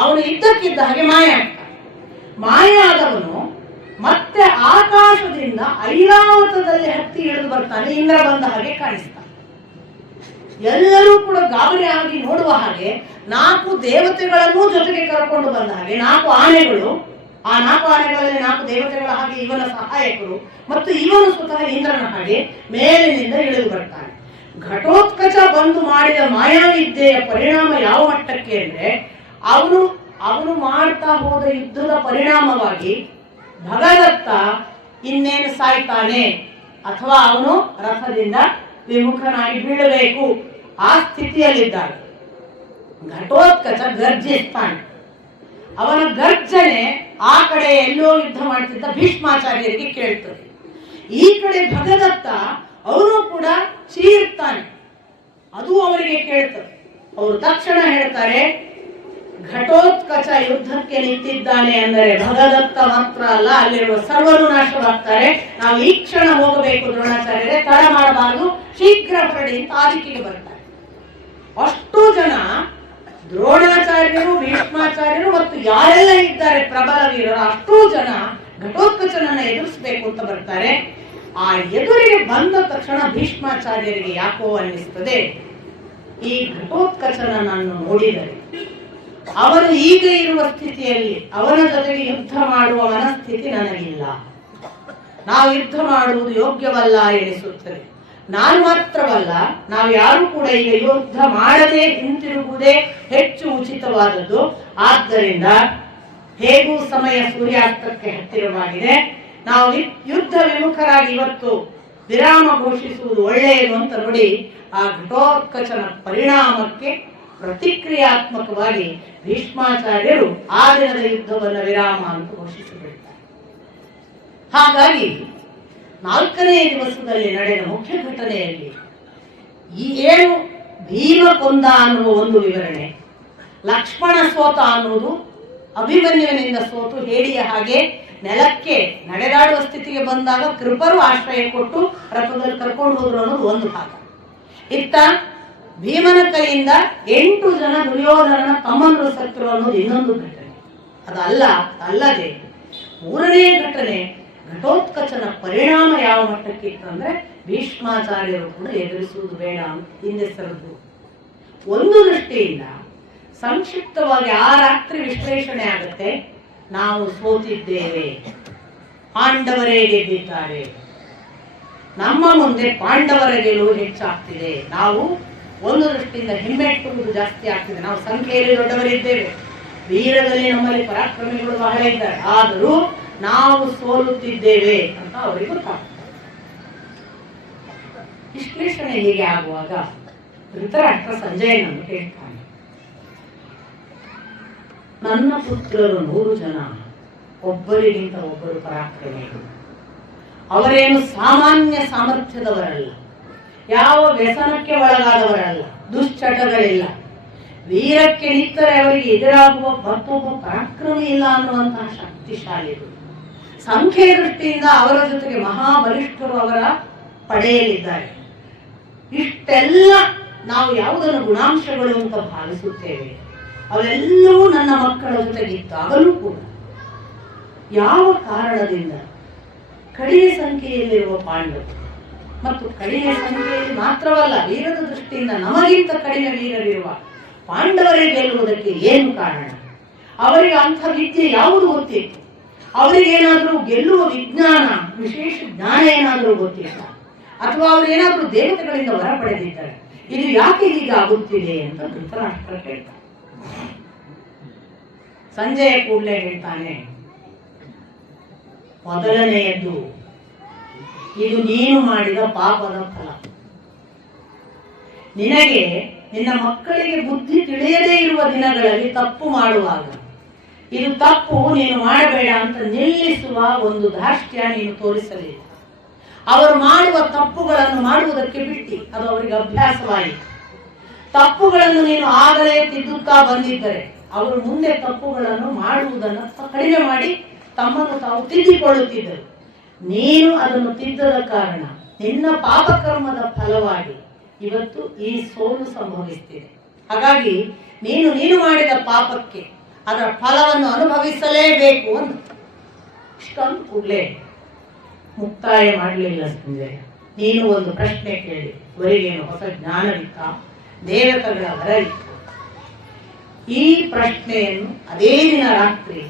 ಅವನು ಇದ್ದಕ್ಕಿದ್ದ ಹಾಗೆ ಮಾಯ ಆಗ್ತಾನೆ. ಮಾಯ ಆದವನು ಮತ್ತೆ ಆಕಾಶದಿಂದ ಐರಾವತದಲ್ಲಿ ಹತ್ತಿ ಇಳಿದು ಬರ್ತಾನೆ, ಇಂದ್ರ ಬಂದ ಹಾಗೆ ಕಾಣಿಸ್ತಾನೆ. ಎಲ್ಲರೂ ಕೂಡ ಗಾಬರಿ ಆಗಿ ನೋಡುವ ಹಾಗೆ 4 ದೇವತೆಗಳನ್ನೂ ಜೊತೆಗೆ ಕರ್ಕೊಂಡು ಬಂದ ಹಾಗೆ 4 ಆನೆಗಳು, ಆ 4 ಆನೆಗಳಲ್ಲಿ 4 ದೇವತೆಗಳ ಹಾಗೆ ಇವನ ಸಹಾಯಕರು ಮತ್ತು ಇವನು ಸ್ವತಃ ಇಂದ್ರನ ಹಾಗೆ ಮೇಲಿನಿಂದ ಇಳಿದು ಬರ್ತಾನೆ. ಘಟೋತ್ಕಚ ಬಂದು ಮಾಡಿದ ಮಾಯಾವಿದ್ಯೆಯ ಪರಿಣಾಮ ಯಾವ ಮಟ್ಟಕ್ಕೆ ಅಂದ್ರೆ ಅವನು ಮಾಡ್ತಾ ಹೋದ ಯುದ್ಧದ ಪರಿಣಾಮವಾಗಿ ಭಗದತ್ತ ಇನ್ನೇನು ಸಾಯ್ತಾನೆ ಅಥವಾ ಅವನು ರಥದಿಂದ ವಿಮುಖನಾಗಿ ಬೀಳಬೇಕು, ಆ ಸ್ಥಿತಿಯಲ್ಲಿದ್ದಾಗ ಘಟೋತ್ಕಚ ಗರ್ಜಿಸ್ತಾನೆ. ಅವನ ಗರ್ಜನೆ ಆ ಕಡೆ ಎಲ್ಲೋ ಯುದ್ಧ ಮಾಡ್ತಿದ್ದ ಭೀಷ್ಮಾಚಾರ್ಯರಿಗೆ ಕೇಳ್ತದೆ. ಈ ಕಡೆ ಭಗದತ್ತ ಅವನು ಕೂಡ ಚೀರ್ತಾನೆ, ಅದು ಅವರಿಗೆ ಕೇಳ್ತದೆ. ಅವರು ತಕ್ಷಣ ಹೇಳ್ತಾರೆ, ಘಟೋತ್ಕಚ ಯುದ್ಧಕ್ಕೆ ನಿಂತಿದ್ದಾನೆ ಅಂದರೆ ಭಗದತ್ತ ಮಾತ್ರ ಅಲ್ಲ, ಅಲ್ಲಿರುವ ಸರ್ವರು ನಾಶವಾಗ್ತಾರೆ. ನಾವು ಈ ಕ್ಷಣ ಹೋಗಬೇಕು ದ್ರೋಣಾಚಾರ್ಯರೇ, ತಡ ಮಾಡಬಾರದು, ಶೀಘ್ರ ಹೊರಡಿ ಅಂತ ಆದಿಕೆಗೆ ಬರ್ತಾರೆ. ಅಷ್ಟು ಜನ ದ್ರೋಣಾಚಾರ್ಯರು, ಭೀಷ್ಮಾಚಾರ್ಯರು ಮತ್ತು ಯಾರೆಲ್ಲ ಇದ್ದಾರೆ ಪ್ರಬಲ ವೀರರು, ಅಷ್ಟೂ ಜನ ಘಟೋತ್ಕಚನನ್ನ ಎದುರಿಸಬೇಕು ಅಂತ ಬರ್ತಾರೆ. ಆ ಎದುರಿಗೆ ಬಂದ ತಕ್ಷಣ ಭೀಷ್ಮಾಚಾರ್ಯರಿಗೆ ಯಾಕೋ ಅನ್ನಿಸ್ತದೆ, ಈ ಘಟೋತ್ಕಚನನ್ನು ನೋಡಿದರೆ ಅವನು ಈಗ ಇರುವ ಸ್ಥಿತಿಯಲ್ಲಿ ಅವನ ಜೊತೆಗೆ ಯುದ್ಧ ಮಾಡುವ ಮನಸ್ಥಿತಿ ನನಗಿಲ್ಲ, ನಾವು ಯುದ್ಧ ಮಾಡುವುದು ಯೋಗ್ಯವಲ್ಲ ಎನಿಸುತ್ತದೆ. ನಾನು ಮಾತ್ರವಲ್ಲ, ನಾವು ಯಾರು ಕೂಡ ಈಗ ಯುದ್ಧ ಮಾಡದೆ ಹಿಂತಿರುಗುವುದೇ ಹೆಚ್ಚು ಉಚಿತವಾದದ್ದು. ಆದ್ದರಿಂದ ಹೇಗೂ ಸಮಯ ಸೂರ್ಯಾಸ್ತಕ್ಕೆ ಹತ್ತಿರವಾಗಿದೆ, ನಾವು ಯುದ್ಧ ವಿಮುಖರಾಗಿ ಇವತ್ತು ವಿರಾಮ ಘೋಷಿಸುವುದು ಒಳ್ಳೆಯದು ಅಂತ ನೋಡಿ ಆ ಘಟೋತ್ಕಚನ ಪರಿಣಾಮಕ್ಕೆ ಪ್ರತಿಕ್ರಿಯಾತ್ಮಕವಾಗಿ ಭೀಷ್ಮಾಚಾರ್ಯರು ಆ ದಿನದ ಯುದ್ಧವನ್ನು ವಿರಾಮ ಅಂತ ಘೋಷಿಸಿಬಿಡ್ತಾರೆ. ಹಾಗಾಗಿ 4ನೇ ದಿವಸದಲ್ಲಿ ನಡೆದ ಮುಖ್ಯ ಘಟನೆಯಲ್ಲಿ ಈ ಏನು ಭೀಮ ಕೊಂದ ಅನ್ನುವ ಒಂದು ವಿವರಣೆ, ಲಕ್ಷ್ಮಣ ಸೋತ ಅನ್ನುವುದು ಅಭಿಮನ್ಯುವಿನಿಂದ ಸೋತು ಹೇಡಿಯ ಹಾಗೆ ನೆಲಕ್ಕೆ ನಡೆದಾಡುವ ಸ್ಥಿತಿಗೆ ಬಂದಾಗ ಕೃಪರು ಆಶ್ರಯ ಕೊಟ್ಟು ರಥದಲ್ಲಿ ಕರ್ಕೊಂಡು ಹೋದ್ರು ಅನ್ನೋದು ಒಂದು ಭಾಗ. ಇತ್ತ ಭೀಮನ ಕೈಯಿಂದ 8 ಜನ ದುರ್ಯೋಧನನ ತಮ್ಮಂದರು ಸತ್ರು ಅನ್ನೋದು ಇನ್ನೊಂದು ಘಟನೆ. ಅಲ್ಲದೆ 3ನೇ ಘಟನೆ ಘಟೋತ್ಕಚನ ಪರಿಣಾಮ ಯಾವ ಮಟ್ಟಕ್ಕೆ ಇತ್ತಂದ್ರೆ ಭೀಷ್ಮಾಚಾರ್ಯರು ಕೂಡ ಎದುರಿಸುವುದು ಬೇಡ ಅಂತ ಹಿಂದೆ ಸರಿದು. ಒಂದು ದೃಷ್ಟಿಯಿಂದ ಸಂಕ್ಷಿಪ್ತವಾಗಿ ಆ ರಾತ್ರಿ ವಿಶ್ಲೇಷಣೆ ಆಗುತ್ತೆ, ನಾವು ಸೋತಿದ್ದೇವೆ, ಪಾಂಡವರೇ ಗೆದ್ದಿದ್ದಾರೆ, ನಮ್ಮ ಮುಂದೆ ಪಾಂಡವರ ಗೆಲುವು ಹೆಚ್ಚಾಗ್ತಿದೆ, ನಾವು ಒಂದು ದೃಷ್ಟಿಯಿಂದ ಹಿಮ್ಮೆಟ್ಟುವುದು ಜಾಸ್ತಿ ಆಗ್ತಿದೆ, ನಾವು ಸಂಖ್ಯೆಯಲ್ಲಿ ದೊಡ್ಡವರಿದ್ದೇವೆ, ವೀರದಲ್ಲಿ ನಮ್ಮಲ್ಲಿ ಪರಾಕ್ರಮಿಗಳು ಬಹಳ ಇದ್ದಾರೆ, ಆದರೂ ನಾವು ಸೋಲುತ್ತಿದ್ದೇವೆ ಅಂತ ಅವರಿಗೆ ಗೊತ್ತಾಗ್ತದೆ. ವಿಶ್ಲೇಷಣೆ ಹೀಗೆ ಆಗುವಾಗ ಧೃತರಾಷ್ಟ್ರ ಸಂಜಯನನ್ನು ಕೇಳ್ತಾನೆ, ನನ್ನ ಪುತ್ರರು 100 ಜನ, ಒಬ್ಬರಿಗಿಂತ ಒಬ್ಬರು ಪರಾಕ್ರಮಿಗಳು, ಅವರೇನು ಸಾಮಾನ್ಯ ಸಾಮರ್ಥ್ಯದವರಲ್ಲ, ಯಾವ ವ್ಯಸನಕ್ಕೆ ಒಳಗಾದವರಲ್ಲ, ದುಶ್ಚಟಗಳಿಲ್ಲ, ವೀರಕ್ಕೆ ನಿಂತರೆ ಅವರಿಗೆ ಎದುರಾಗುವ ಮತ್ತೊಬ್ಬ ಪರಾಕ್ರಮಿ ಇಲ್ಲ ಅನ್ನುವಂತಹ ಶಕ್ತಿಶಾಲಿಗಳು, ಸಂಖ್ಯೆ ದೃಷ್ಟಿಯಿಂದ ಅವರ ಜೊತೆಗೆ ಮಹಾಬಲಿಷ್ಠರು ಅವರ ಪಡೆಯಲಿದ್ದಾರೆ. ಇಷ್ಟೆಲ್ಲ ನಾವು ಯಾವುದನ್ನು ಗುಣಾಂಶಗಳು ಅಂತ ಭಾವಿಸುತ್ತೇವೆ, ಅವೆಲ್ಲವೂ ನನ್ನ ಮಕ್ಕಳ ಜೊತೆಗಿದ್ದಾಗಲೂ ಕೂಡ ಯಾವ ಕಾರಣದಿಂದ ಕಡಿಮೆ ಸಂಖ್ಯೆಯಲ್ಲಿರುವ ಪಾಂಡವರು ಮತ್ತು ಕಡಿಮೆ ಸಂಖ್ಯೆಯಲ್ಲಿ ಮಾತ್ರವಲ್ಲ ವೀರದ ದೃಷ್ಟಿಯಿಂದ ನಮಗಿಂತ ಕಡಿಮೆ ವೀರರಿರುವ ಪಾಂಡವರೇ ಗೆಲ್ಲುವುದಕ್ಕೆ ಏನು ಕಾರಣ? ಅವರಿಗೆ ಅಂಥ ವಿದ್ಯೆ ಯಾವುದು ಗೊತ್ತಿತ್ತು? ಅವರಿಗೇನಾದರೂ ಗೆಲ್ಲುವ ವಿಜ್ಞಾನ, ವಿಶೇಷ ಜ್ಞಾನ ಏನಾದರೂ ಗೊತ್ತಿಲ್ಲ? ಅಥವಾ ಅವರೇನಾದರೂ ದೇವತೆಗಳಿಂದ ವರ ಪಡೆದಿದ್ದಾರೆ? ಇದು ಯಾಕೆ ಹೀಗಾಗುತ್ತಿದೆ ಅಂತ ಧೃತರಾಷ್ಟ್ರ ಕೇಳ್ತಾನೆ. ಸಂಜಯ ಕೂಡಲೇ ಹೇಳ್ತಾನೆ, ಮೊದಲನೆಯದ್ದು ಇದು ನೀನು ಮಾಡಿದ ಪಾಪದ ಫಲ. ನಿನಗೆ ನಿನ್ನ ಮಕ್ಕಳಿಗೆ ಬುದ್ಧಿ ತಿಳಿಯದೇ ಇರುವ ದಿನಗಳಲ್ಲಿ ತಪ್ಪು ಮಾಡುವಾಗ ಇದು ತಪ್ಪು, ನೀನು ಮಾಡಬೇಡ ಅಂತ ನಿಲ್ಲಿಸುವ ಒಂದು ಧಾರ್ಷ್ಟ್ಯ ನೀನು ತೋರಿಸಲಿಲ್ಲ. ಅವರು ಮಾಡುವ ತಪ್ಪುಗಳನ್ನು ಮಾಡುವುದಕ್ಕೆ ಬಿಟ್ಟು ಅದು ಅವರಿಗೆ ಅಭ್ಯಾಸವಾಯಿತು. ತಪ್ಪುಗಳನ್ನು ನೀನು ಆಗಲೇ ತಿದ್ದುತ್ತಾ ಬಂದಿದ್ದರೆ ಅವರು ಮುಂದೆ ತಪ್ಪುಗಳನ್ನು ಮಾಡುವುದನ್ನು ಕಡಿಮೆ ಮಾಡಿ ತಮ್ಮನ್ನು ತಾವು ತಿದ್ದಿಕೊಳ್ಳುತ್ತಿದ್ದರು. ನೀನು ಅದನ್ನು ತಿದ್ದದ ಕಾರಣ ನಿನ್ನ ಪಾಪಕರ್ಮದ ಫಲವಾಗಿ ಇವತ್ತು ಈ ಸೋಲು ಸಂಭವಿಸ್ತಿದೆ. ಹಾಗಾಗಿ ನೀನು ಮಾಡಿದ ಪಾಪಕ್ಕೆ ಅದರ ಫಲವನ್ನು ಅನುಭವಿಸಲೇಬೇಕು ಅಂತ ಇಷ್ಟೊಂದು ಕೂಡಲೇ ಮುಕ್ತಾಯ ಮಾಡಲಿಲ್ಲ ಸಂಜಯ. ನೀನು ಒಂದು ಪ್ರಶ್ನೆ ಕೇಳಿ, ಅವರಿಗೇನು ಹೊಸ ಜ್ಞಾನವಿತ್ತ, ದೇವತೆಗಳ ವರ ಇತ್ತು. ಈ ಪ್ರಶ್ನೆಯನ್ನು ಅದೇ ದಿನ ರಾತ್ರಿ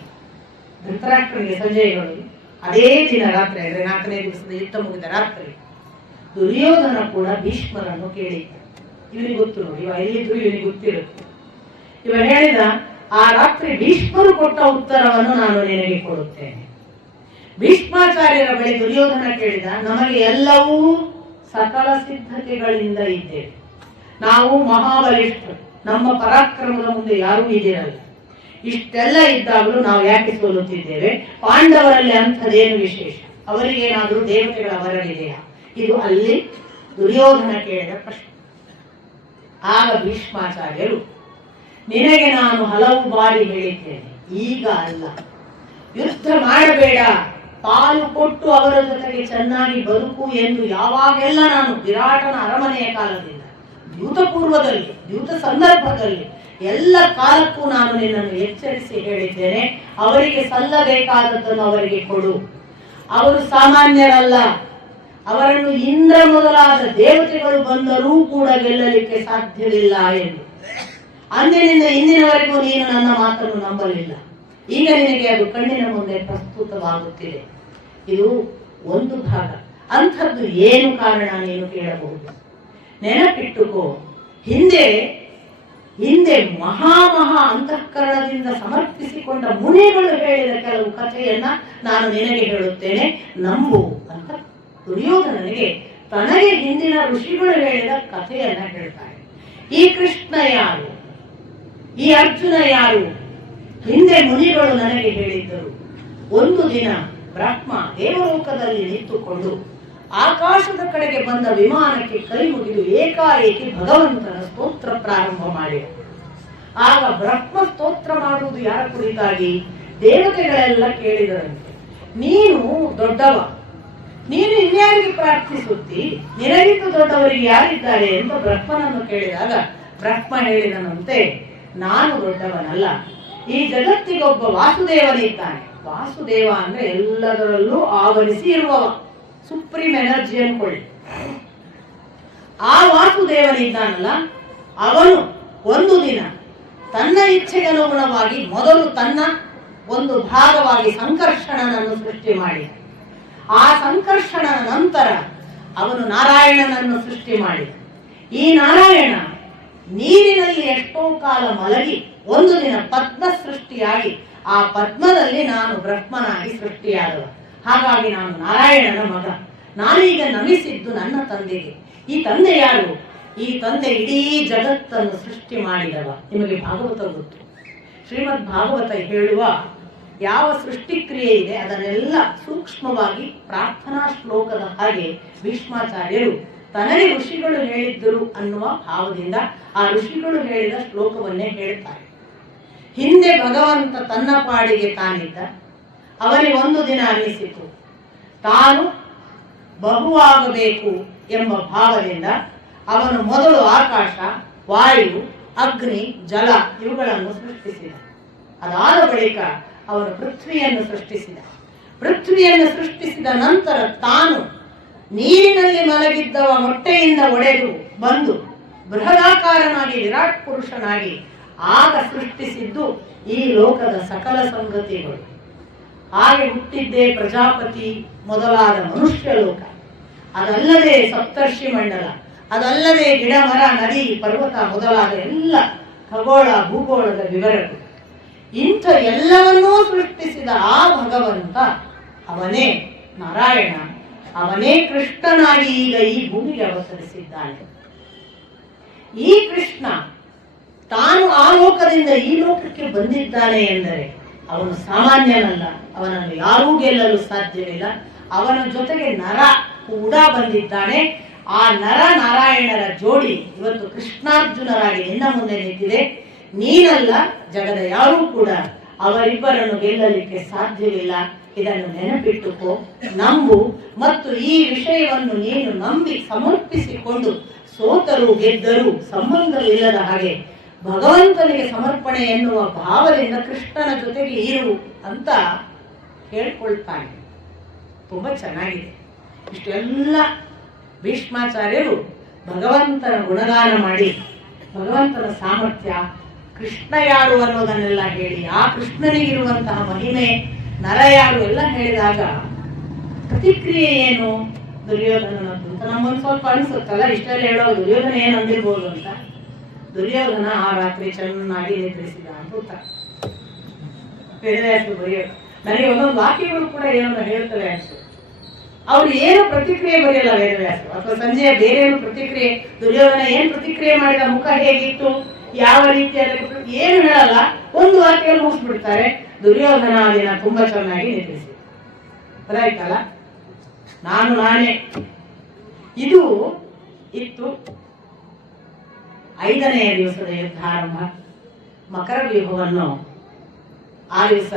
ಧೃತರಾಷ್ಟ್ರನಿಗೆ ಸಂಜಯಗಳು ಅದೇ ದಿನ ರಾತ್ರಿ ಅಂದರೆ 4ನೇ ದಿವಸದ ಯುದ್ಧ ಮುಗಿದ ರಾತ್ರಿ ದುರ್ಯೋಧನ ಕೂಡ ಭೀಷ್ಮರನ್ನು ಕೇಳಿದ್ದ. ಇವನಿಗೆ ಗೊತ್ತು ನೋಡಿ, ಇವ ಎಲ್ಲಿದ್ರು ಇವನಿಗೆ ಗೊತ್ತಿರುತ್ತೆ. ಇವ ಹೇಳಿದ, ಆ ರಾತ್ರಿ ಭೀಷ್ಮರು ಕೊಟ್ಟ ಉತ್ತರವನ್ನು ನಾನು ನಿನಗೆ ಕೊಡುತ್ತೇನೆ. ಭೀಷ್ಮಾಚಾರ್ಯರ ಬಳಿ ದುರ್ಯೋಧನ ಕೇಳಿದ, ನಮಗೆ ಎಲ್ಲವೂ ಸಕಲ ಸಿದ್ಧತೆಗಳಿಂದ ಇದ್ದೇವೆ, ನಾವು ಮಹಾಬಲಿಷ್ಠರು, ನಮ್ಮ ಪರಾಕ್ರಮದ ಮುಂದೆ ಯಾರೂ ಇದಿರಲ್ಲ. ಇಷ್ಟೆಲ್ಲ ಇದ್ದಾಗಲೂ ನಾವು ಯಾಕೆ ಸೋಲುತ್ತಿದ್ದೇವೆ? ಪಾಂಡವರಲ್ಲಿ ಅಂಥದ್ದೇನು ವಿಶೇಷ? ಅವರಿಗೇನಾದರೂ ದೇವತೆಗಳ ವರವಿದೆಯಾ? ಇದು ಅಲ್ಲಿ ದುರ್ಯೋಧನ ಕೇಳಿದ ಪ್ರಶ್ನೆ. ಆಗ ಭೀಷ್ಮಾಚಾರ್ಯರು, ನಿನಗೆ ನಾನು ಹಲವು ಬಾರಿ ಹೇಳಿದ್ದೇನೆ, ಈಗ ಅಲ್ಲ, ಯುದ್ಧ ಮಾಡಬೇಡ, ಪಾಲು ಕೊಟ್ಟು ಅವರ ಜೊತೆಗೆ ಚೆನ್ನಾಗಿ ಬದುಕು ಎಂದು ಯಾವಾಗೆಲ್ಲ ನಾನು ವಿರಾಟನ ಅರಮನೆಯ ಕಾಲದಿಂದ ದ್ಯೂತ ಪೂರ್ವದಲ್ಲಿ ದ್ಯೂತ ಸಂದರ್ಭದಲ್ಲಿ ಎಲ್ಲ ಕಾಲಕ್ಕೂ ನಾನು ನಿನ್ನನ್ನು ಎಚ್ಚರಿಸಿ ಹೇಳಿದ್ದೇನೆ. ಅವರಿಗೆ ಸಲ್ಲಬೇಕಾದದ್ದನ್ನು ಅವರಿಗೆ ಕೊಡು, ಅವರು ಸಾಮಾನ್ಯರಲ್ಲ, ಅವರನ್ನು ಇಂದ್ರ ಮೊದಲಾದ ದೇವತೆಗಳು ಬಂದರೂ ಕೂಡ ಗೆಲ್ಲಲಿಕ್ಕೆ ಸಾಧ್ಯವಿಲ್ಲ ಎಂದು. ಅಂದಿನಿಂದ ಇಂದಿನವರೆಗೂ ನೀನು ನನ್ನ ಮಾತನ್ನು ನಂಬಲಿಲ್ಲ. ಈಗ ನಿನಗೆ ಅದು ಕಣ್ಣಿನ ಮುಂದೆ ಪ್ರಸ್ತುತವಾಗುತ್ತಿದೆ. ಇದು ಒಂದು ಭಾಗ. ಅಂಥದ್ದು ಏನು ಕಾರಣ ನೀನು ಕೇಳಬಹುದು. ನೆನಪಿಟ್ಟುಕೋ, ಹಿಂದೆ ಮಹಾ ಅಂತಃಕರಣದಿಂದ ಸಮರ್ಪಿಸಿಕೊಂಡ ಮುನಿಗಳು ಹೇಳಿದ ಕೆಲವು ಕಥೆಯನ್ನ ನಾನು ನಿನಗೆ ಹೇಳುತ್ತೇನೆ, ನಂಬು ಅಂತ ದುರ್ಯೋಧನನಿಗೆ ತನಗೆ ಹಿಂದಿನ ಋಷಿಗಳು ಹೇಳಿದ ಕಥೆಯನ್ನ ಹೇಳ್ತಾರೆ. ಈ ಕೃಷ್ಣ ಯಾರು, ಈ ಅರ್ಜುನ ಯಾರು, ಹಿಂದೆ ಮುನಿಗಳು ನನಗೆ ಹೇಳಿದ್ದರು. ಒಂದು ದಿನ ಬ್ರಹ್ಮ ದೇವಲೋಕದಲ್ಲಿ ನಿಂತುಕೊಂಡು ಆಕಾಶದ ಕಡೆಗೆ ಬಂದ ವಿಮಾನಕ್ಕೆ ಕೈ ಮುಗಿದು ಏಕಾಏಕಿ ಭಗವಂತನ ಸ್ತೋತ್ರ ಪ್ರಾರಂಭ ಮಾಡಿದ. ಆಗ ಬ್ರಹ್ಮ ಸ್ತೋತ್ರ ಮಾಡುವುದು ಯಾರ ಕುರಿತಾಗಿ? ದೇವತೆಗಳೆಲ್ಲ ಕೇಳಿದರಂತೆ, ನೀನು ದೊಡ್ಡವ, ನೀನು ಇನ್ಯಾರಿಗೆ ಪ್ರಾರ್ಥಿಸುತ್ತಿ, ನಿನಗಿಂತ ದೊಡ್ಡವರಿಗೆ ಯಾರಿದ್ದಾರೆ ಎಂದು ಬ್ರಹ್ಮನನ್ನು ಕೇಳಿದಾಗ ಬ್ರಹ್ಮ ಹೇಳಿದನಂತೆ, ನಾನು ದೊಡ್ಡವನಲ್ಲ, ಈ ಜಗತ್ತಿಗೊಬ್ಬ ವಾಸುದೇವನಿದ್ದಾನೆ. ವಾಸುದೇವ ಅಂದ್ರೆ ಎಲ್ಲದರಲ್ಲೂ ಆವರಿಸಿ ಇರುವವ, ಸುಪ್ರೀಂ ಎನರ್ಜಿ ಅನ್ಕೊಳ್ಳಿ. ಆ ವಾಸುದೇವನಿದ್ದಾನಲ್ಲ, ಅವನು ಒಂದು ದಿನ ತನ್ನ ಇಚ್ಛೆಗನುಗುಣವಾಗಿ ಮೊದಲು ತನ್ನ ಒಂದು ಭಾಗವಾಗಿ ಸಂಕರ್ಷಣನನ್ನು ಸೃಷ್ಟಿ ಮಾಡಿ, ಆ ಸಂಕರ್ಷಣನ ನಂತರ ಅವನು ನಾರಾಯಣನನ್ನು ಸೃಷ್ಟಿ ಮಾಡಿದ. ಈ ನಾರಾಯಣ ನೀರಿನಲ್ಲಿ ಎಷ್ಟೋ ಕಾಲ ಮಲಗಿ ಒಂದು ದಿನ ಪದ್ಮ ಸೃಷ್ಟಿಯಾಗಿ ಆ ಪದ್ಮದಲ್ಲಿ ನಾನು ಬ್ರಹ್ಮನಾಗಿ ಸೃಷ್ಟಿಯಾದವ. ಹಾಗಾಗಿ ನಾನು ನಾರಾಯಣನ ಮಗ. ನಾನೀಗ ನಮಿಸಿದ್ದು ನನ್ನ ತಂದೆಗೆ. ಈ ತಂದೆ ಯಾರು? ಈ ತಂದೆ ಇಡೀ ಜಗತ್ತನ್ನು ಸೃಷ್ಟಿ ಮಾಡಿದವ. ನಿಮಗೆ ಭಾಗವತ ಗೊತ್ತು. ಶ್ರೀಮದ್ ಭಾಗವತ ಹೇಳುವ ಯಾವ ಸೃಷ್ಟಿಕ್ರಿಯೆ ಇದೆ ಅದನ್ನೆಲ್ಲ ಸೂಕ್ಷ್ಮವಾಗಿ ಪ್ರಾರ್ಥನಾ ಶ್ಲೋಕದ ಹಾಗೆ ಭೀಷ್ಮಾಚಾರ್ಯರು ತನಗೆ ಋಷಿಗಳು ಹೇಳಿದ್ದರು ಅನ್ನುವ ಭಾವದಿಂದ ಆ ಋಷಿಗಳು ಹೇಳಿದ ಶ್ಲೋಕವನ್ನೇ ಹೇಳ್ತಾರೆ. ಹಿಂದೆ ಭಗವಂತ ತನ್ನ ಪಾಡಿಗೆ ತಾನಿದ್ದ. ಅವನಿಗೆ ಒಂದು ದಿನ ಅನ್ನಿಸಿತು, ತಾನು ಬಹುವಾಗಬೇಕು ಎಂಬ ಭಾವದಿಂದ ಅವನು ಮೊದಲು ಆಕಾಶ, ವಾಯು, ಅಗ್ನಿ, ಜಲ ಇವುಗಳನ್ನು ಸೃಷ್ಟಿಸಿದ. ಅದಾದ ಬಳಿಕ ಅವನು ಪೃಥ್ವಿಯನ್ನು ಸೃಷ್ಟಿಸಿದ. ಪೃಥ್ವಿಯನ್ನು ಸೃಷ್ಟಿಸಿದ ನಂತರ ತಾನು ನೀರಿನಲ್ಲಿ ಮಲಗಿದ್ದವ ಮೊಟ್ಟೆಯಿಂದ ಒಡೆದು ಬಂದು ಬೃಹದಾಕಾರನಾಗಿ ವಿರಾಟ್ ಪುರುಷನಾಗಿ ಆಗ ಸೃಷ್ಟಿಸಿದ್ದು ಈ ಲೋಕದ ಸಕಲ ಸಂಗತಿಗಳು. ಹಾಗೆ ಹುಟ್ಟಿದ್ದೇ ಪ್ರಜಾಪತಿ ಮೊದಲಾದ ಮನುಷ್ಯ ಲೋಕ, ಅದಲ್ಲದೆ ಸಪ್ತರ್ಷಿ ಮಂಡಲ, ಅದಲ್ಲದೆ ಗಿಡ ಮರ ನದಿ ಪರ್ವತ ಮೊದಲಾದ ಎಲ್ಲ ಖಗೋಳ ಭೂಗೋಳದ ವಿವರಗಳು. ಇಂಥ ಎಲ್ಲವನ್ನೂ ಸೃಷ್ಟಿಸಿದ ಆ ಭಗವಂತ ಅವನೇ ನಾರಾಯಣ, ಅವನೇ ಕೃಷ್ಣನಾಗಿ ಈಗ ಈ ಭೂಮಿಗೆ ಅವತರಿಸಿದ್ದಾನೆ. ಈ ಕೃಷ್ಣ ತಾನು ಆ ಲೋಕದಿಂದ ಈ ಲೋಕಕ್ಕೆ ಬಂದಿದ್ದಾನೆ ಎಂದರೆ ಅವನು ಸಾಮಾನ್ಯನಲ್ಲ, ಅವನನ್ನು ಯಾರೂ ಗೆಲ್ಲಲು ಸಾಧ್ಯವಿಲ್ಲ. ಅವನ ಜೊತೆಗೆ ನರ ಕೂಡ ಬಂದಿದ್ದಾನೆ. ಆ ನರ ನಾರಾಯಣರ ಜೋಡಿ ಇವತ್ತು ಕೃಷ್ಣಾರ್ಜುನರಾಗಿ ನಿನ್ನ ಮುಂದೆ ನಿಂತಿದೆ. ನೀನಲ್ಲ, ಜಗದ ಯಾರೂ ಕೂಡ ಅವರಿಬ್ಬರನ್ನು ಗೆಲ್ಲಲಿಕ್ಕೆ ಸಾಧ್ಯವಿಲ್ಲ. ಇದನ್ನು ನೆನಪಿಟ್ಟುಕೋ, ನಂಬು, ಮತ್ತು ಈ ವಿಷಯವನ್ನು ನೀನು ನಂಬಿ ಸಮರ್ಪಿಸಿಕೊಂಡು ಸೋತರೂ ಗೆದ್ದರೂ ಸಂಬಂಧವಿಲ್ಲದ ಹಾಗೆ ಭಗವಂತನಿಗೆ ಸಮರ್ಪಣೆ ಎನ್ನುವ ಭಾವದಿಂದ ಕೃಷ್ಣನ ಜೊತೆಗೆ ಇರು ಅಂತ ಹೇಳ್ಕೊಳ್ತಾನೆ. ತುಂಬಾ ಚೆನ್ನಾಗಿದೆ. ಇಷ್ಟೆಲ್ಲ ಭೀಷ್ಮಾಚಾರ್ಯರು ಭಗವಂತನ ಗುಣಗಾನ ಮಾಡಿ, ಭಗವಂತನ ಸಾಮರ್ಥ್ಯ, ಕೃಷ್ಣ ಯಾರು ಅನ್ನೋದನ್ನೆಲ್ಲ ಹೇಳಿ, ಆ ಕೃಷ್ಣನಿಗಿರುವಂತಹ ಮಹಿಮೆ, ನರ ಯಾರು ಎಲ್ಲ ಹೇಳಿದಾಗ ಪ್ರತಿಕ್ರಿಯೆ ಏನು ದುರ್ಯೋಧನನದ್ದು ಅಂತ ನಮ್ಮೊಂದು ಸ್ವಲ್ಪ ಅನಿಸುತ್ತಲ್ಲ. ಇಷ್ಟೆಲ್ಲ ಹೇಳೋ ದುರ್ಯೋಧನ ಏನು ಅಂದಿರ್ಬೋದು ಅಂತ. ದುರ್ಯೋಧನ ಆ ರಾತ್ರಿ ಚೆನ್ನಾಗಿ ನಿದ್ರಿಸಿದ ಅಂತ ವೇದವ್ಯಾಸರು ಬರೆಯೋದು. ನನಗೆ ಒಂದೊಂದು ವಾಕ್ಯಗಳು ಕೂಡ ಏನೋ ಹೇಳ್ತವೆ ಅನ್ಸುತ್ತೆ. ಅವ್ರು ಏನು ಪ್ರತಿಕ್ರಿಯೆ ಬರೆಯಲ್ಲ ವೇದವ್ಯಾಸರು, ಅಥವಾ ಸಂಜೆಯ ಬೇರೆ ಏನು ಪ್ರತಿಕ್ರಿಯೆ, ದುರ್ಯೋಧನ ಏನ್ ಪ್ರತಿಕ್ರಿಯೆ ಮಾಡಿದ, ಮುಖ ಹೇಗಿತ್ತು, ಯಾವ ರೀತಿಯಲ್ಲಿ ಏನು ಹೇಳಲ್ಲ, ಒಂದು ವಾಕ್ಯದಲ್ಲಿ ಮುಗಿಸ್ಬಿಡ್ತಾರೆ. ದುರ್ಯೋಧನ ದಿನ ತುಂಬಾ ಚೆನ್ನಾಗಿ ನಿದ್ರಿಸಿ ಬರಾಯ್ತಲ್ಲ. ನಾನೇ ಇದು ಇತ್ತು. 5ನೆಯ ದಿವಸದ ಯುದ್ಧ ಆರಂಭ. ಮಕರ ವ್ಯೂಹವನ್ನು ಆ ದಿವಸ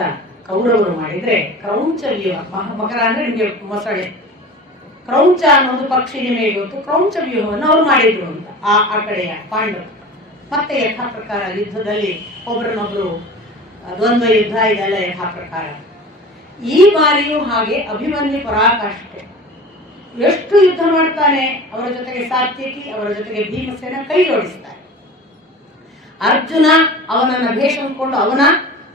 ಕೌರವರು ಮಾಡಿದ್ರೆ, ಕ್ರೌಂಚ ವ್ಯೂಹ, ಮಕರ ಅಂದ್ರೆ ನಿಮಗೆ ಮೊಸಳೆ, ಕ್ರೌಂಚ ಅನ್ನೋದು ಪಕ್ಷಿ, ನಿಮಗೆ ಗೊತ್ತು. ಕ್ರೌಂಚ ವ್ಯೂಹವನ್ನು ಅವ್ರು ಮಾಡಿದ್ರು ಅಂತ ಆ ಕಡೆಯ ಪಾಂಡವರು. ಮತ್ತೆ ಯಥಾ ಪ್ರಕಾರ ಯುದ್ಧದಲ್ಲಿ ಒಬ್ಬರನ್ನೊಬ್ರು ದ್ವಂದ್ವ ಯುದ್ಧ, ಇದೆಲ್ಲ ಯಥಾ ಪ್ರಕಾರ. ಈ ಬಾರಿಯೂ ಹಾಗೆ ಅಭಿಮನ್ಯು ಪರಾಕಾಷ್ಠೆ. ಎಷ್ಟು ಯುದ್ಧ ಮಾಡ್ತಾನೆ. ಅವರ ಜೊತೆಗೆ ಸಾತ್ಯಕಿ, ಅವರ ಜೊತೆಗೆ ಭೀಮಸೇನ ಕೈ ಜೋಡಿಸ್ತಾರೆ. ಅರ್ಜುನ ಅವನನ್ನ ಭೇಷಂಕೊಂಡು ಅವನ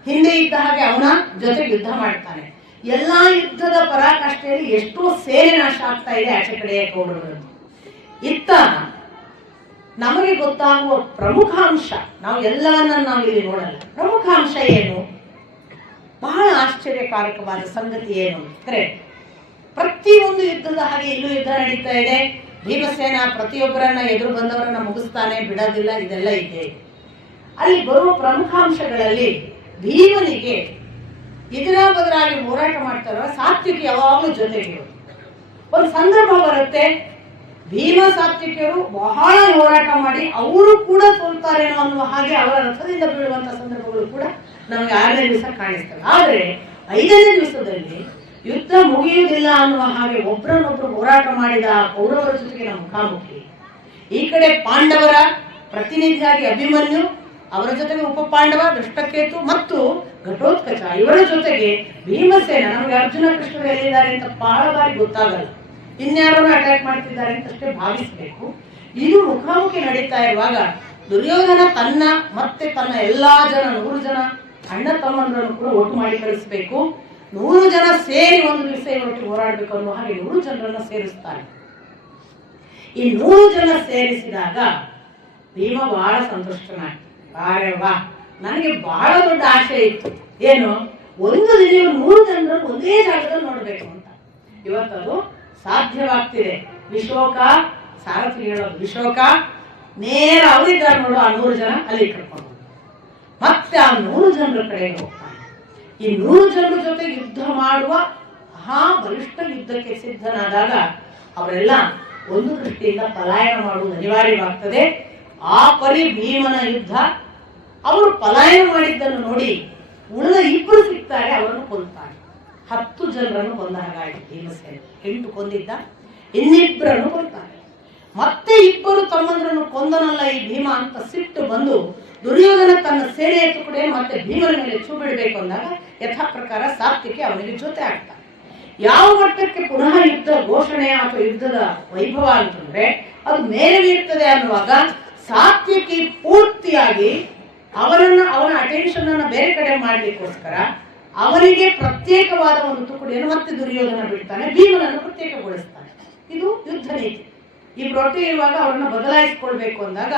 ಹಿಂದೆ ಇದ್ದ ಹಾಗೆ ಅವನ ಜೊತೆಗೆ ಯುದ್ಧ ಮಾಡ್ತಾನೆ. ಎಲ್ಲಾ ಯುದ್ಧದ ಪರಾಕಾಷ್ಠೆಯಲ್ಲಿ ಎಷ್ಟೋ ಸೇನೆ ನಾಶ ಆಗ್ತಾ ಇದೆ ಆಚೆ ಕಡೆಯ ಕೌರವರದ್ದು. ಇತ್ತ ನಮಗೆ ಗೊತ್ತಾಗುವ ಪ್ರಮುಖ ಅಂಶ, ನಾವು ಎಲ್ಲವನ್ನ ನಾವು ಇಲ್ಲಿ ನೋಡಲ್ಲ. ಪ್ರಮುಖ ಅಂಶ ಏನು, ಬಹಳ ಆಶ್ಚರ್ಯಕಾರಕವಾದ ಸಂಗತಿ ಏನು ಅಂದ್ರೆ, ಪ್ರತಿಯೊಂದು ಯುದ್ಧದ ಹಾಗೆ ಇಲ್ಲೂ ಯುದ್ಧ ನಡೀತಾ ಇದೆ. ಭೀಮಸೇನ ಪ್ರತಿಯೊಬ್ಬರನ್ನ ಎದುರು ಬಂದವರನ್ನ ಮುಗಿಸ್ತಾನೆ, ಬಿಡೋದಿಲ್ಲ, ಇದೆಲ್ಲ ಇದೆ. ಅಲ್ಲಿ ಬರುವ ಪ್ರಮುಖ ಅಂಶಗಳಲ್ಲಿ ಭೀಮನಿಗೆ ಎದುರ ಬದಲಾಗಿ ಹೋರಾಟ ಮಾಡ್ತಾರ ಸಾತ್ವಿಕ ಯಾವಾಗಲೂ ಜೊತೆಗಿರೋದು. ಒಂದು ಸಂದರ್ಭ ಬರುತ್ತೆ, ಭೀಮ ಸಾತ್ವಿಕರು ಬಹಳ ಹೋರಾಟ ಮಾಡಿ ಅವರು ಕೂಡ ಸೋಲ್ತಾರೇನೋ ಅನ್ನುವ ಹಾಗೆ ಅವರ ರಥದಿಂದ ಬೀಳುವಂತಹ ಸಂದರ್ಭಗಳು ಕೂಡ ನಮಗೆ 6ನೇ ದಿವಸ ಕಾಣಿಸ್ತವೆ. ಆದ್ರೆ 5ನೇ ದಿವಸದಲ್ಲಿ ಯುದ್ಧ ಮುಗಿಯುವುದಿಲ್ಲ ಅನ್ನುವ ಹಾಗೆ ಒಬ್ಬರನ್ನೊಬ್ರು ಹೋರಾಟ ಮಾಡಿದ ಕೌರವರ ಜೊತೆಗೆ ನಾವು ಮುಖಾಮುಖಿ. ಈ ಕಡೆ ಪಾಂಡವರ ಪ್ರತಿನಿಧಿಯಾಗಿ ಅಭಿಮನ್ಯು, ಅವರ ಜೊತೆಗೆ ಉಪ ಪಾಂಡವ ದೃಷ್ಟಕೇತು ಮತ್ತು ಘಟೋತ್ಕಚ, ಇವರ ಜೊತೆಗೆ ಭೀಮಸೇನ. ನಮಗೆ ಅರ್ಜುನ ಕೃಷ್ಣರು ಎಲ್ಲಿದ್ದಾರೆ ಅಂತ ಬಹಳ ಬಾರಿ ಗೊತ್ತಾಗಲ್ಲ, ಇನ್ಯಾರನ್ನು ಅಟ್ಯಾಕ್ ಮಾಡ್ತಿದ್ದಾರೆ ಅಂತಷ್ಟೇ ಭಾವಿಸಬೇಕು. ಇದು ಮುಖಾಮುಖಿ ನಡೀತಾ ಇರುವಾಗ ದುರ್ಯೋಧನ ತನ್ನ ಎಲ್ಲಾ ಜನ 100 ಜನ ಅಣ್ಣ ತಮ್ಮಂದ್ರನ್ನು ಕೂಡ ಒಟ್ಟು ಮಾಡಿ ಕಳಿಸ್ಬೇಕು. 100 ಜನ ಸೇರಿ ಒಂದು ದಿವಸ ಒಟ್ಟು ಹೋರಾಡಬೇಕು ಅನ್ನುವ ಹಾಗೆ 100 ಜನರನ್ನ ಸೇರಿಸ್ತಾನೆ. ಈ 100 ಜನ ಸೇರಿಸಿದಾಗ ಭೀಮ ಬಹಳ ಸಂತುಷ್ಟನಾಗ್ತಾನೆ. ಅರೆ ವಾ, ನನಗೆ ಬಹಳ ದೊಡ್ಡ ಆಸೆ ಇತ್ತು, ಏನು, ಒಂದು ದಿನ 100 ಜನರನ್ನು ಒಂದೇ ಜಾಗದಲ್ಲಿ ನೋಡ್ಬೇಕು ಅಂತ. ಇವತ್ತದು ಸಾಧ್ಯವಾಗ್ತಿದೆ. ವಿಶೋಕ ಸಾರಥಿ ಹೇಳೋದು, ವಿಶೋಕ ನೇರ ಅವರಿದ್ದಾರೆ ನೋಡು, ಆ 100 ಜನ ಅಲ್ಲಿ ಕರ್ಕೊಂಡು ಮತ್ತೆ ಆ 100 ಜನರ ಕಡೆಗೆ ಹೋಗ್ತಾನೆ. ಈ 100 ಜನರ ಜೊತೆ ಯುದ್ಧ ಮಾಡುವ ಬಲಿಷ್ಠ ಯುದ್ಧಕ್ಕೆ ಸಿದ್ಧನಾದಾಗ ಅವರೆಲ್ಲ ಒಂದು ದೃಷ್ಟಿಯಿಂದ ಪಲಾಯನ ಮಾಡುವುದು ಅನಿವಾರ್ಯವಾಗ್ತದೆ. ಆ ಪರಿ ಭೀಮನ ಯುದ್ಧ. ಅವರು ಪಲಾಯನ ಮಾಡಿದ್ದನ್ನು ನೋಡಿ ಉಳಿದ 2 ಸಿಗ್ತಾರೆ, ಅವರನ್ನು ಕೊಲ್ತಾನೆ. 10 ಜನರನ್ನು ಕೊಂದ ಹಾಗಾಯಿತು. ಭೀಮಸೇನ 8 ಕೊಂದಿದ್ದ, ಇನ್ನಿಬ್ಬರನ್ನು ಕೊಲ್ತಾನೆ. ಮತ್ತೆ 2 ತಮ್ಮಂದ್ರನ್ನು ಕೊಂದನಲ್ಲ ಈ ಭೀಮ ಅಂತ ಸಿಟ್ಟು ಬಂದು ದುರ್ಯೋಧನ ತನ್ನ ಸೇನೆಯ ತುಕಡೆ ಮತ್ತೆ ಭೀಮನ ಮೇಲೆ ಚೂ ಬಿಡಬೇಕು ಅಂದಾಗ ಯಥಾ ಪ್ರಕಾರ ಸಾತ್ವಿಕೆ ಅವನಿಗೆ ಜೊತೆ ಆಗ್ತಾನೆ. ಯಾವ ಮಟ್ಟಕ್ಕೆ ಪುನಃ ಯುದ್ಧ ಘೋಷಣೆ ಅಥವಾ ಯುದ್ಧದ ವೈಭವ ಅಂತಂದ್ರೆ ಅದು ಮೇಲೇರ್ತದೆ ಅನ್ನುವಾಗ ಸಾತ್ವಿಕಿ ಪೂರ್ತಿಯಾಗಿ ಅವನ ಅಟೆನ್ಷನ್ ಅನ್ನ ಬೇರೆ ಕಡೆ ಮಾಡ್ಲಿಕ್ಕೋಸ್ಕರ ಅವನಿಗೆ ಪ್ರತ್ಯೇಕವಾದ ಒಂದು ತುಕಡಿಯನ್ನು ಮತ್ತೆ ದುರ್ಯೋಧನ ಬಿಡ್ತಾನೆ, ಭೀಮನನ್ನು ಪ್ರತ್ಯೇಕಗೊಳಿಸ್ತಾನೆ. ಇದು ಯುದ್ಧ ನೀತಿ. ಈ ರೊಟ್ಟಿ ಇರುವಾಗ ಅವರನ್ನ ಬದಲಾಯಿಸಿಕೊಳ್ಬೇಕು ಅಂದಾಗ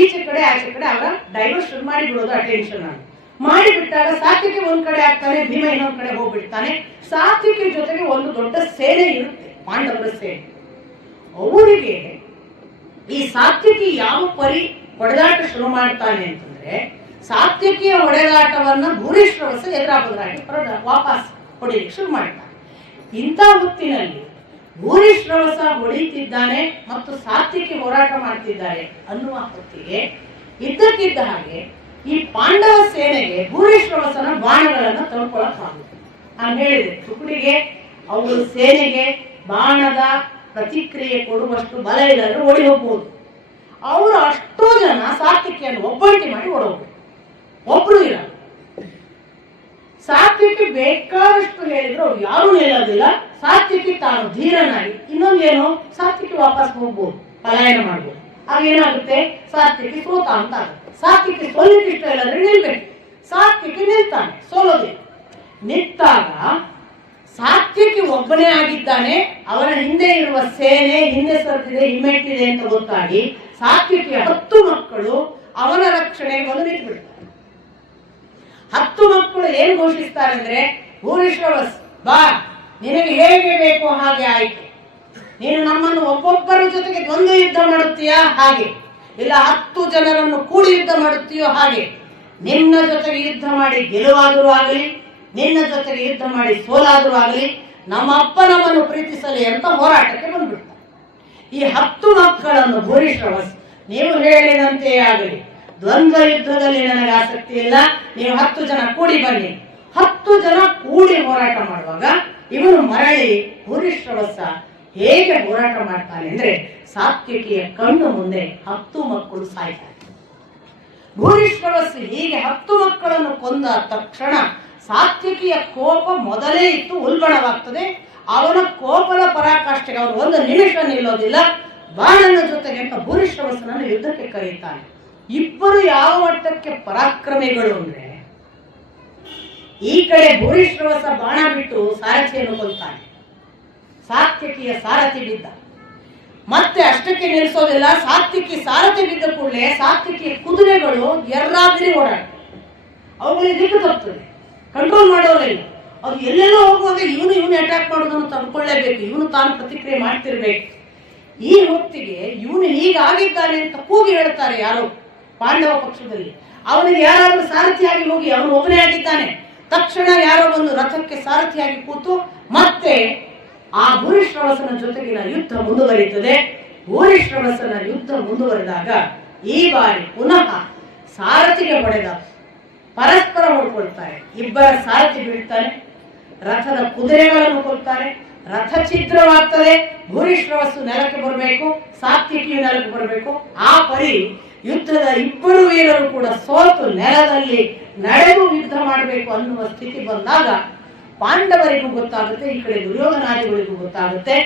ಈಚೆ ಕಡೆ ಆಚೆ ಕಡೆ ಅವರ ಡೈವರ್ಷನ್ ಮಾಡಿಬಿಡೋದು, ಅಟೆನ್ಷನ್ ಅನ್ನು ಮಾಡಿಬಿಟ್ಟಾಗ ಸಾತ್ವಿಕೆ ಒಂದ್ ಕಡೆ ಆಗ್ತಾನೆ, ಭೀಮ ಇನ್ನೊಂದ್ ಕಡೆ ಹೋಗ್ಬಿಡ್ತಾನೆ. ಸಾತ್ವಿಕೆ ಜೊತೆಗೆ ಒಂದು ದೊಡ್ಡ ಸೇನೆ ಇರುತ್ತೆ, ಪಾಂಡವರ ಸೇನೆ. ಅವರಿಗೆ ಈ ಸಾತ್ವಿಕಿ ಯಾವ ಪರಿ ಹೊಡೆದಾಟ ಶುರು ಮಾಡ್ತಾನೆ ಅಂತಂದ್ರೆ, ಸಾತ್ವಿಕಿಯ ಹೊಡೆದಾಟವನ್ನ ಭೂರಿಶ್ರವಸ ಎದುರಾಗಿ ವಾಪಸ್ ಹೊಡಿಲಿಕ್ಕೆ ಶುರು ಮಾಡ್ತಾನೆ. ಇಂಥ ಹೊತ್ತಿನಲ್ಲಿ ಭೂರಿಶ್ರವಸ ಹೊಡಿತಿದ್ದಾನೆ ಮತ್ತು ಸಾತ್ವಿಕಿ ಹೋರಾಟ ಮಾಡ್ತಿದ್ದಾರೆ ಅನ್ನುವ ಹೊತ್ತಿಗೆ ಇದ್ದಕ್ಕಿದ್ದ ಹಾಗೆ ಈ ಪಾಂಡವ ಸೇನೆಗೆ ಭೂರಿಶ್ರವಸನ ಬಾಣಗಳನ್ನು ತಳ್ಕೊಳಕ್ಕಾಗುತ್ತೆ. ನಾನು ಹೇಳಿದೆ, ತುಕಡಿಗೆ ಅವರು ಸೇನೆಗೆ ಬಾಣದ ಪ್ರತಿಕ್ರಿಯೆ ಕೊಡುವಷ್ಟು ಬಲ ಇಲ್ಲದ್ರೆ ಓಡಿ ಹೋಗ್ಬೋದು. ಅವರು ಅಷ್ಟೋ ಜನ ಸಾತ್ವಿಕಿಯನ್ನು ಒಬ್ಬಂಟಿ ಮಾಡಿ ಓಡೋಗ್ಬೇಕು, ಒಬ್ರು ಇರಲ್ಲ. ಸಾತ್ವಿಕಿ ಬೇಕಾದಷ್ಟು ಹೇಳಿದ್ರು ಅವ್ರು ಯಾರೂ ನಿಲ್ಲೋದಿಲ್ಲ. ಸಾತ್ವಿಕಿ ತಾನು ಧೀರನಾಗಿ ಇನ್ನೊಂದೇನು, ಸಾತ್ವಿಕಿ ವಾಪಸ್ ಹೋಗ್ಬೋದು, ಪಲಾಯನ ಮಾಡ್ಬೋದು. ಆಗೇನಾಗುತ್ತೆ, ಸಾತ್ವಿಕಿ ಸೋತ ಅಂತ ಆಗುತ್ತೆ. ಸಾತ್ವಿಕಿ ಸೋಲಿಕ್ಕೆ ಇಷ್ಟ ಇಲ್ಲದ್ರೆ ನಿಲ್ಬೇಕು. ಸಾತ್ವಿಕಿ ನಿಲ್ತಾನೆ, ಸೋಲೋದಿಲ್ಲ. ನಿಂತಾಗ ಸಾತ್ವಿಕಿ ಒಬ್ಬನೇ ಆಗಿದ್ದಾನೆ, ಅವನ ಹಿಂದೆ ಇರುವ ಸೇನೆ ಹಿಂದೆ ಸರಿದಿದೆ, ಹಿಮ್ಮೆಟ್ಟಿದೆ ಅಂತ ಗೊತ್ತಾಗಿ ಸಾತ್ವಿಕಿಯ 10 ಮಕ್ಕಳು ಅವನ ರಕ್ಷಣೆಗೆ ಬಂದು ನಿಂತುಬಿಡ್ತಾರೆ. 10 ಮಕ್ಕಳು ಏನ್ ಘೋಷಿಸ್ತಾರೆ ಅಂದ್ರೆ, ಭೂರಿಶ್ರವಸ್ ಬಾ, ನಿನಗೆ ಹೇಗೆ ಬೇಕೋ ಹಾಗೆ ಆಯ್ತು. ನೀನು ನಮ್ಮನ್ನು ಒಬ್ಬೊಬ್ಬರ ಜೊತೆಗೆ ದ್ವಂದ್ವ ಯುದ್ಧ ಮಾಡುತ್ತೀಯಾ ಹಾಗೆ, ಇಲ್ಲ 10 ಜನರನ್ನು ಕೂಡಿ ಯುದ್ಧ ಮಾಡುತ್ತೀಯೋ ಹಾಗೆ. ನಿನ್ನ ಜೊತೆಗೆ ಯುದ್ಧ ಮಾಡಿ ಗೆಲುವಾದರೂ ಆಗಲಿ, ನಿನ್ನ ಜೊತೆಗೆ ಯುದ್ಧ ಮಾಡಿ ಸೋಲಾದರೂ ಆಗಲಿ, ನಮ್ಮ ಅಪ್ಪ ನಮ್ಮನ್ನು ಪ್ರೀತಿಸಲಿ ಅಂತ ಹೋರಾಟಕ್ಕೆ ಬಂದ್ಬಿಡ್ತಾರೆ. ಈ 10 ಮಕ್ಕಳನ್ನು ಭೂರಿಶ್ರವಸ್, ನೀವು ಹೇಳಿದಂತೆಯೇ ಆಗಲಿ, ದ್ವಂದ್ವ ಯುದ್ಧದಲ್ಲಿ ನನಗೆ ಆಸಕ್ತಿ ಇಲ್ಲ, ನೀವು 10 ಜನ ಕೂಡಿ ಬನ್ನಿ. 10 ಜನ ಕೂಡಿ ಹೋರಾಟ ಮಾಡುವಾಗ ಇವನು ಮರಳಿ ಭೂರಿಶ್ರವಸ ಹೇಗೆ ಹೋರಾಟ ಮಾಡ್ತಾನೆ ಅಂದ್ರೆ, ಸಾತ್ವಿಕಿಯ ಕಣ್ಣು ಮುಂದೆ 10 ಮಕ್ಕಳು ಸಾಯ್ತಾರೆ. ಭೂರಿಶ್ರವಸ್ ಹೀಗೆ 10 ಮಕ್ಕಳನ್ನು ಕೊಂದ ತಕ್ಷಣ ಸಾತ್ವಿಕಿಯ ಕೋಪ ಮೊದಲೇ ಇತ್ತು ಉಲ್ಬಣವಾಗ್ತದೆ. ಅವನ ಕೋಪದ ಪರಾಕಾಷ್ಠೆಗೆ ಅವನು 1 ನಿಮಿಷ ನಿಲ್ಲೋದಿಲ್ಲ. ಬಾಣನ ಜೊತೆಗೆ ಅಂತ ಭೂರಿಶ್ರವಸನನ್ನು ಯುದ್ಧಕ್ಕೆ ಕರೆಯುತ್ತಾನೆ. ಇಬ್ಬರು ಯಾವ ಮಟ್ಟಕ್ಕೆ ಪರಾಕ್ರಮಿಗಳು ಅಂದ್ರೆ, ಈ ಕಡೆ ಭೂರಿಶ್ರವಸ ಬಾಣ ಬಿಟ್ಟು ಸಾರಥಿಯನ್ನು ಕೊಲ್ತಾನೆ. ಸಾತ್ವಿಕಿಯ ಸಾರಥಿ ಬಿದ್ದ. ಮತ್ತೆ ಅಷ್ಟಕ್ಕೆ ನಿಲ್ಲಿಸೋದಿಲ್ಲ. ಸಾತ್ವಿಕಿ ಸಾರಥಿ ಬಿದ್ದ ಕೂಡಲೇ ಸಾತ್ವಿಕಿಯ ಕುದುರೆಗಳು ಎರ್ರಾದ್ರಿ ಓಡಾಡ್ತವೆ. ಅವುಗಳಿಗೆ ದಿಕ್ಕು ತಪ್ಪುತ್ತದೆ, ಕಂಟ್ರೋಲ್ ಮಾಡೋದಿಲ್ಲ. ಅದು ಎಲ್ಲೆಲ್ಲೋ ಹೋಗುವಾಗ ಇವನು ಅಟ್ಯಾಕ್ ಮಾಡೋದನ್ನು ತಡ್ಕೊಳ್ಳೇಬೇಕು, ಇವನು ತಾನು ಪ್ರತಿಕ್ರಿಯೆ ಮಾಡ್ತಿರ್ಬೇಕು. ಈ ಹೊತ್ತಿಗೆ ಇವನು ಹೀಗಾಗಿದ್ದಾನೆ ಅಂತ ಕೂಗಿ ಹೇಳ್ತಾರೆ ಯಾರೋ ಪಾಂಡವ ಪಕ್ಷದಲ್ಲಿ. ಅವನಿಗೆ ಯಾರಾದ್ರೂ ಸಾರಥಿಯಾಗಿ ಹೋಗಿ ಅವನು ಒಬ್ಬನೇ ಆಗಿದ್ದಾನೆ. ತಕ್ಷಣ ಯಾರೋ ಒಂದು ರಥಕ್ಕೆ ಸಾರಥಿಯಾಗಿ ಕೂತು ಮತ್ತೆ ಆ ಭೂರಿಶ್ರವಸನ ಜೊತೆಗಿನ ಯುದ್ಧ ಮುಂದುವರಿಯುತ್ತದೆ. ಭೂರಿಶ್ರವಸನ ಯುದ್ಧ ಮುಂದುವರೆದಾಗ ಈ ಬಾರಿ ಪುನಃ ಸಾರಥಿಗೆ ಹೊಡೆದ ಪರಸ್ಪರ ಹೊಡ್ಕೊಳ್ತಾರೆ. ಇಬ್ಬರ ಸಾರಥಿ ಬೀಳ್ತಾನೆ, ರಥದ ಕುದುರೆಗಳನ್ನು ಕೊಲ್ತಾರೆ, ರಥ ಛಿದ್ರವಾಗ್ತದೆ. ಭೂರಿಶ್ರವಸ್ಸು ನೆಲಕ್ಕೆ ಬರಬೇಕು, ಸಾತ್ವಿಕಿಯು ನೆಲಕ್ಕೆ ಬರಬೇಕು. ಆ ಪರಿ ಯುದ್ಧದ ಇಬ್ಬರು ವೀರರು ಕೂಡ ಸೋತು ನೆಲದಲ್ಲಿ ನಡೆದು ಯುದ್ಧ ಮಾಡಬೇಕು ಅನ್ನುವ ಸ್ಥಿತಿ ಬಂದಾಗ ಪಾಂಡವರಿಗೂ ಗೊತ್ತಾಗುತ್ತೆ, ಈ ಕಡೆ ದುರ್ಯೋಧನಾದಿಗಳಿಗೂ ಗೊತ್ತಾಗುತ್ತೆ.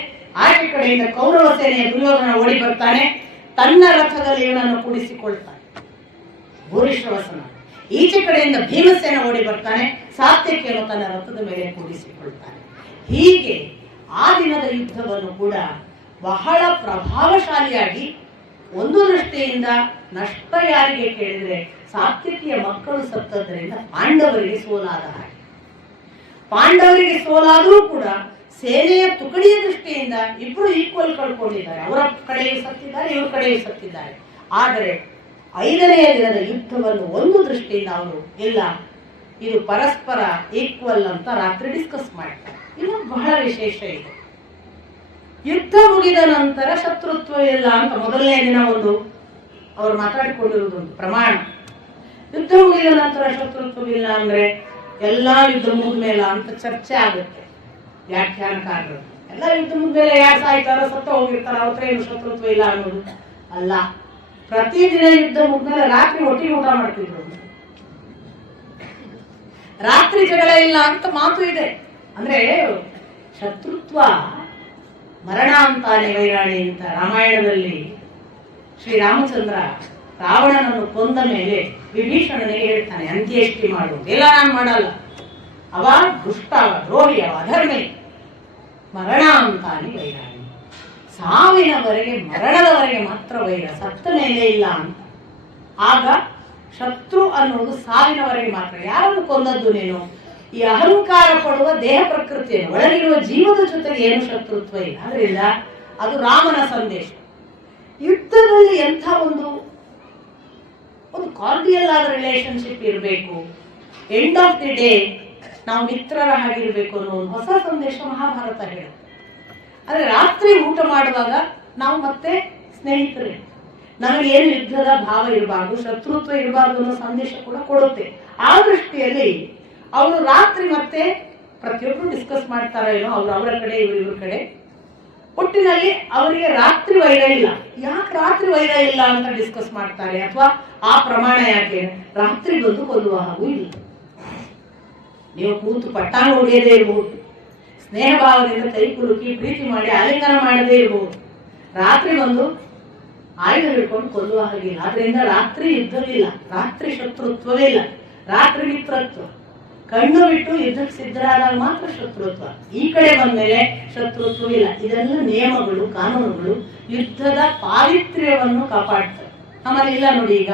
ಆಚೆ ಕಡೆಯಿಂದ ಕೌರವ ಸೇನೆಯ ದುರ್ಯೋಧನ ಓಡಿ ಬರ್ತಾನೆ, ತನ್ನ ರಥದಲ್ಲಿ ಇವನನ್ನು ಕೂಡಿಸಿಕೊಳ್ತಾನೆ ಭೂರಿಶ್ರವಸನ. ಈಚೆ ಕಡೆಯಿಂದ ಭೀಮಸೇನ ಓಡಿ ಬರ್ತಾನೆ, ಸಾತ್ವಿಕಿಯನ್ನು ತನ್ನ ರಥದ ಮೇಲೆ ಕೂಡಿಸಿಕೊಳ್ತಾನೆ. ಹೀಗೆ ಆ ದಿನದ ಯುದ್ಧವನ್ನು ಕೂಡ ಬಹಳ ಪ್ರಭಾವಶಾಲಿಯಾಗಿ, ಒಂದು ದೃಷ್ಟಿಯಿಂದ ನಷ್ಟ ಯಾರಿಗೆ ಕೇಳಿದ್ರೆ ಸಾತ್ವಿಕಿಯ ಮಕ್ಕಳು ಸತ್ತದ್ರಿಂದ ಪಾಂಡವರಿಗೆ ಸೋಲಾದ ಹಾಗೆ. ಪಾಂಡವರಿಗೆ ಸೋಲಾದರೂ ಕೂಡ ಸೇನೆಯ ತುಕಡಿಯ ದೃಷ್ಟಿಯಿಂದ ಇಬ್ಬರು ಈಕ್ವಲ್ ಕಳ್ಕೊಂಡಿದ್ದಾರೆ. ಅವರ ಕಡೆಯೂ ಸತ್ತಿದ್ದಾರೆ, ಇವ್ರ ಕಡೆಯೂ ಸತ್ತಿದ್ದಾರೆ. ಆದರೆ 5ನೆಯ ದಿನದ ಯುದ್ಧವನ್ನು ಒಂದು ದೃಷ್ಟಿಯಿಂದ ಅವರು ಇಲ್ಲ, ಇದು ಪರಸ್ಪರ ಈಕ್ವಲ್ ಅಂತ ರಾತ್ರಿ ಡಿಸ್ಕಸ್ ಮಾಡ್ತಾರೆ. ಇದು ಬಹಳ ವಿಶೇಷ ಇದೆ. ಯುದ್ಧ ಮುಗಿದ ನಂತರ ಶತ್ರುತ್ವ ಇಲ್ಲ ಅಂತ ಮೊದಲನೇ ದಿನ ಒಂದು ಅವರು ಮಾತಾಡಿಕೊಂಡಿರುವುದೊಂದು ಪ್ರಮಾಣ. ಯುದ್ಧ ಮುಗಿದ ನಂತರ ಶತ್ರುತ್ವವಿಲ್ಲ ಅಂದ್ರೆ ಎಲ್ಲಾ ಯುದ್ಧ ಮುಗಿದ್ಮೇಲೆ ಅಂತ ಚರ್ಚೆ ಆಗುತ್ತೆ ವ್ಯಾಖ್ಯಾನಕಾರರು. ಎಲ್ಲ ಯುದ್ಧ ಮುಗಿದ್ಮೇಲೆ ಯಾರು ಸಾಯ್ತಾರೋ ಸತ್ತ ಹೋಗಿರ್ತಾರ, ಅವತ್ರ ಏನು ಶತ್ರುತ್ವ ಇಲ್ಲ ಅನ್ನೋದು ಅಲ್ಲ. ಪ್ರತಿದಿನ ಯುದ್ಧ ಮುಗಿದ್ಮೇಲೆ ರಾತ್ರಿ ಒಟ್ಟಿಗೆ ಊಟ ಮಾಡ್ತಿದ್ರು. ರಾತ್ರಿ ಜಗಳ ಇಲ್ಲ ಅಂತ ಮಾತು ಇದೆ. ಅಂದ್ರೆ ಶತ್ರುತ್ವ ಮರಣ ಅಂತಾನೆ ವೈರಾಣಿ ಅಂತ ರಾಮಾಯಣದಲ್ಲಿ ಶ್ರೀರಾಮಚಂದ್ರ ರಾವಣನನ್ನು ಕೊಂದ ಮೇಲೆ ವಿಭೀಷಣನಿಗೆ ಹೇಳ್ತಾನೆ, ಅಂತ್ಯೇಷ್ಟಿ ಮಾಡುವುದು ಎಲ್ಲ ನಾನು ಮಾಡಲ್ಲ, ಅವ ದುಷ್ಟ, ಅವ ದ್ರೋಹಿ, ಅವ ಅಧರ್ಮಿ, ಮರಣ ಅಂತಾನೆ ವೈರಾಣಿ. ಸಾವಿನವರೆಗೆ, ಮರಣದವರೆಗೆ ಮಾತ್ರ ವೈರ, ಸತ್ತ ಮೇಲೆ ಇಲ್ಲ ಅಂತ. ಆಗ ಶತ್ರು ಅನ್ನೋದು ಸಾವಿನವರೆಗೆ ಮಾತ್ರ. ಯಾರನ್ನು ಕೊಂದದ್ದು ನೀನು? ಈ ಅಹಂಕಾರ ಪಡುವ ದೇಹ ಪ್ರಕೃತಿಯನ್ನು, ಒಳಗಿರುವ ಜೀವದ ಜೊತೆಗೆ ಏನು ಶತ್ರುತ್ವ ಇಲ್ಲ. ಅದರಿಂದ ಅದು ರಾಮನ ಸಂದೇಶ. ಯುದ್ಧದಲ್ಲಿ ಎಂಥ ಒಂದು ಕಾರ್ಡಿಯಲ್ ಆದ ರಿಲೇಶನ್ಶಿಪ್ ಇರಬೇಕು, ಎಂಡ್ ಆಫ್ ದಿ ಡೇ ನಾವು ಮಿತ್ರರ ಹಾಗಿರ್ಬೇಕು ಅನ್ನೋ ಒಂದು ಹೊಸ ಸಂದೇಶ ಮಹಾಭಾರತ ಹೇಳುತ್ತೆ. ಆದರೆ ರಾತ್ರಿ ಊಟ ಮಾಡುವಾಗ ನಾವು ಮತ್ತೆ ಸ್ನೇಹಿತರೇ, ನಮಗೇನು ಯುದ್ಧದ ಭಾವ ಇರಬಾರ್ದು, ಶತ್ರುತ್ವ ಇರಬಾರ್ದು ಅನ್ನೋ ಸಂದೇಶ ಕೂಡ ಕೊಡುತ್ತೆ. ಆ ದೃಷ್ಟಿಯಲ್ಲಿ ಅವರು ರಾತ್ರಿ ಮತ್ತೆ ಪ್ರತಿಯೊಬ್ಬರು ಡಿಸ್ಕಸ್ ಮಾಡ್ತಾರೋ ಏನೋ, ಅವ್ರು ಅವರ ಕಡೆ ಇವ್ರ ಕಡೆ. ಒಟ್ಟಿನಲ್ಲಿ ಅವರಿಗೆ ರಾತ್ರಿ ವೈರ ಇಲ್ಲ. ಯಾಕೆ ರಾತ್ರಿ ವೈರ ಇಲ್ಲ ಅಂತ ಡಿಸ್ಕಸ್ ಮಾಡ್ತಾರೆ, ಅಥವಾ ಆ ಪ್ರಮಾಣ ಯಾಕೆ? ರಾತ್ರಿ ಬಂದು ಕೊಲ್ಲುವ ಹಾಗೂ ಇಲ್ಲ. ನೀವು ಕೂತು ಪಟ್ಟಾಂಗ ಹೊಡೆಯದೇ ಇರಬಹುದು, ಸ್ನೇಹ ಭಾವದಿಂದ ಕೈ ಕುಲುಕಿ ಪ್ರೀತಿ ಮಾಡಿ ಆಲಿಂಗನ ಮಾಡದೇ ಇರಬಹುದು. ರಾತ್ರಿ ಬಂದು ಆಯುಧ ಹಿಡ್ಕೊಂಡು ಕೊಲ್ಲುವ ಹಾಗಿಲ್ಲ. ಆದ್ರಿಂದ ರಾತ್ರಿ ಯುದ್ಧವಿಲ್ಲ, ರಾತ್ರಿ ಶತ್ರುತ್ವವೇ ಇಲ್ಲ, ರಾತ್ರಿ ಮಿತ್ರತ್ವ. ಕಣ್ಣು ಬಿಟ್ಟು ಯುದ್ಧಕ್ಕೆ ಸಿದ್ಧರಾದಾಗ ಮಾತ್ರ ಶತ್ರುತ್ವ. ಈ ಕಡೆ ಬಂದ್ಮೇಲೆ ಶತ್ರುತ್ವವಿಲ್ಲ. ಇದೆಲ್ಲ ನಿಯಮಗಳು, ಕಾನೂನುಗಳು ಯುದ್ಧದ ಪಾವಿತ್ರ್ಯವನ್ನು ಕಾಪಾಡ್ತವೆ. ನಮ್ಮಲ್ಲಿ ಇಲ್ಲ ನೋಡಿ. ಈಗ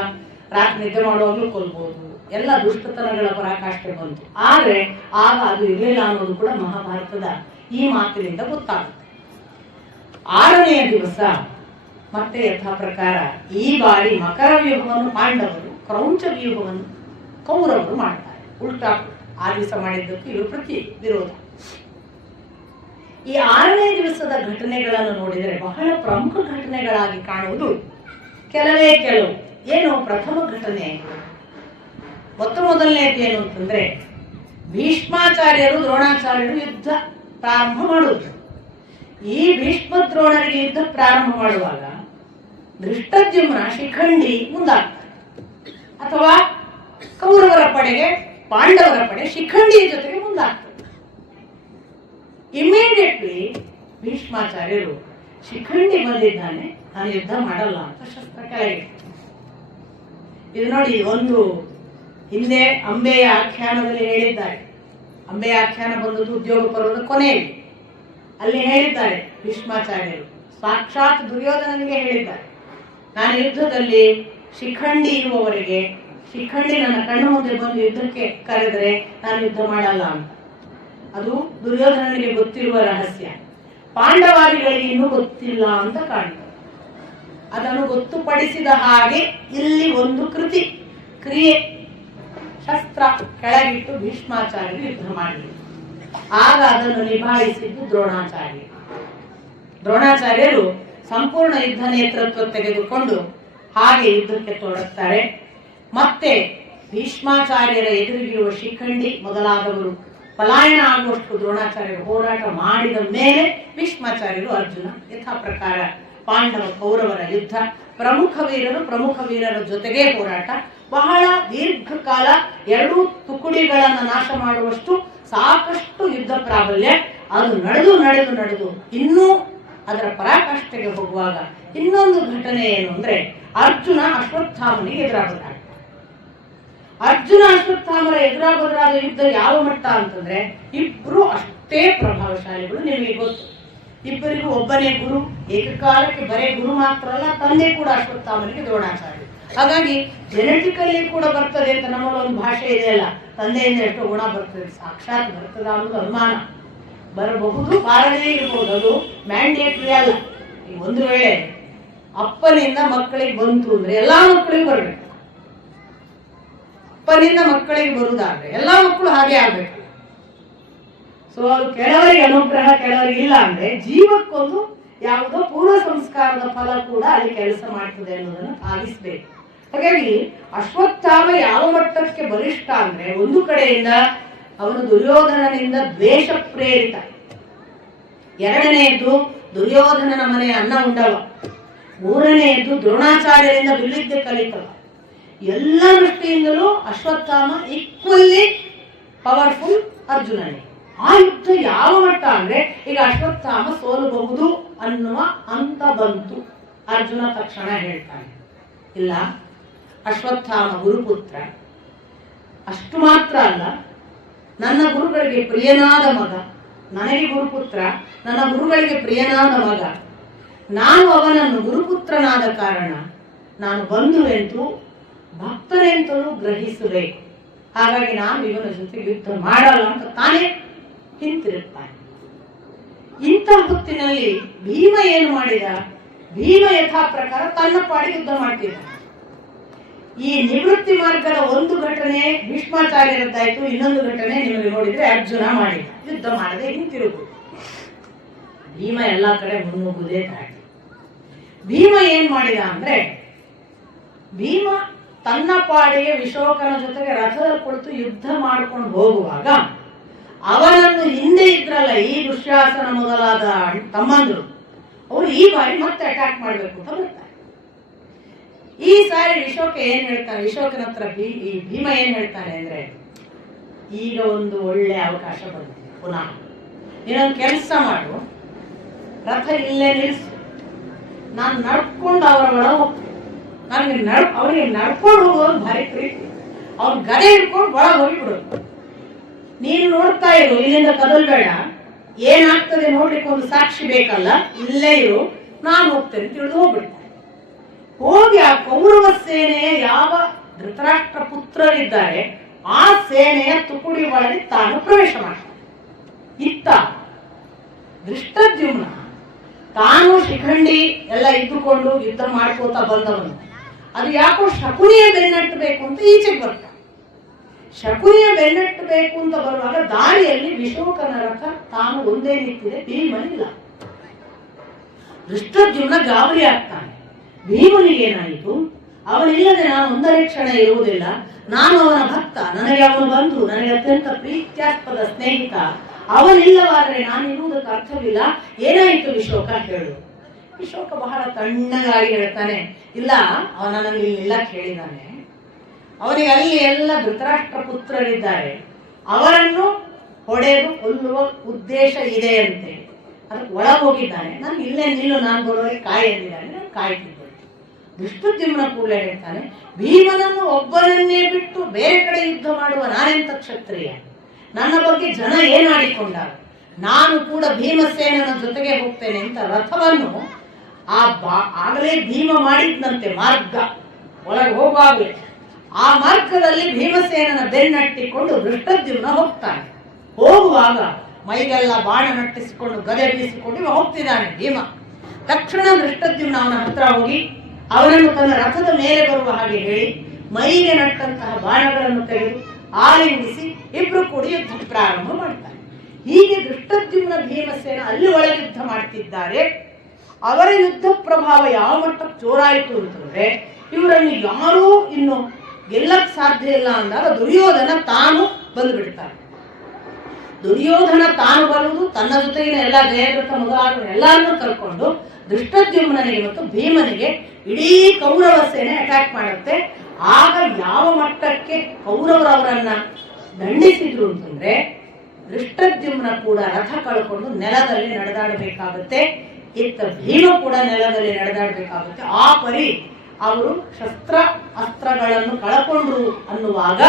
ರಾತ್ರಿ ನಿದ್ದೆ ಮಾಡುವಾಗಲೂ ಕೊಲ್ಬಹುದು, ಎಲ್ಲ ದುಷ್ಟತನಗಳ ಪರಾಕಾಷ್ಠೆ ಬಂತು. ಆದ್ರೆ ಆಗ ಅದು ಇರಲಿಲ್ಲ ಅನ್ನೋದು ಕೂಡ ಮಹಾಭಾರತದ ಈ ಮಾತಿನಿಂದ ಗೊತ್ತಾಗುತ್ತೆ. 6ನೆಯ ದಿವಸ ಮತ್ತೆ ಯಥಾ ಪ್ರಕಾರ ಈ ಬಾರಿ ಮಕರ ವ್ಯೂಹವನ್ನು ಪಾಂಡವರು, ಕ್ರೌಂಚ ವ್ಯೂಹವನ್ನು ಕೌರವರು ಮಾಡ್ತಾರೆ. ಉಲ್ಟಾ ಆ ದಿವಸ ಮಾಡಿದ್ದಕ್ಕೂ ಇವರು ಪ್ರತಿ ವಿರೋಧ. ಈ 6ನೇ ದಿವಸದ ಘಟನೆಗಳನ್ನು ನೋಡಿದರೆ ಬಹಳ ಪ್ರಮುಖ ಘಟನೆಗಳಾಗಿ ಕಾಣುವುದು ಕೆಲವೇ ಕೆಲವು. ಏನು ಪ್ರಥಮ ಘಟನೆ? ಮೊದಲನೇದು ಏನು ಅಂತಂದ್ರೆ, ಭೀಷ್ಮಾಚಾರ್ಯರು ದ್ರೋಣಾಚಾರ್ಯರು ಯುದ್ಧ ಪ್ರಾರಂಭ ಮಾಡುವುದು. ಈ ಭೀಷ್ಮ ದ್ರೋಣರಿಗೆ ಯುದ್ಧ ಪ್ರಾರಂಭ ಮಾಡುವಾಗ ಧೃಷ್ಟದ್ಯುಮ್ನ ಶಿಖಂಡಿ ಮುಂದಾಗ್ತಾರೆ, ಅಥವಾ ಕೌರವರ ಪಡೆಗೆ ಪಾಂಡವರ ಪಡೆ ಶಿಖಂಡಿಯ ಜೊತೆಗೆ ಮುಂದಾಗ್ತದೆ. ಇಮಿಡಿಯೇಟ್ಲಿ ಭೀಷ್ಮಾಚಾರ್ಯರು ಶಿಖಂಡಿ ಬಂದಿದ್ದಾನೆ, ನಾನು ಯುದ್ಧ ಮಾಡಲ್ಲ ಅಂತ ಶಸ್ತ್ರ ಕೆಳಗೆ. ಇದು ನೋಡಿ, ಒಂದು ಹಿಂದೆ ಅಂಬೆಯ ಆಖ್ಯಾನದಲ್ಲಿ ಹೇಳಿದ್ದಾರೆ. ಅಂಬೆಯ ಆಖ್ಯಾನ ಬಂದದ್ದು ಉದ್ಯೋಗ ಪರ್ವದ ಕೊನೆಯಲ್ಲಿ. ಅಲ್ಲಿ ಹೇಳಿದ್ದಾರೆ ಭೀಷ್ಮಾಚಾರ್ಯರು, ಸಾಕ್ಷಾತ್ ದುರ್ಯೋಧನನಿಗೆ ಹೇಳಿದ್ದಾರೆ, ನಾನು ಯುದ್ಧದಲ್ಲಿ ಶಿಖಂಡಿ ಇರುವವರೆಗೆ, ಶಿಖಂಡಿ ನನ್ನ ಕಣ್ಣು ಮುಂದೆ ಬಂದು ಯುದ್ಧಕ್ಕೆ ಕರೆದರೆ ನಾನು ಯುದ್ಧ ಮಾಡಲ್ಲ ಅಂತ. ಅದು ದುರ್ಯೋಧನನಿಗೆ ಗೊತ್ತಿರುವ ರಹಸ್ಯ, ಪಾಂಡವಾದಿಗಳಿಗೆ ಇನ್ನೂ ಗೊತ್ತಿಲ್ಲ ಅಂತ ಕಾಣ್ತದೆ. ಅದನ್ನು ಗೊತ್ತುಪಡಿಸಿದ ಹಾಗೆ ಇಲ್ಲಿ ಒಂದು ಕ್ರಿಯೆ, ಶಸ್ತ್ರ ಕೆಳಗಿಟ್ಟು ಭೀಷ್ಮಾಚಾರ್ಯರು ಯುದ್ಧ ಮಾಡಿದರು. ಆಗ ಅದನ್ನು ನಿಭಾಯಿಸಿದ್ದು ದ್ರೋಣಾಚಾರ್ಯರು. ದ್ರೋಣಾಚಾರ್ಯರು ಸಂಪೂರ್ಣ ಯುದ್ಧ ನೇತೃತ್ವ ತೆಗೆದುಕೊಂಡು ಹಾಗೆ ಯುದ್ಧಕ್ಕೆ ತೊಡಗುತ್ತಾರೆ. ಮತ್ತೆ ಭೀಷ್ಮಾಚಾರ್ಯರ ಎದುರಿಗಿರುವ ಶಿಖಂಡಿ ಮೊದಲಾದವರು ಪಲಾಯನ ಆಗುವಷ್ಟು ದ್ರೋಣಾಚಾರ್ಯರು ಹೋರಾಟ ಮಾಡಿದ ಮೇಲೆ ಭೀಷ್ಮಾಚಾರ್ಯರು ಅರ್ಜುನ, ಯಥಾ ಪ್ರಕಾರ ಪಾಂಡವ ಕೌರವರ ಯುದ್ಧ, ಪ್ರಮುಖ ವೀರರ ಜೊತೆಗೆ ಹೋರಾಟ, ಬಹಳ ದೀರ್ಘಕಾಲ ಎರಡೂ ತುಕುಡಿಗಳನ್ನು ನಾಶ ಮಾಡುವಷ್ಟು ಸಾಕಷ್ಟು ಯುದ್ಧ ಪ್ರಾಬಲ್ಯ. ಅದು ನಡೆದು ಇನ್ನೂ ಅದರ ಪರಾಕಾಷ್ಠೆಗೆ ಹೋಗುವಾಗ ಇನ್ನೊಂದು ಘಟನೆ ಏನು ಅಂದ್ರೆ, ಅರ್ಜುನ ಅಶ್ವತ್ಥಾಮನಿಗೆ ಎದುರಾಗುತ್ತಾನೆ. ಅರ್ಜುನ ಅಶ್ವತ್ಥಾಮರ ಎದುರಾಗೋದ್ರಾದ ಯುದ್ಧ ಯಾವ ಮಟ್ಟ ಅಂತಂದ್ರೆ, ಇಬ್ರು ಅಷ್ಟೇ ಪ್ರಭಾವಶಾಲಿಗಳು. ನಿಮಗೆ ಗೊತ್ತು, ಇಬ್ಬರಿಗೂ ಒಬ್ಬನೇ ಗುರು, ಏಕಕಾಲಕ್ಕೆ ಬರೇ ಗುರು ಮಾತ್ರ ಅಲ್ಲ, ತಂದೆ ಕೂಡ ಅಶ್ವತ್ಥಾಮನಿಗೆ ದ್ರೋಣಾಚಾರ್ಯ. ಹಾಗಾಗಿ ಜೆನೆಟಿಕಲ್ಲಿ ಕೂಡ ಬರ್ತದೆ ಅಂತ ನಮ್ಮಲ್ಲಿ ಒಂದು ಭಾಷೆ ಇದೆಯಲ್ಲ, ತಂದೆಯಿಂದ ಎಷ್ಟೋ ಗುಣ ಬರ್ತದೆ, ಸಾಕ್ಷಾತ್ ಬರ್ತದ ಅನ್ನೋದು ಅನುಮಾನ. ಬರಬಹುದು, ಬಾರದೇ ಇರಬಹುದು, ಅದು ಮ್ಯಾಂಡೇಟ್ರಿ ಅಲ್ಲ. ಈ ಒಂದು ವೇಳೆ ಅಪ್ಪನಿಂದ ಮಕ್ಕಳಿಗೆ ಬಂತು ಅಂದ್ರೆ ಎಲ್ಲಾ ಮಕ್ಕಳಿಗೆ ಬರ್ಬೇಕು, ಅಪ್ಪನಿಂದ ಮಕ್ಕಳಿಗೆ ಬರುವುದಾದ್ರೆ ಎಲ್ಲಾ ಮಕ್ಕಳು ಹಾಗೆ ಆಗ್ಬೇಕು. ಸೊ ಅದು ಕೆಲವರಿಗೆ ಅನುಗ್ರಹ, ಕೆಲವರಿಗೆ ಇಲ್ಲ ಅಂದ್ರೆ ಜೀವಕ್ಕೊಂದು ಯಾವುದೋ ಪೂರ್ವ ಸಂಸ್ಕಾರದ ಫಲ ಕೂಡ ಅಲ್ಲಿ ಕೆಲಸ ಮಾಡ್ತದೆ ಅನ್ನೋದನ್ನು ಸಾಧಿಸಬೇಕು. ಹಾಗಾಗಿ ಅಶ್ವತ್ಥಾಮ ಯಾವ ಮಟ್ಟಕ್ಕೆ ಬಲಿಷ್ಠ ಅಂದ್ರೆ, ಒಂದು ಕಡೆಯಿಂದ ಅವನು ದುರ್ಯೋಧನನಿಂದ ದ್ವೇಷ ಪ್ರೇರಿತ, ಎರಡನೆಯದು ದುರ್ಯೋಧನನ ಮನೆಯ ಅನ್ನ ಉಂಡವ, ಮೂರನೆಯದು ದ್ರೋಣಾಚಾರ್ಯರಿಂದ ಬಿಲ್ಲಿದ್ದೆ ಕಲಿತವ. ಎಲ್ಲ ದೃಷ್ಟಿಯಿಂದಲೂ ಅಶ್ವತ್ಥಾಮ ಈಕ್ವಲ್ಲಿ ಪವರ್ಫುಲ್ ಅರ್ಜುನನೇ. ಆ ಯುದ್ಧ ಯಾವ ಮಟ್ಟ ಅಂದ್ರೆ, ಈಗ ಅಶ್ವತ್ಥಾಮ ಸೋಲಬಹುದು ಅನ್ನುವ ಅಂತ ಬಂತು. ಅರ್ಜುನ ತಕ್ಷಣ ಹೇಳ್ತಾನೆ, ಇಲ್ಲ, ಅಶ್ವತ್ಥಾಮ ಗುರುಪುತ್ರ, ಅಷ್ಟು ಮಾತ್ರ ಅಲ್ಲ, ನನ್ನ ಗುರುಗಳಿಗೆ ಪ್ರಿಯನಾದ ಮಗ, ನನಗೆ ಗುರುಪುತ್ರ, ನನ್ನ ಗುರುಗಳಿಗೆ ಪ್ರಿಯನಾದ ಮಗ, ನಾನು ಅವನನ್ನು ಗುರುಪುತ್ರನಾದ ಕಾರಣ ನಾನು ಬಂಧುವೆಂತೂ ಭಕ್ತನೆಂತಲೂ ಗ್ರಹಿಸಬೇಕು. ಹಾಗಾಗಿ ನಾನು ಇವನ ಜೊತೆ ಯುದ್ಧ ಮಾಡಲ್ಲ ಅಂತ ತಾನೇ ಹಿಂತಿರುತ್ತಾನೆ. ಇಂಥ ಹೊತ್ತಿನಲ್ಲಿ ಭೀಮ ಏನು ಮಾಡಿದ? ಭೀಮ ಯಥಾ ಪ್ರಕಾರ ತನ್ನ ಪಾಡಿಗೆ ಯುದ್ಧ ಮಾಡ್ತಿದ್ದ. ಈ ನಿವೃತ್ತಿ ಮಾರ್ಗದ ಒಂದು ಘಟನೆ ಭೀಷ್ಮಾಚಾರ್ಯರದ್ದಾಯ್ತು, ಇನ್ನೊಂದು ಘಟನೆ ನಿಮಗೆ ನೋಡಿದ್ರೆ ಅರ್ಜುನ ಮಾಡಿದ. ಯುದ್ಧ ಮಾಡದೆ ಹಿಂತಿರುಗುವುದು. ಭೀಮ ಎಲ್ಲಾ ಕಡೆ ಮುನ್ನುಗ್ಗುವುದೇ ದಾಟಿ. ಭೀಮ ಏನ್ ಮಾಡಿದ ಅಂದ್ರೆ, ಭೀಮ ತನ್ನ ಪಾಡಿಗೆ ವಿಶೋಕನ ಜೊತೆಗೆ ರಥದಲ್ಲಿ ಕುಳಿತು ಯುದ್ಧ ಮಾಡ್ಕೊಂಡು ಹೋಗುವಾಗ ಅವನನ್ನು ಹಿಂದೆ ಇದ್ರಲ್ಲ ಈ ದುಶ್ಯಾಸನ ಮೊದಲಾದ ತಮ್ಮಂದ್ರು, ಅವರು ಈ ಬಾರಿ ಮತ್ತೆ ಅಟ್ಯಾಕ್ ಮಾಡಬೇಕು ಅಂತ ಬರ್ತಾರೆ. ಈ ಸಾರಿ ವಿಶೋಕ ಏನ್ ಹೇಳ್ತಾನೆ, ವಿಶೋಕನ ಹತ್ರ ಈ ಭೀಮ ಏನ್ ಹೇಳ್ತಾನೆ ಅಂದ್ರೆ, ಈಗ ಒಂದು ಒಳ್ಳೆ ಅವಕಾಶ ಬಂದಿದೆ, ಪುನಃ ನೀನೊಂದು ಕೆಲಸ ಮಾಡು, ರಥ ಇಲ್ಲೇ ನಿಲ್ಲಿಸು, ನಾನು ನಡ್ಕೊಂಡು ಅವರ ಒಳ ಹೋಗ್ತೀನಿ. ನನಗೆ ಅವನಿಗೆ ನಡ್ಕೊಂಡು ಹೋಗೋದು ಭಾರಿ ಪ್ರೀತಿ, ಅವ್ನ ಗದೆ ಹಿಡ್ಕೊಂಡು ಒಳಗೆ ಹೋಗಿಬಿಡೋದು. ನೀನು ನೋಡ್ತಾ ಇರು, ಇಲ್ಲಿಂದ ಕದಲ್ಬೇಡ, ಏನಾಗ್ತದೆ ನೋಡ್ಲಿಕ್ಕೆ ಒಂದು ಸಾಕ್ಷಿ ಬೇಕಲ್ಲ, ಇಲ್ಲೇ ಇರು, ನಾನು ಹೋಗ್ತೇನೆ ತಿಳಿದು ಹೋಗ್ಬಿಡ್ತಾನೆ. ಹೋಗಿ ಆ ಕೌರವ ಸೇನೆಯ ಯಾವ ಧೃತರಾಷ್ಟ್ರ ಪುತ್ರರಿದ್ದಾರೆ ಆ ಸೇನೆಯ ತುಕುಡಿ ಒಳಗೆ ತಾನು ಪ್ರವೇಶ ಮಾಡ್ತಾನೆ. ಇತ್ತ ದೃಷ್ಟದ್ಯುಮ್ನ ತಾನು ಶಿಖಂಡಿ ಎಲ್ಲ ಇದ್ದುಕೊಂಡು ಯುದ್ಧ ಮಾಡ್ಕೋತಾ ಬಂದವನು, ಅದು ಯಾಕೋ ಶಕುನಿಯ ಬೆನ್ನಟ್ಟಬೇಕು ಅಂತ ಈಚೆಗೆ ಬರ್ತಾನೆ. ಶಕುನಿಯ ಬೆನ್ನಟ್ಟಬೇಕು ಅಂತ ಬರುವಾಗ ದಾರಿಯಲ್ಲಿ ವಿಶೋಕನ ರಥ ತಾನು ಒಂದೇ ನಿಂತಿದೆ, ಭೀಮನಿಲ್ಲ. ದೃಷ್ಟದ್ಯುಮ್ನ ಗಾಬರಿ ಆಗ್ತಾನೆ. ಭೀಮನಿಗೇನಾಯಿತು, ಅವನಿಲ್ಲದೆ ನಾನು ಒಂದನೇ ಕ್ಷಣ ಇರುವುದಿಲ್ಲ, ನಾನು ಅವನ ಭಕ್ತ, ನನಗೆ ಅವನು ಬಂಧು, ನನಗೆ ಅತ್ಯಂತ ಪ್ರೀತ್ಯಾಸ್ಪದ ಸ್ನೇಹಿತ, ಅವನಿಲ್ಲವಾದರೆ ನಾನಿರುವುದಕ್ಕೆ ಅರ್ಥವಿಲ್ಲ, ಏನಾಯಿತು ವಿಶೋಕ ಹೇಳು. ವಿಶೋಕ ಬಹಳ ತಣ್ಣಗಾಗಿ ಹೇಳ್ತಾನೆ, ಇಲ್ಲ ಅವನ ನನಗೆ ಇಲ್ಲ ಕೇಳಿದಾನೆ, ಅವನಿಗೆ ಅಲ್ಲಿ ಎಲ್ಲ ಧೃತರಾಷ್ಟ್ರ ಪುತ್ರರಿದ್ದಾರೆ, ಅವರನ್ನು ಹೊಡೆದು ಕೊಲ್ಲುವ ಉದ್ದೇಶ ಇದೆ ಅಂತೆ, ಅದಕ್ಕೆ ಒಳಗೆ ಹೋಗಿದ್ದಾನೆ, ನಾನು ಇಲ್ಲೇ ನಿಲ್ಲು, ನಾನು ಬರೋರಿಗೆ ಕಾಯಿ ಎಂದಿದ್ದಾನೆ, ನಾನು ಕಾಯ್ತಿದ್ದೆ. ದೃಷ್ಟದ್ಯುಮ್ನ ಕೂಡಲೇ ಹೇಳ್ತಾನೆ, ಭೀಮನನ್ನು ಒಬ್ಬನನ್ನೇ ಬಿಟ್ಟು ಬೇರೆ ಕಡೆ ಯುದ್ಧ ಮಾಡುವ ನಾನೆಂತ ಕ್ಷತ್ರಿಯ, ನನ್ನ ಬಗ್ಗೆ ಜನ ಏನಾಡಿಕೊಂಡಾಗ, ನಾನು ಕೂಡ ಭೀಮಸೇನನ ಜೊತೆಗೆ ಹೋಗ್ತೇನೆ ಅಂತ ರಥವನ್ನು ಆಗಲೇ ಭೀಮ ಮಾಡಿದ್ನಂತೆ ಮಾರ್ಗ, ಒಳಗೆ ಹೋಗುವಾಗಲೇ ಆ ಮಾರ್ಗದಲ್ಲಿ ಭೀಮಸೇನನ ಬೆನ್ನಟ್ಟಿಕೊಂಡು ದೃಷ್ಟದ್ಯುಮ್ನ ಹೋಗ್ತಾನೆ. ಹೋಗುವಾಗ ಮೈಗೆಲ್ಲ ಬಾಣ ನಟ್ಟಿಸಿಕೊಂಡು ಗದೆ ಬೀಸಿಕೊಂಡು ಹೋಗ್ತಿದ್ದಾನೆ ಭೀಮ. ತಕ್ಷಣ ದೃಷ್ಟದ್ಯುಮ್ನ ಅವನ ಹತ್ರ ಹೋಗಿ ಅವನನ್ನು ತನ್ನ ರಥದ ಮೇಲೆ ಬರುವ ಹಾಗೆ ಹೇಳಿ ಮೈಗೆ ನಟ್ಟಂತಹ ಬಾಣಗಳನ್ನು ತೆಗೆದು ಆಲಿಂಗಿಸಿ ಇಬ್ರು ಕೂಡಿ ಯುದ್ಧ ಪ್ರಾರಂಭ ಮಾಡ್ತಾರೆ. ಹೀಗೆ ದೃಷ್ಟದ್ಯುಮ್ನ ಭೀಮಸೇನ ಅಲ್ಲಿ ಒಳಗೆ ಯುದ್ಧ ಮಾಡ್ತಿದ್ದಾರೆ. ಅವರ ಯುದ್ಧ ಪ್ರಭಾವ ಯಾವ ಮಟ್ಟಕ್ಕೆ ಜೋರಾಯಿತು ಅಂತಂದ್ರೆ, ಇವರನ್ನು ಯಾರೂ ಇನ್ನು ಗೆಲ್ಲಕ್ ಸಾಧ್ಯ ಇಲ್ಲ ಅಂದಾಗ ದುರ್ಯೋಧನ ತಾನು ಬಂದು ಬಿಡ್ತಾನೆ. ದುರ್ಯೋಧನ ತಾನು ಬರುವುದು, ತನ್ನ ಜೊತೆಗಿನ ಎಲ್ಲ ಜಯದ್ರಥ ಮೊದಲಾದ ಎಲ್ಲರನ್ನೂ ಕರ್ಕೊಂಡು ದೃಷ್ಟದ್ಯುಮ್ನಿಗೆ ಮತ್ತು ಭೀಮನಿಗೆ ಇಡೀ ಕೌರವ ಸೇನೆ ಅಟ್ಯಾಕ್ ಮಾಡುತ್ತೆ. ಆಗ ಯಾವ ಮಟ್ಟಕ್ಕೆ ಕೌರವರವರನ್ನ ದಂಡಿಸಿದ್ರು ಅಂತಂದ್ರೆ, ದೃಷ್ಟದ್ಯುಮ್ನ ಕೂಡ ರಥ ಕಳ್ಕೊಂಡು ನೆಲದಲ್ಲಿ ನಡೆದಾಡಬೇಕಾಗುತ್ತೆ, ಇತ್ತ ಭೀಮ ಕೂಡ ನೆಲದಲ್ಲಿ ನಡೆದಾಡಬೇಕಾಗುತ್ತೆ. ಆ ಪರಿ ಅವರು ಶಸ್ತ್ರ ಅಸ್ತ್ರಗಳನ್ನು ಕಳಕೊಂಡ್ರು ಅನ್ನುವಾಗ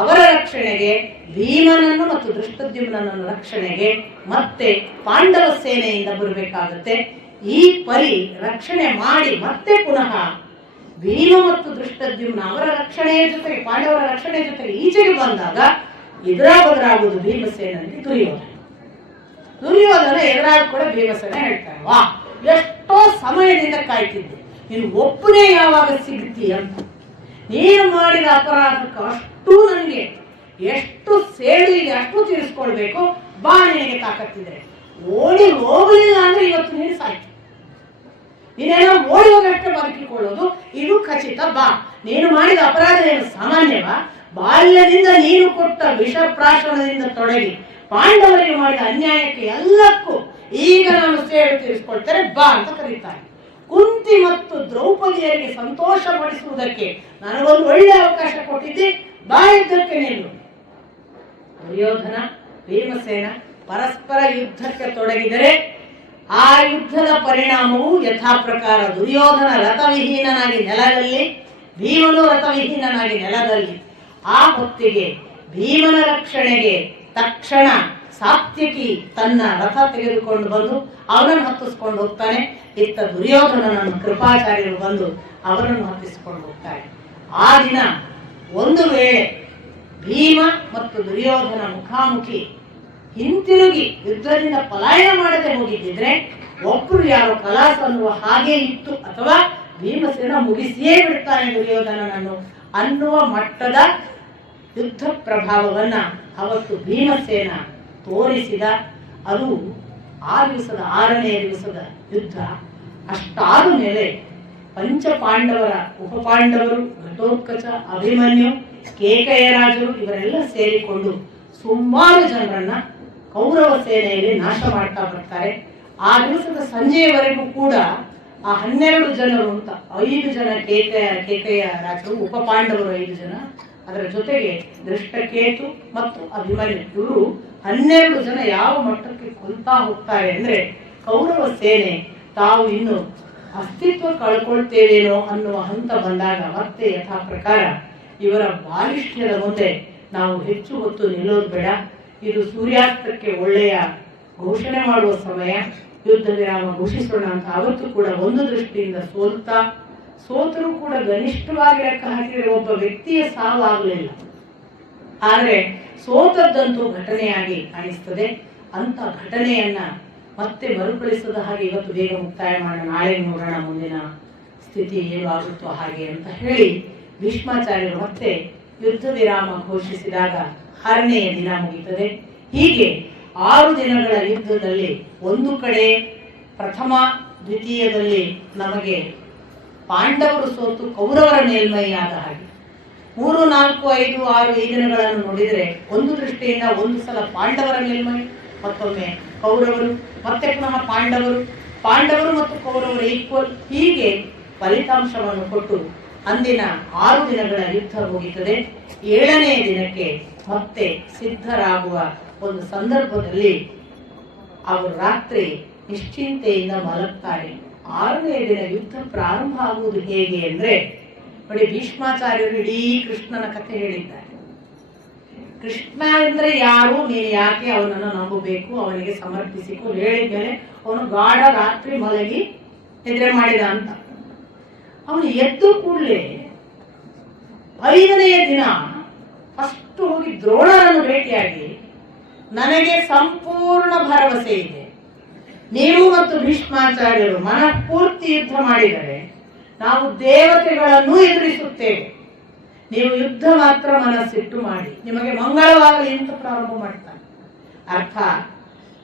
ಅವರ ರಕ್ಷಣೆಗೆ ಭೀಮನನ್ನು ಮತ್ತು ದೃಷ್ಟದ್ಯುಮ್ನನ್ನು ರಕ್ಷಣೆಗೆ ಮತ್ತೆ ಪಾಂಡವ ಸೇನೆಯಿಂದ ಬರಬೇಕಾಗುತ್ತೆ. ಈ ಪರಿ ರಕ್ಷಣೆ ಮಾಡಿ ಮತ್ತೆ ಪುನಃ ಭೀಮ ಮತ್ತು ದೃಷ್ಟದ್ಯುಮ್ನ ಅವರ ರಕ್ಷಣೆಯ ಜೊತೆಗೆ ಪಾಂಡವರ ರಕ್ಷಣೆ ಜೊತೆಗೆ ಈಚೆಗೆ ಬಂದಾಗ ಎದುರಾಗುವುದು ಭೀಮಸೇನಿಗೆ ದುರ್ಯೋಧನ ಎದುರಾಗ ಕೂಡ ಭೀಮಸೇನ ಹೇಳ್ತಾನೆ, ವಾ ಎಷ್ಟೋ ಸಮಯದಿಂದ ಕಾಯ್ತಿದ್ದೆ, ನೀನು ಒಬ್ಬನೇ ಯಾವಾಗ ಸಿಗ್ತಿ ಅಂತ, ನೀನು ಮಾಡಿದ ಅಪರಾಧಕ್ಕೆ ಅಷ್ಟು ನನಗೆ ಎಷ್ಟು ಸೇಡು ಇದೆ ಅಷ್ಟು ತೀರಿಸ್ಕೊಳ್ಬೇಕು, ಬಾ ನಿನಗೆ ತಾಕತ್ತಿದ್ರೆ, ಓಡಿ ಹೋಗಲಿಲ್ಲ ಅಂದ್ರೆ ಇವತ್ತು ನೀನು ಸಾಯ್ತು, ನೀನೇನೋ ಓಡಿ ಹೋಗಷ್ಟೇ ಬದುಕಿಕೊಳ್ಳೋದು ಇದು ಖಚಿತ, ಬಾ ನೀನು ಮಾಡಿದ ಅಪರಾಧ ಏನು ಸಾಮಾನ್ಯವಾ, ಬಾಲ್ಯದಿಂದ ನೀನು ಕೊಟ್ಟ ವಿಷಪ್ರಾಶನದಿಂದ ತೊಡಗಿ ಪಾಂಡವರಿಗೆ ಮಾಡಿದ ಅನ್ಯಾಯಕ್ಕೆ ಎಲ್ಲಕ್ಕೂ ಈಗ ನಾನು ಸೇಡು ತೀರಿಸ್ಕೊಳ್ತೇನೆ, ಬಾ ಅಂತ ಕರೀತಾರೆ. ಕುಂತಿ ಮತ್ತು ದ್ರೌಪದಿಯರಿಗೆ ಸಂತೋಷ ಪಡಿಸುವುದಕ್ಕೆ ನನಗೊಂದು ಒಳ್ಳೆ ಅವಕಾಶ ಕೊಟ್ಟಿದ್ದೆ, ಬಾ ಯುದ್ಧಕ್ಕೆ ನಿಲ್ಲು. ದುರ್ಯೋಧನ ಭೀಮಸೇನ ಪರಸ್ಪರ ಯುದ್ಧಕ್ಕೆ ತೊಡಗಿದರೆ ಆ ಯುದ್ಧದ ಪರಿಣಾಮವು ಯಥಾ ಪ್ರಕಾರ ದುರ್ಯೋಧನ ರಥವಿಹೀನನಾಗಿ ನೆಲದಲ್ಲಿ, ಭೀಮನು ರಥವಿಹೀನನಾಗಿ ನೆಲದಲ್ಲಿ. ಆ ಹೊತ್ತಿಗೆ ಭೀಮನ ರಕ್ಷಣೆಗೆ ತಕ್ಷಣ ಸಾತ್ಯಕಿ ತನ್ನ ರಥ ತೆಗೆದುಕೊಂಡು ಬಂದು ಅವನನ್ನು ಹತ್ತಿಸ್ಕೊಂಡು ಹೋಗ್ತಾನೆ. ಇತ್ತ ದುರ್ಯೋಧನನನ್ನು ಕೃಪಾಚಾರ್ಯರು ಬಂದು ಅವರನ್ನು ಹತ್ತಿಸಿಕೊಂಡು ಹೋಗ್ತಾರೆ. ಆ ದಿನ ಒಂದು ವೇಳೆ ಭೀಮ ಮತ್ತು ದುರ್ಯೋಧನ ಮುಖಾಮುಖಿ ಹಿಂತಿರುಗಿ ಯುದ್ಧದಿಂದ ಪಲಾಯನ ಮಾಡದೆ ಹೋಗಿದ್ದಿದ್ರೆ ಒಬ್ರು ಯಾರೋ ಕಲಾಸ ಅನ್ನುವ ಹಾಗೆ ಇತ್ತು, ಅಥವಾ ಭೀಮಸೇನ ಮುಗಿಸಿಯೇ ಬಿಡ್ತಾನೆ ದುರ್ಯೋಧನನನ್ನು ಅನ್ನುವ ಮಟ್ಟದ ಯುದ್ಧ ಪ್ರಭಾವವನ್ನ ಅವತ್ತು ಭೀಮಸೇನ ತೋರಿಸಿದ. ಅದು ಆ ದಿವಸದ 6ನೇ ದಿವಸದ ಯುದ್ಧ. ಅಷ್ಟಾದ ಮೇಲೆ ಪಂಚ ಪಾಂಡವರ ಉಪಪಾಂಡವರು ಘಟೋತ್ಕಚ, ಅಭಿಮನ್ಯು, ಕೇಕಯರಾಜರು ಇವರೆಲ್ಲ ಸೇರಿಕೊಂಡು ಸುಮಾರು ಜನರನ್ನ ಕೌರವ ಸೇನೆಯಲ್ಲಿ ನಾಶ ಮಾಡ್ತಾ ಬರ್ತಾರೆ. ಆ ದಿವಸದ ಸಂಜೆಯವರೆಗೂ ಕೂಡ ಆ 12 ಜನರು ಅಂತ 5 ಜನ ಕೇಕೆಯ ರಾಜರು, ಉಪಪಾಂಡವರು 5 ಜನ, ಅದರ ಜೊತೆಗೆ ದೃಷ್ಟಕೇತು ಮತ್ತು ಅಭಿಮನ್ಯು ಇವರು 12 ಜನ ಯಾವ ಮಟ್ಟಕ್ಕೆ ಕೊಲ್ತಾ ಹೋಗ್ತಾರೆ ಅಂದ್ರೆ ಕೌರವ ಸೇನೆ ತಾವು ಇನ್ನು ಅಸ್ತಿತ್ವ ಕಳ್ಕೊಳ್ತೇವೇನೋ ಅನ್ನುವ ಹಂತ ಬಂದಾಗ ಮತ್ತೆ ಯಥಾ ಪ್ರಕಾರ ಇವರ ಬಾಲಿಷ್ಠ್ಯದ ಮುಂದೆ ನಾವು ಹೆಚ್ಚು ಹೊತ್ತು ನಿಲ್ಲೋದು ಬೇಡ, ಇದು ಸೂರ್ಯಾಸ್ತಕ್ಕೆ ಒಳ್ಳೆಯ ಘೋಷಣೆ ಮಾಡುವ ಸಮಯ, ಯುದ್ಧ ವಿರಾಮ ಘೋಷಿಸೋಣ ಅಂತ ಅವತ್ತು ಕೂಡ ಒಂದು ದೃಷ್ಟಿಯಿಂದ ಸೋತರೂ ಕೂಡ ಗನಿಷ್ಠವಾಗಿ ಲೆಕ್ಕ ಹಾಕಿದರೆ ಒಬ್ಬ ವ್ಯಕ್ತಿಯ ಸಾವು ಆಗಲಿಲ್ಲ, ಆದರೆ ಸೋತದ್ದಂತೂ ಘಟನೆಯಾಗಿ ಕಾಣಿಸ್ತದೆ. ಅಂತ ಘಟನೆಯನ್ನ ಮತ್ತೆ ಮರುಕಳಿಸದ ಹಾಗೆ ಇವತ್ತು ಬೇಗ ಮುಕ್ತಾಯ ಮಾಡೋಣ, ನಾಳೆ ನೋಡೋಣ ಮುಂದಿನ ಸ್ಥಿತಿ ಏನು ಆಗುತ್ತೋ ಹಾಗೆ ಅಂತ ಹೇಳಿ ಭೀಷ್ಮಾಚಾರ್ಯರು ಮತ್ತೆ ಯುದ್ಧ ವಿರಾಮ ಘೋಷಿಸಿದಾಗ 6ನೇ ದಿನ ಮುಗಿತದೆ. ಹೀಗೆ 6 ದಿನಗಳ ಯುದ್ಧದಲ್ಲಿ ಒಂದು ಕಡೆ ಪ್ರಥಮ ದ್ವಿತೀಯದಲ್ಲಿ ನಮಗೆ ಪಾಂಡವರು ಸೋತು ಕೌರವರ ಮೇಲ್ಮೈಯಾದ ಹಾಗೆ 3, 4, 5, 6 ಈ ದಿನಗಳನ್ನು ನೋಡಿದರೆ ಒಂದು ದೃಷ್ಟಿಯಿಂದ ಒಂದು ಸಲ ಪಾಂಡವರ ಮೇಲ್ಮೈ, ಮತ್ತೊಮ್ಮೆ ಕೌರವರು, ಮತ್ತೆ ಪುನಃ ಪಾಂಡವರು ಮತ್ತು ಕೌರವರು ಈಕ್ವಲ್, ಹೀಗೆ ಫಲಿತಾಂಶವನ್ನು ಕೊಟ್ಟು ಅಂದಿನ 6 ದಿನಗಳ ಯುದ್ಧ ಮುಗಿತದೆ. 7ನೇ ದಿನಕ್ಕೆ ಮತ್ತೆ ಸಿದ್ಧರಾಗುವ ಒಂದು ಸಂದರ್ಭದಲ್ಲಿ ಅವರು ರಾತ್ರಿ ನಿಶ್ಚಿಂತೆಯಿಂದ ಮಲಗ್ತಾರೆ. 6ನೇ ದಿನ ಯುದ್ಧ ಪ್ರಾರಂಭ ಆಗುವುದು ಹೇಗೆ ಅಂದ್ರೆ ನೋಡಿ, ಭೀಷ್ಮಾಚಾರ್ಯರು ಇಡೀ ಕೃಷ್ಣನ ಕಥೆ ಹೇಳಿದ್ದಾರೆ. ಕೃಷ್ಣ ಅಂದ್ರೆ ಯಾರು, ನೀನು ಯಾಕೆ ಅವನನ್ನು ನಂಬಬೇಕು, ಅವನಿಗೆ ಸಮರ್ಪಿಸಿಕೊ ಹೇಳಿದ್ಮೇಲೆ ಅವನು ಗಾಢ ರಾತ್ರಿ ಮಲಗಿ ನಿದ್ರೆ ಮಾಡಿದ ಅಂತ. ಅವನು ಎದ್ದು ಕೂಡಲೇ 5ನೇ ದಿನ ಫಸ್ಟ್ ಹೋಗಿ ದ್ರೋಣರನ್ನು ಭೇಟಿಯಾಗಿ, ನನಗೆ ಸಂಪೂರ್ಣ ಭರವಸೆ ಇದೆ, ನೀವು ಮತ್ತು ಭೀಷ್ಮಾಚಾರ್ಯರು ಮನಃಪೂರ್ತಿ ಯುದ್ಧ ಮಾಡಿದರೆ ನಾವು ದೇವತೆಗಳನ್ನು ಎದುರಿಸುತ್ತೇವೆ, ನೀವು ಯುದ್ಧ ಮಾತ್ರ ಮನಸ್ಸಿಟ್ಟು ಮಾಡಿ, ನಿಮಗೆ ಮಂಗಳವಾಗಲಿ ಅಂತ ಪ್ರಾರಂಭ ಮಾಡ್ತಾನೆ. ಅರ್ಥ,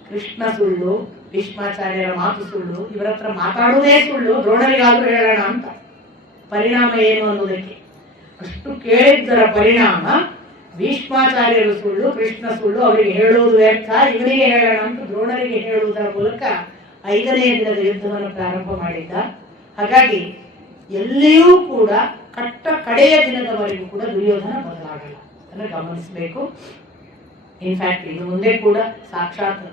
ಕೃಷ್ಣ ಸುಳ್ಳು, ಭೀಷ್ಮಾಚಾರ್ಯರ ಮಾತು ಸುಳ್ಳು, ಇವರ ಹತ್ರ ಮಾತಾಡುವುದೇ ಸುಳ್ಳು, ದ್ರೋಣರಿಗಾದ್ರೂ ಹೇಳೋಣ ಅಂತ. ಪರಿಣಾಮ ಏನು ಅನ್ನೋದಕ್ಕೆ ಅಷ್ಟು ಕೇಳಿದ್ದರ ಪರಿಣಾಮ ಭೀಷ್ಮಾಚಾರ್ಯರು ಸುಳ್ಳು, ಕೃಷ್ಣ ಸುಳ್ಳು, ಅವರಿಗೆ ಹೇಳುವುದು ವ್ಯರ್ಥ, ಇವರಿಗೆ ಹೇಳೋಣ ಅಂತ ದ್ರೋಣರಿಗೆ ಹೇಳುವುದರ ಮೂಲಕ 5ನೇ ದಿನದ ಯುದ್ಧವನ್ನು ಪ್ರಾರಂಭ ಮಾಡಿದ್ದ. ಹಾಗಾಗಿ ಎಲ್ಲಿಯೂ ಕೂಡ ಕಡೆಯ ದಿನದವರೆಗೂ ಕೂಡ ದುರ್ಯೋಧನ ಬದಲಾಗಲ್ಲ, ಅದನ್ನು ಗಮನಿಸಬೇಕು. ಇನ್ಫ್ಯಾಕ್ಟ್ ಇನ್ನು ಮುಂದೆ ಕೂಡ ಸಾಕ್ಷಾತ್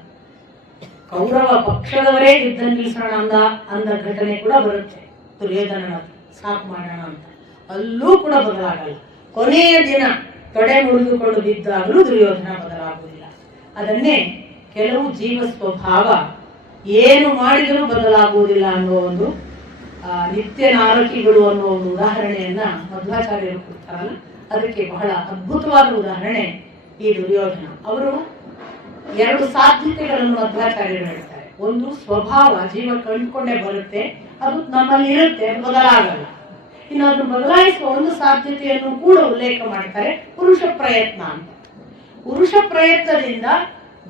ಕೌರವ ಪಕ್ಷದವರೇ ಯುದ್ಧ ನಿಲ್ಲಿಸೋಣ ಅಂದ ಘಟನೆ ಕೂಡ ಬರುತ್ತೆ. ದುರ್ಯೋಧನ ಸಾಕು ಮಾಡೋಣ ಅಂತ ಅಲ್ಲೂ ಕೂಡ ಬದಲಾಗಲ್ಲ. ಕೊನೆಯ ದಿನ ತೊಡೆ ಮುರಿದುಕೊಂಡು ಬಿದ್ದಾಗಲೂ ದುರ್ಯೋಧನ ಬದಲಾಗುವುದಿಲ್ಲ. ಅದನ್ನೇ ಕೆಲವು ಜೀವ ಸ್ವಭಾವ ಏನು ಮಾಡಿದರೂ ಬದಲಾಗುವುದಿಲ್ಲ ಅನ್ನುವ ಒಂದು ನಿತ್ಯ ನಾರಕಿಗಳು ಅನ್ನುವ ಒಂದು ಉದಾಹರಣೆಯನ್ನ ಮಧ್ವಾಚಾರ್ಯರು ಕೊಡ್ತಾರಲ್ಲ, ಅದಕ್ಕೆ ಬಹಳ ಅದ್ಭುತವಾದ ಉದಾಹರಣೆ ಈ ದುರ್ಯೋಧನ. ಅವರು 2 ಸಾಧ್ಯತೆಗಳನ್ನು ಮಧ್ವಾಚಾರ್ಯರು ಹೇಳ್ತಾರೆ. ಒಂದು, ಸ್ವಭಾವ ಜೀವ ಕಂಡುಕೊಂಡೇ ಬರುತ್ತೆ, ಅದು ನಮ್ಮಲ್ಲಿ ಇರುತ್ತೆ, ಬದಲಾಗಲ್ಲ. ಇನ್ನು ಅದನ್ನು ಬದಲಾಯಿಸುವ ಒಂದು ಸಾಧ್ಯತೆಯನ್ನು ಕೂಡ ಉಲ್ಲೇಖ ಮಾಡ್ತಾರೆ, ಪುರುಷ ಪ್ರಯತ್ನ ಅಂತ. ಪುರುಷ ಪ್ರಯತ್ನದಿಂದ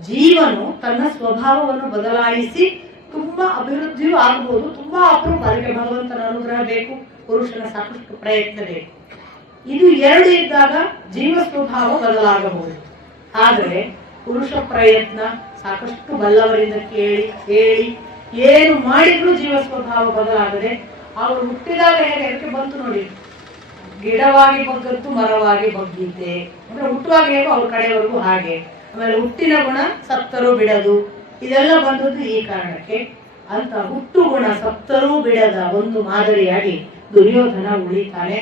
ಜೀವನು ತನ್ನ ಸ್ವಭಾವವನ್ನು ಬದಲಾಯಿಸಿ ತುಂಬಾ ಅಭಿವೃದ್ಧಿಯೂ ಆಗಬಹುದು. ತುಂಬಾ ಅಪರೂಪ, ಅದಕ್ಕೆ ಭಗವಂತನ ಅನುಗ್ರಹ ಬೇಕು, ಪುರುಷನ ಸಾಕಷ್ಟು ಪ್ರಯತ್ನ ಬೇಕು. ಇದು 2 ಇದ್ದಾಗ ಜೀವ ಸ್ವಭಾವ ಬದಲಾಗಬಹುದು. ಆದರೆ ಪುರುಷ ಪ್ರಯತ್ನ ಸಾಕಷ್ಟು ಬಲ್ಲವರಿಂದ ಕೇಳಿ ಏನು ಮಾಡಿದ್ರು ಜೀವ ಸ್ವಭಾವ ಬದಲಾಗದೆ ಅವರು ಹುಟ್ಟಿದಾಗ ಹೇಗೆ ಅದಕ್ಕೆ ಬಂತು ನೋಡಿ, ಗಿಡವಾಗಿ ಬಗ್ಗದ್ದು ಮರವಾಗಿ ಬಗ್ಗಿದ್ದೆ ಅಂದ್ರೆ ಹುಟ್ಟುವಾಗ ಹೇಗೋ ಅವ್ರ ಕಡೆಯವರೆಗೂ ಹಾಗೆ. ಆಮೇಲೆ ಹುಟ್ಟಿನ ಗುಣ ಸತ್ತರೂ ಬಿಡದು, ಇದೆಲ್ಲ ಬಂದದ್ದು ಈ ಕಾರಣಕ್ಕೆ ಅಂತ. ಹುಟ್ಟು ಗುಣ ಸತ್ತರೂ ಬಿಡದ ಒಂದು ಮಾದರಿಯಾಗಿ ದುರ್ಯೋಧನ ಉಳಿತಾನೆ.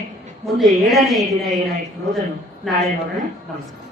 ಮುಂದೆ 7ನೇ ದಿನ ಏನಾಯ್ತು ಅನ್ನೋದನ್ನು ನಾಳೆ ನೋಡೋಣ. ನಮಸ್ಕಾರ.